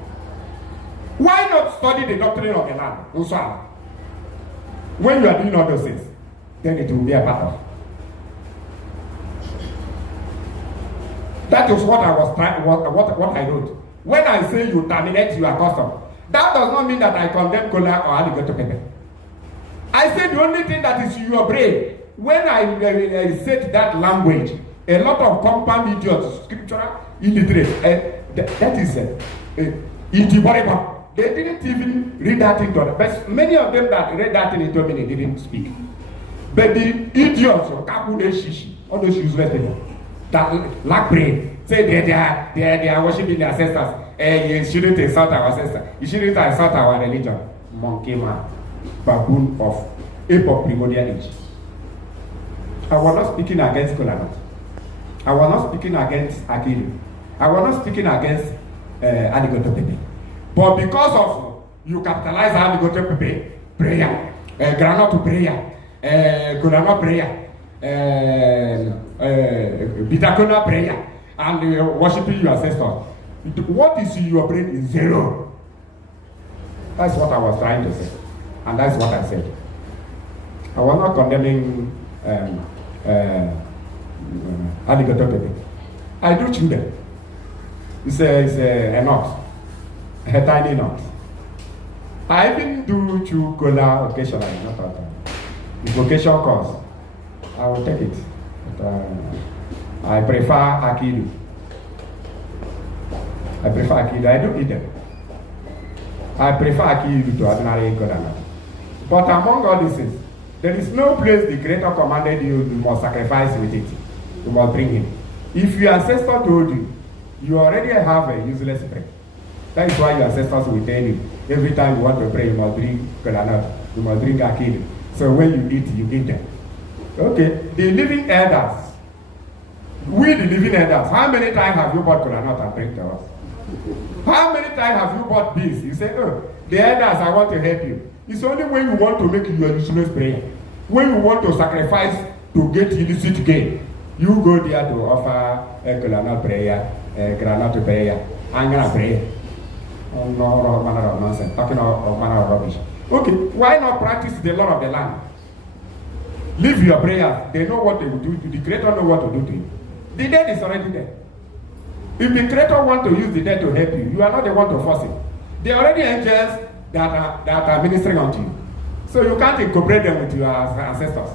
Why not study the doctrine of the land? When you are doing all those things, then it will be a part of. That is what I was trying, what I wrote. When I say you terminate your custom, that does not mean that I condemn cola or alligator pepper. I said the only thing that is in your brain. When I said that language, a lot of compound idiots, scriptural illiterate, that is Itiboriba. They didn't even read that into it. But many of them that read that into me, they didn't speak. But the idiots, all those useless people that lack brain, say they are worshiping their ancestors. You shouldn't insult our ancestors. You shouldn't insult our religion. Monkey man, baboon of ape of primordial age. I was not speaking against Kolanot. I was not speaking against Akilu. I was not speaking against alligator pepe. But because of you capitalize alligator pepe prayer, granite prayer, Kolanot prayer, Bitakona prayer, and worshiping your ancestors. What is in your brain is zero. That's what I was trying to say. And that's what I said. I was not condemning alligator pepe. I do chew them. It's a nut, a tiny nut. I even do chew cola occasionally, not all the time. If occasion comes, I will take it. But, I prefer akidu. I do eat them. I prefer akidu to ordinary cola nut. But among all these things, there is no place the Creator commanded you must sacrifice with it. You must bring him. If your ancestor told you, you already have a useless prayer. That is why your ancestors will tell you, every time you want to pray, you must drink cola nut, you must drink akidu. So when you eat, you give them. Okay, the living elders, we the living elders, how many times have you bought cola nut and bring to us? How many times have you bought this? You say, oh, the elders, I want to help you. It's only when you want to make your useless prayer, when you want to sacrifice to get illicit gain, you go there to offer a cola nut prayer, a granite prayer, anger prayer. Oh, no manner of nonsense, talking of manner of rubbish. Okay, why not practice the law of the land? Leave your prayers. They know what they will do. The Creator know what to do to you. The dead is already there. If the Creator want to use the dead to help you, you are not the one to force it. They are already angels that are ministering unto you. So you can't incorporate them with your ancestors.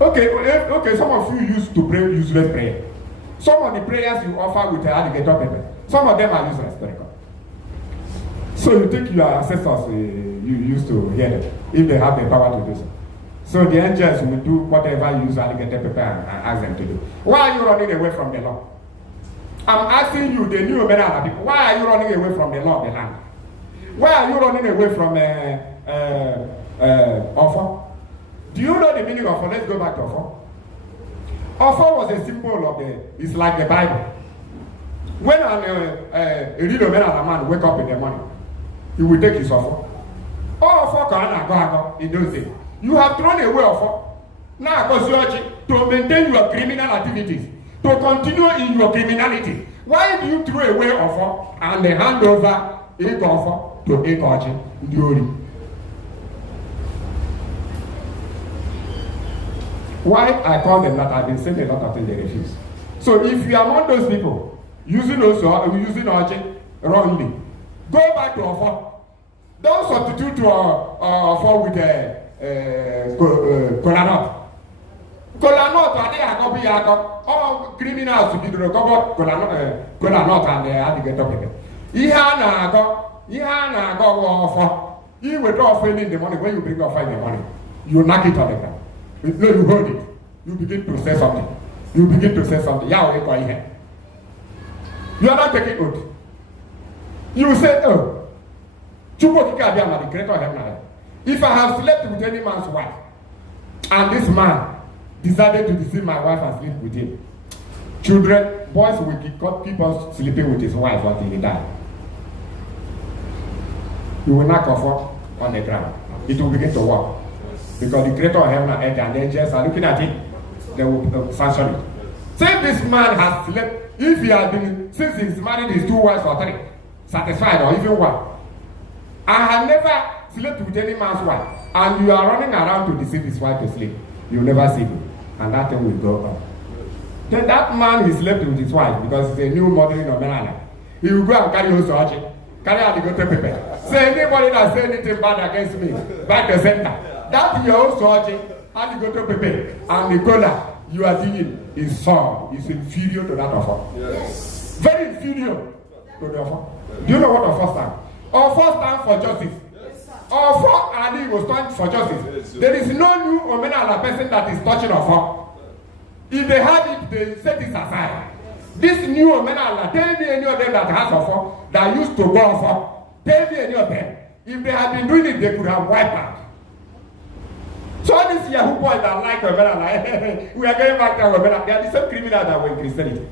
Okay, some of you used to pray useless prayer. Some of the prayers you offer with alligator pepper, some of them are useless. So you think your ancestors, you used to hear them, if they have the power to do so. So the angels will do whatever you use alligator pepper and ask them to do. Why are you running away from the law? I'm asking you, the new Omenala people, why are you running away from the law of the land? Why are you running away from Ofo? Do you know the meaning of Ofo? Let's go back to Ofo. Ofo was a symbol of it's like the Bible. When a real Omenala man wake up in the morning, he will take his Ofo. Oh, Ofo can go in those days. You have thrown away Ofo. Now, to maintain your criminal activities, to continue in your criminality. Why do you throw away Ofo and hand over Ofo to Ekochi Ndiori? Why I call them that? I've been saying a lot of things they refuse. So if you are among those people using Ochi wrongly, go back to Ofo. Don't substitute to Ofo with cola nut. Cola nut, all criminals to be recovered cola nut and alligator pepper. He will not offend in the morning. When you bring offer in the morning, you knock it on the ground. No, you hold it. You begin to say something. Yahweh, you are not taking oath. You say, oh, the Creator of heaven and earth. If I have slept with any man's wife, and this man decided to deceive my wife and sleep with him, children, boys will keep on sleeping with his wife until he dies. He will knock off on the ground. It will begin to work. Because the Creator of heaven and earth and the angels are looking at it, they will sanction it. Say this man has slept, if he has been, since he's married his 2 wives or 3, satisfied or even 1. I have never slept with any man's wife, and you are running around to deceive his wife to sleep. You will never see him, and that thing will go on. Then that man, he slept with his wife because it's a new model in Omenala. He will go and carry Ochi, carry alligator pepper. Say anybody that say anything bad against me, back the center. That your Ochi, alligator pepper, and the cola you are doing is sour, is inferior to that of her. Yes. Very inferior to the offer. Do you know what offer stands? Offer stands for justice. Offer and will stand for justice. There is no new Omenala person that is touching offer. If they have it, they set it aside. This new Omenala, tell me any of them that has offer, that used to go offer. Tell me any of them. If they had been doing it, they could have wiped out. So all these Yahoo boys that like Omenala, we are getting back to Omenala. They are the same criminals that were in Christianity.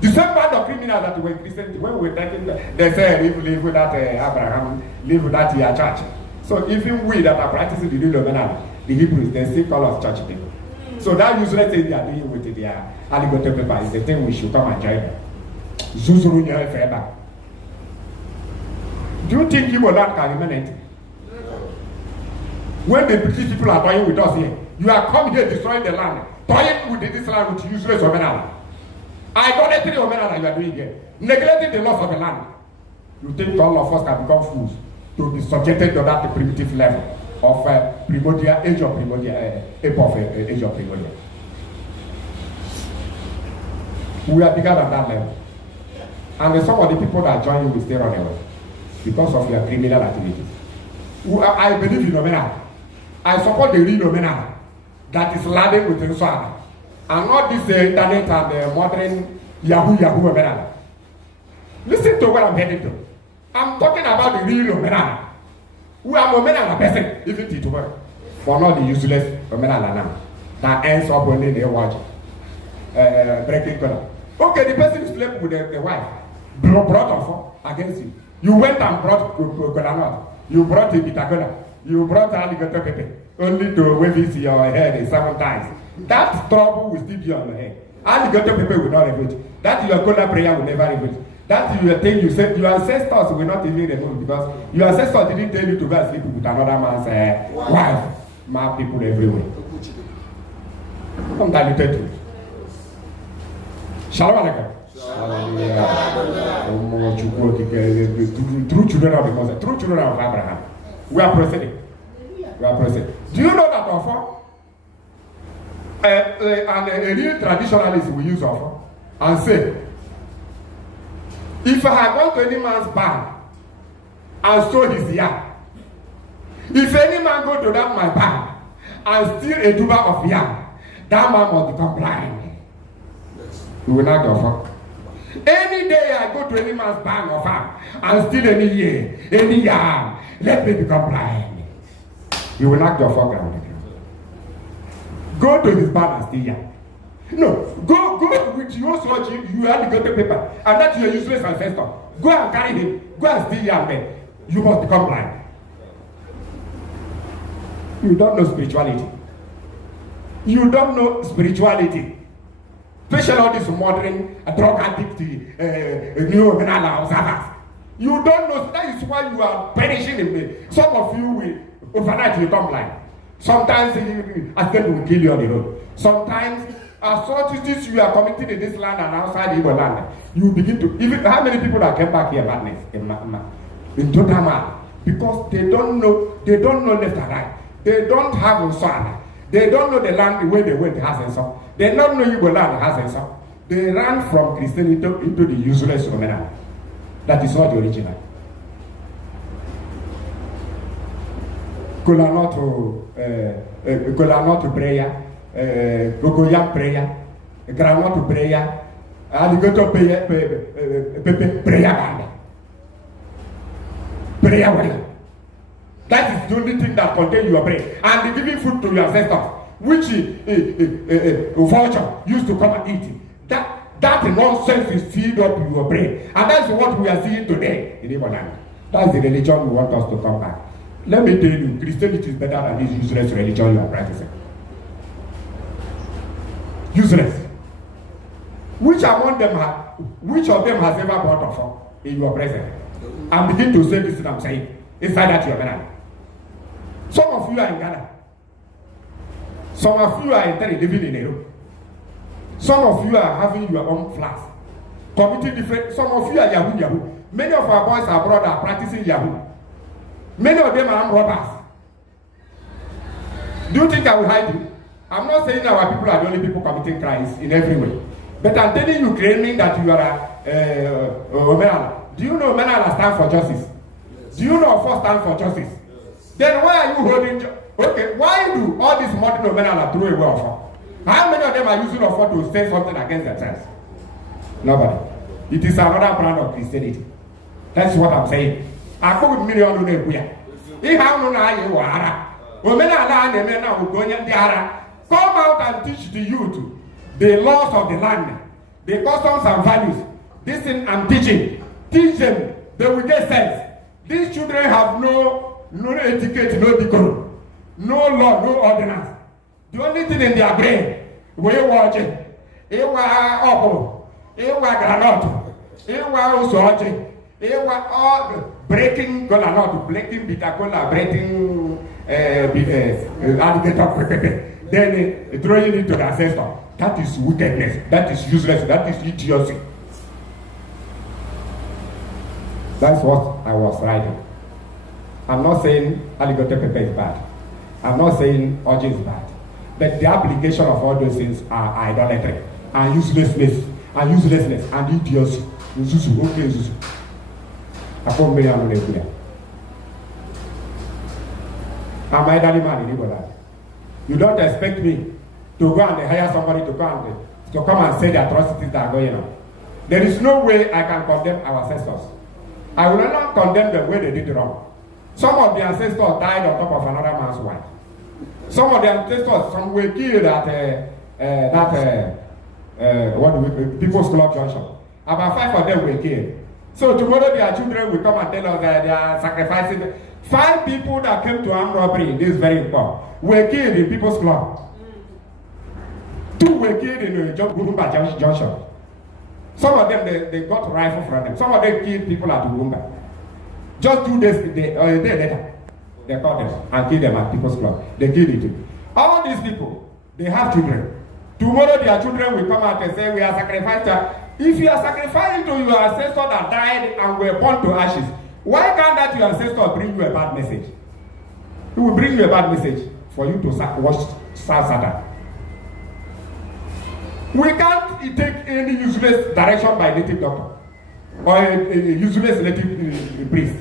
The same band of criminals that were in Christianity. When we were taking, they say, live with that Abraham, live with that your church. So even we that are practicing the real Omenala, the Hebrews, they still call us church people. So that useless thing they are doing with their alligator paper is the thing we should come and join them. Zuzuru forever. Do you think Igbo land can remain empty? When the British people are toying with us here, you are coming here destroying the land, toying with this land with useless Omenala. Idolatry Omenala you are doing here, neglecting the laws of the land. You think all of us can become fools to be subjected to that primitive level of primordial age of primordial. We are bigger than that level. And some of the people that join you will stay on away because of your criminal activities. I believe in Omenala. I support the real Omenala that is laden with Insana. And not this internet and modern Yahoo Omenala. Listen to what I'm heading to. I'm talking about the real Omenala. We are Omenala person, even tomorrow. For not the useless Omenala now. That ends up only the watch. Breaking color. Okay, the person who slept with the wife brought offer against you. You went and brought Kolanot. You brought a Bitacola. You brought alligator pepper. Only to wave it your head 7 times. That trouble will still be on your head. Alligator pepper will not remove it. That your cola prayer will never remove it. That you think you said your ancestors will not even remove because your ancestors didn't tell you to go and sleep with another man's wife. Mad people everywhere. Undiluted truth. Shalom alaikum. True children of the Moses, true children of Abraham. We are proceeding. We are proceeding. Do you know that offer? And a real traditionalist will use offer and say, if I had gone to any man's barn and stole his yam, if any man go to that my barn and steal a tuber of yam, that man must become blind. You will not go for. Any day I go to any man's barn or farm and steal any yam, let me become blind. You will not go for ground. Go to his barn and steal yam. No, go with your sword, you have to go to paper, and that's your useless ancestor. Go and carry him, go and steal yam, man. You must become blind. You don't know spirituality. You don't know spirituality. Especially all this modern drug addict, new Omenala observers. You don't know. That is why you are perishing in me. Some of you will overnight you become blind. Sometimes accident will kill you on the road. Sometimes atrocities you are committing in this land and outside the Igbo land, you begin to even how many people that came back here madness in total man because they don't know left and right. They don't have Usana. They don't know the land the way they went has and so. They don't know Igbo land has and so. They ran from Christianity into the useless Omenala. That is not the original. Kola not to prayer, Gogoyam prayer, Grandma to prayer, Alligator prayer prayer. That is the only thing that contains your brain. And the giving food to your ancestors, which vulture used to come and eat. That nonsense is filled up in your brain. And that's what we are seeing today in Igbo land. That's the religion we want us to come back. Let me tell you, Christianity is better than this useless religion you are practicing. Useless. Which of them has ever bought offer in your presence? And begin to say this thing I'm saying. Inside that you're Omenala. Some of you are in Ghana. Some of you are living in Europe. Some of you are having your own flats. Committing different. Some of you are Yahoo. Many of our boys abroad are practicing Yahoo. Many of them are robbers. Do you think I will hide you? I'm not saying our people are the only people committing crimes in every way. But I'm telling you, claiming that you are Omenala. Do you know Omenala stands for justice? Do you know first stand for justice? Yes. Then why are you holding? Okay, why do all these modern Omenala throw away offer? How many of them are using offer to say something against themselves? Nobody. It is another brand of Christianity. That's what I'm saying. I put million on the if I don't know come out and teach the youth the laws of the land, the customs and values. This thing I'm teaching. Teach them, they will get sense. These children have no etiquette, no decorum, no law, no ordinance. The only thing in their brain, we watch it. It was apple, it was granite, it was sausage, They were all breaking cola, not breaking bitter cola, breaking alligator pepe. Then throwing it to the ancestor. That is wickedness. That is useless. That is idiocy. That's what I was writing. I'm not saying alligator pepper is bad. I'm not saying orgy is bad. But the application of all those things are idolatry and uselessness and idiocy. I'm elderly man in Igbo land. You don't expect me to go and hire somebody to come and say the atrocities that are going on. There is no way I can condemn our ancestors. I will not condemn them when they did wrong. Some of the ancestors died on top of another man's wife. Some of the ancestors, some were killed at People's Club Junction. About 5 of them were killed. So tomorrow their children will come and tell us that they are sacrificing. 5 people that came to armed robbery in this very important were killed in People's Club. 2 were killed in Gurumba Junction. Some of them, they got rifle from them. Some of them killed people at Gurumba. Just 2 days, a day later, they caught them and killed them at People's Club. They killed it. All these people, they have children. Tomorrow their children will come out and say, we are sacrificing. If you are sacrificing to your ancestor that died and were born to ashes, why can't that your ancestor bring you a bad message? He will bring you a bad message for you to watch Satan. We can't take any useless direction by native doctor or a useless native priest.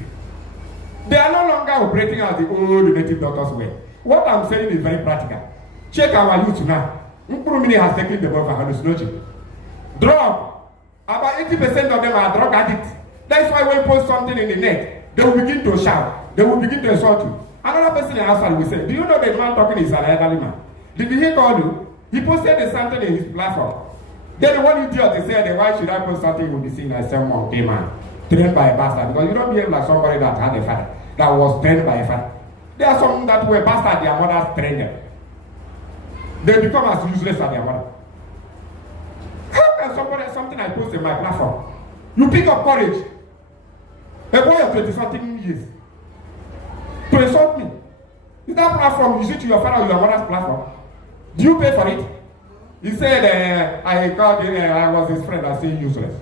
They are no longer operating as the old native doctors were. What I'm saying is very practical. Check our youth now. Mkurumini has taken the word for hallucination. Drug. About 80% of them are drug addicts. That's why when you post something in the net, they will begin to shout. They will begin to insult you. Another person outside will say, do you know the man talking is an elderly man? Did he call you? He posted something in his platform. Then the one idiot said, why should I post something with the scene as some monkey man trained by a bastard? Because you don't behave like somebody that had a father, that was trained by a father. There are some that were bastards, their mothers trained them. They become as useless as their mother. How can something I post in my platform, you pick up courage, a boy of 20-something years, to insult me? Is that platform, is it to your father or your mother's platform? Do you pay for it? He said, I was his friend, I say useless.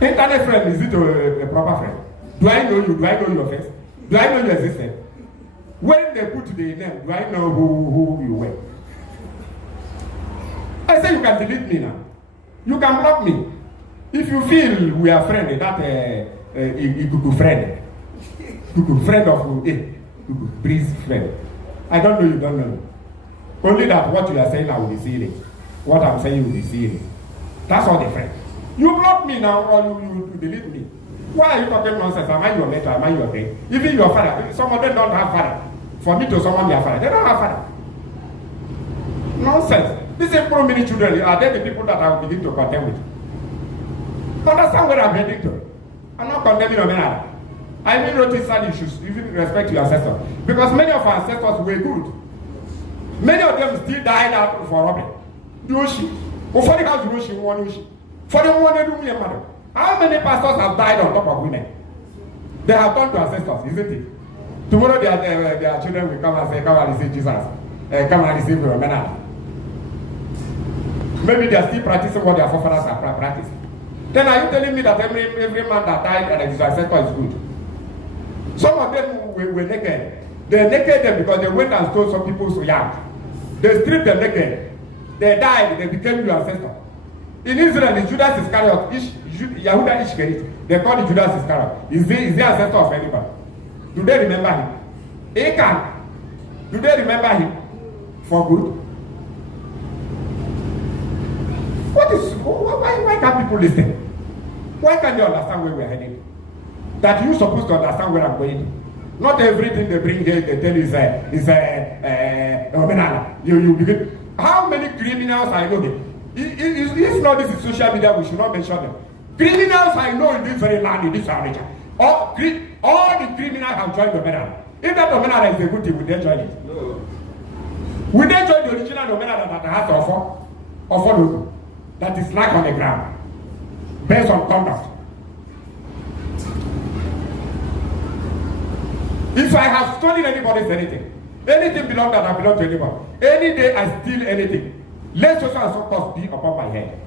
Internet friend, is it a proper friend? Do I know you? Do I know your face? Do I know your existence? When they put the name, do I know who you were? I say you can delete me now. You can block me. If you feel we are friends, that Igbo friend. Igbo friend of Igbo breeze friend. I don't know you don't know me. Only that what you are saying I will be seeing it. What I'm saying you will be seeing it. That's all the friend. You block me now or you delete me. Why are you talking nonsense? Am I your mentor? Am I your friend? Even your father. Some of them don't have father. For me to summon their father, they don't have father. Nonsense. These are many children. Are they the people that I will begin to contend with? Understand where I'm heading to. I'm not condemning Omenala. I even notice that you should even respect your ancestors. Because many of our ancestors were good. Many of them still died out for robbery. Yoshi. For the house, Yoshi, one Yoshi. For the one, they do me a mother. How many pastors have died on top of women? They have turned to ancestors, isn't it? Tomorrow their children will come and say, come and receive Jesus. Come and receive Omenala. Maybe they are still practicing what their forefathers have practiced. Then are you telling me that every man that died and his ancestor is good? Some of them were naked. They naked them because they went and stole some people's yard. They stripped them naked. They died, they became your ancestor. In Israel, the Judas Iscariot, Yahuda Ishkerit, they call it Judas Iscariot. Is the ancestor of anybody? Do they remember him? Achan, do they remember him for good? Why can't people listen? Why can't they understand where we're heading? That you're supposed to understand where I'm going. Not everything they bring here, they tell you is Omenala. You begin. How many criminals I know them? If not this is social media, we should not mention them. Criminals I know in this very land, in this region. All the criminals have joined Omenala. If that Omenala is a good thing, would they join it? No. Would they join the original Omenala that has to offer that is like on the ground, based on conduct? If I have stolen anybody's anything belong that I belong to anybody, any day I steal anything, let so and so cost be upon my head.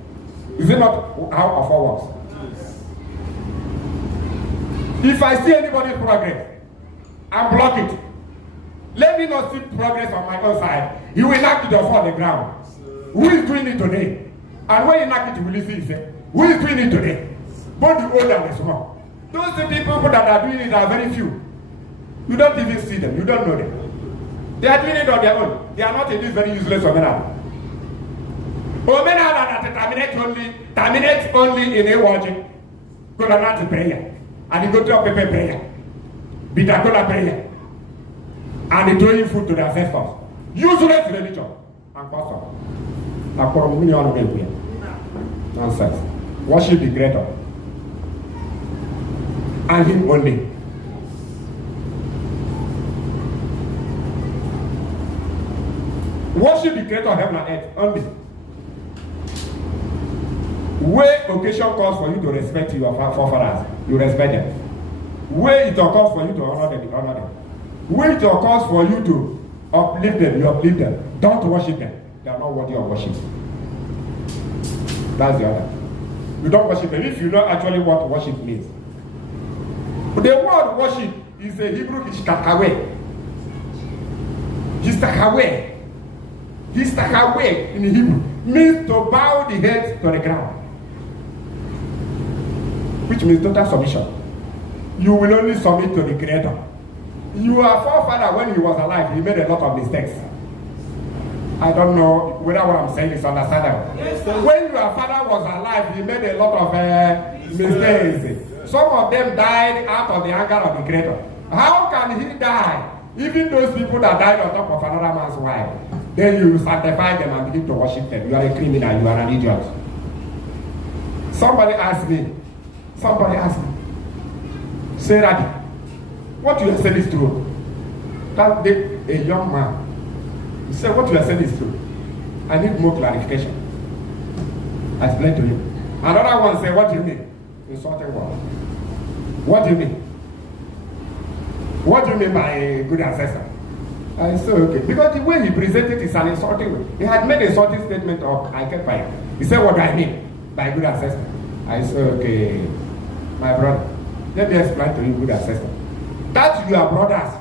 Is it not how offer works? If I see anybody's progress and block it, let me not see progress on my own side. You will knock it off on the ground. Who is doing it today? And when you knock it, you will see it. Who is doing it today? Both the old and the small. Those people that are doing it are very few. You don't even see them. You don't know them. They are doing it on their own. They are not in this very useless Omenala. Omenala that terminates only in a watching. Go to prayer. And you go to a paper prayer. Bitakola prayer. And they throwing food to the ancestors. Useless religion. And pastor. Nonsense. Worship the Creator. And Him only. Worship the Creator of heaven and earth only. Where occasion calls for you to respect your forefathers, you respect them. Where it occurs for you to honor them, you honor them. Where it occurs for you to uplift them, you uplift them. Don't worship them. They are not worthy of worship. That's the other. You don't worship them if you know actually what worship means. The word worship is a Hebrew histakaweh. Histakaweh. Histakaweh in Hebrew means to bow the head to the ground. Which means total submission. You will only submit to the Creator. Your forefather, when he was alive, he made a lot of mistakes. I don't know whether what I'm saying is understandable. Yes, when your father was alive, he made a lot of mistakes. Some of them died out of the anger of the Creator. How can he die? Even those people that died on top of another man's wife, then you sanctify them and begin to worship them. You are a criminal, you are an idiot. Somebody asked me, say Radhi, what you have said is true. That day, a young man, he said, what you have said is true. I need more clarification. I explained to him. Another one said, what do you mean? Insulting word. What do you mean? What do you mean by a good ancestor? I said, okay. Because the way he presented is an insulting way. He had made an insulting statement of, I kept quiet. He said, what do I mean by good ancestor? I said, okay, my brother, let me explain to you good ancestor. That you are brothers.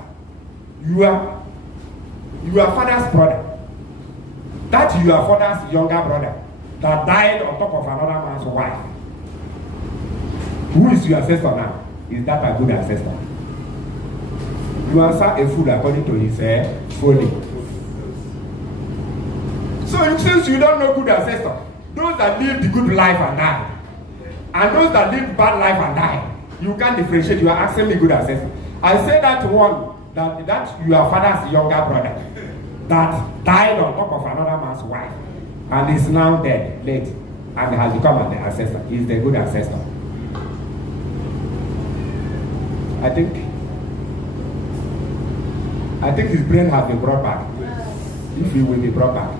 You are father's brother. That you are father's younger brother that died on top of another man's wife. Who is your ancestor now? Is that a good ancestor? You answer a fool according to his folly. So since you don't know good ancestor, those that live the good life and die, and those that live bad life and die, you can't differentiate. You are asking me good ancestor. I say that one, that your father's younger brother that died on top of another man's wife and is now dead, late, and has become an ancestor. Is the good ancestor. I think his brain has been brought back. If he will be brought back.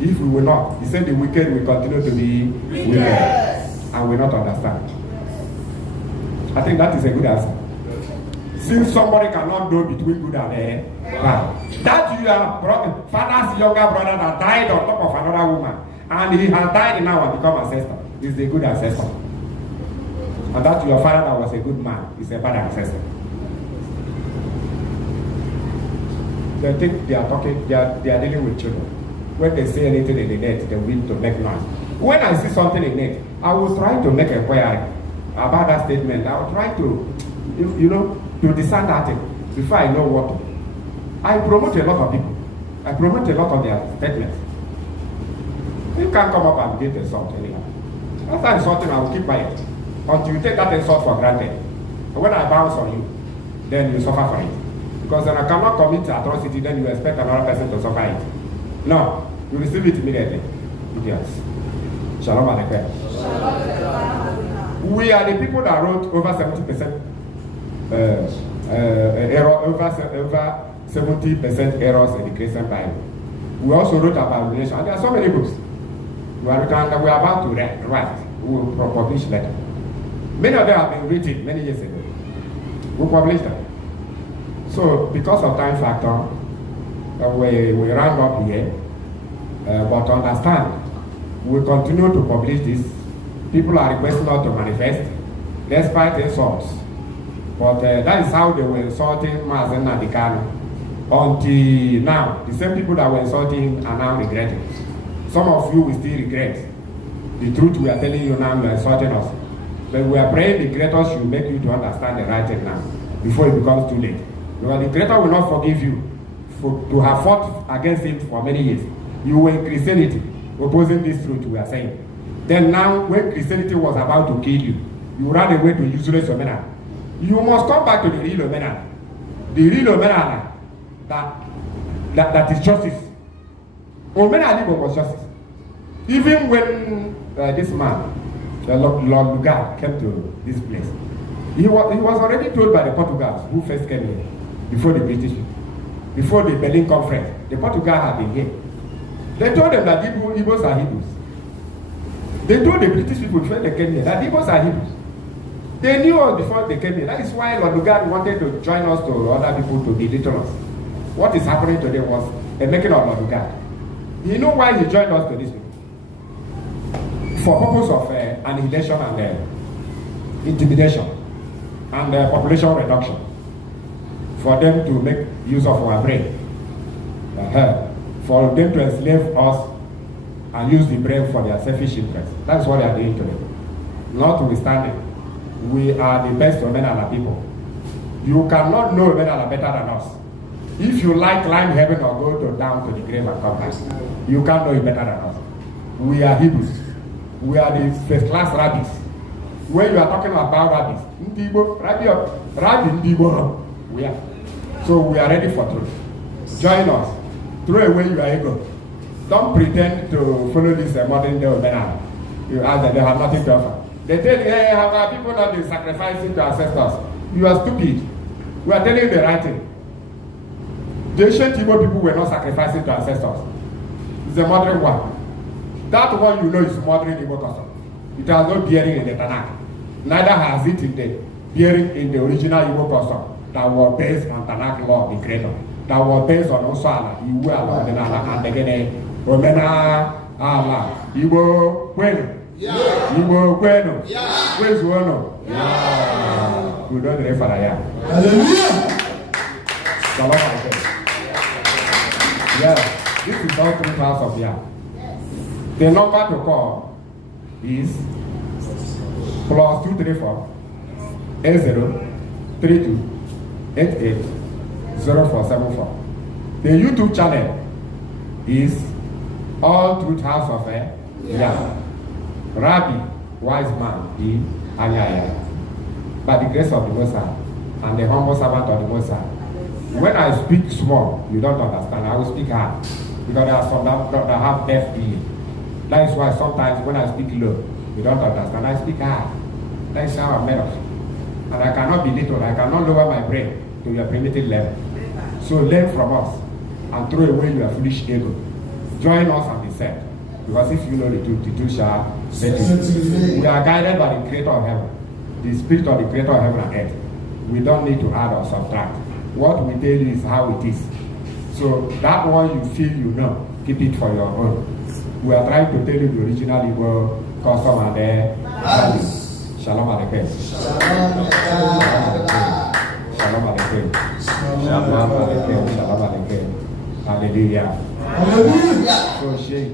If we will not, he said the wicked will continue to be wicked and will not understand. I think that is a good answer. Since somebody cannot know between good and bad, that you are father's younger brother that died on top of another woman, and he has died now and become ancestor, is the good ancestor. And that your father that was a good man is a bad ancestor. They think they are talking, they are dealing with children. When they say anything in the net, they will to make noise. When I see something in it, I will try to make a inquiry about that statement. I will try to, to discern that thing before I know what to do. I promote a lot of people. I promote a lot of their statements. You can't come up and begin to insult anyhow. After insulting, I will keep quiet until you take that insult for granted. And when I bounce on you, then you suffer for it. Because then I cannot commit atrocity, then you expect another person to suffer it. No, you receive it immediately. Idiots. Shalom Aleichem. We are the people that wrote over 70% error, over 70% errors in the Christian Bible. We also wrote about relation, and there are so many books. We are about to write. We will publish later. Many of them have been written many years ago. We publish them. So because of time factor, we round up here. But understand, we continue to publish this. People are requesting us to manifest, despite insults. But that is how they were insulting Mazen Nadikano. Until now, the same people that were insulting are now regretting. Some of you will still regret. The truth we are telling you now, you are insulting us. But we are praying the Creator should make you to understand the right thing now, before it becomes too late. Because the Creator will not forgive you to have fought against Him for many years. You were in Christianity, opposing this truth we are saying. Then now, when Christianity was about to kill you, you ran away to useless Omenala. You must come back to the real Omenala. The real Omenala that is justice. Omenala was justice. Even when this man, Lord Lugard, came to this place, he was already told by the Portuguese who first came here, before the British, before the Berlin Conference. The Portuguese had been here. They told them that Igbos are Hebrews. They told the British people before they came here that Igbos are Hebrews. They knew us before they came here. That is why Lord Lugard wanted to join us to other people to belittle us. What is happening today was a making of Lord Lugard. You know why he joined us to this people? For purpose of annihilation and intimidation and population reduction. For them to make use of our brain. For them to enslave us and use the brain for their selfish interests. That's what they are doing today. Notwithstanding, we are the best Omenala people. You cannot know Omenala better than us. If you like climb heaven or go down to the grave and come back, you can't know it better than us. We are Hebrews. We are the first class rabbis. When you are talking about rabbis, Rabbi Igbo, we are. So we are ready for truth. Join us. Throw away your ego. Don't pretend to follow this modern day Omenala. You ask that they have nothing to offer. They tell you, hey, how are people not been sacrificing to ancestors? You are stupid. We are telling you the right thing. The ancient Igbo people were not sacrificing to ancestors. It's a modern one. That one you know is modern Igbo custom. It has no bearing in the Tanakh. Neither has it in the bearing in the original Igbo custom that was based on Tanakh law of the Creator. That was based on Osala, Igbo Omenala, and again Omenala, Igbo Kwenu, Igbo Kwenu, Kwezuono, we don't refer to ya. Hallelujah. Yeah, this is all 3 parts of ya. The number to call is +234 8032 88 0474. The YouTube channel is All Truth House of Yah. Rabbi WISEMAN.B.ANYAYAH. By the grace of the Most High and the humble servant of the Most High. When I speak small, you don't understand. I will speak hard. Because there are some that have deaf ear. That is why sometimes when I speak low, you don't understand. I speak hard. That is how I'm made of. And I cannot be little. I cannot lower my brain to your primitive level. So learn from us and throw away your foolish ego. Join us and be set. Because if you know the truth shall set you free. We are guided by the Creator of heaven, the Spirit of the Creator of heaven and earth. We don't need to add or subtract. What we tell you is how it is. So that one you feel you know, keep it for your own. We are trying to tell you the original Igbo custom and values. Shalom Alaikum. Shalom Alaikum. Shalom Alaikum. Shalom Alaikum. Hallelujah. Hallelujah. So shake.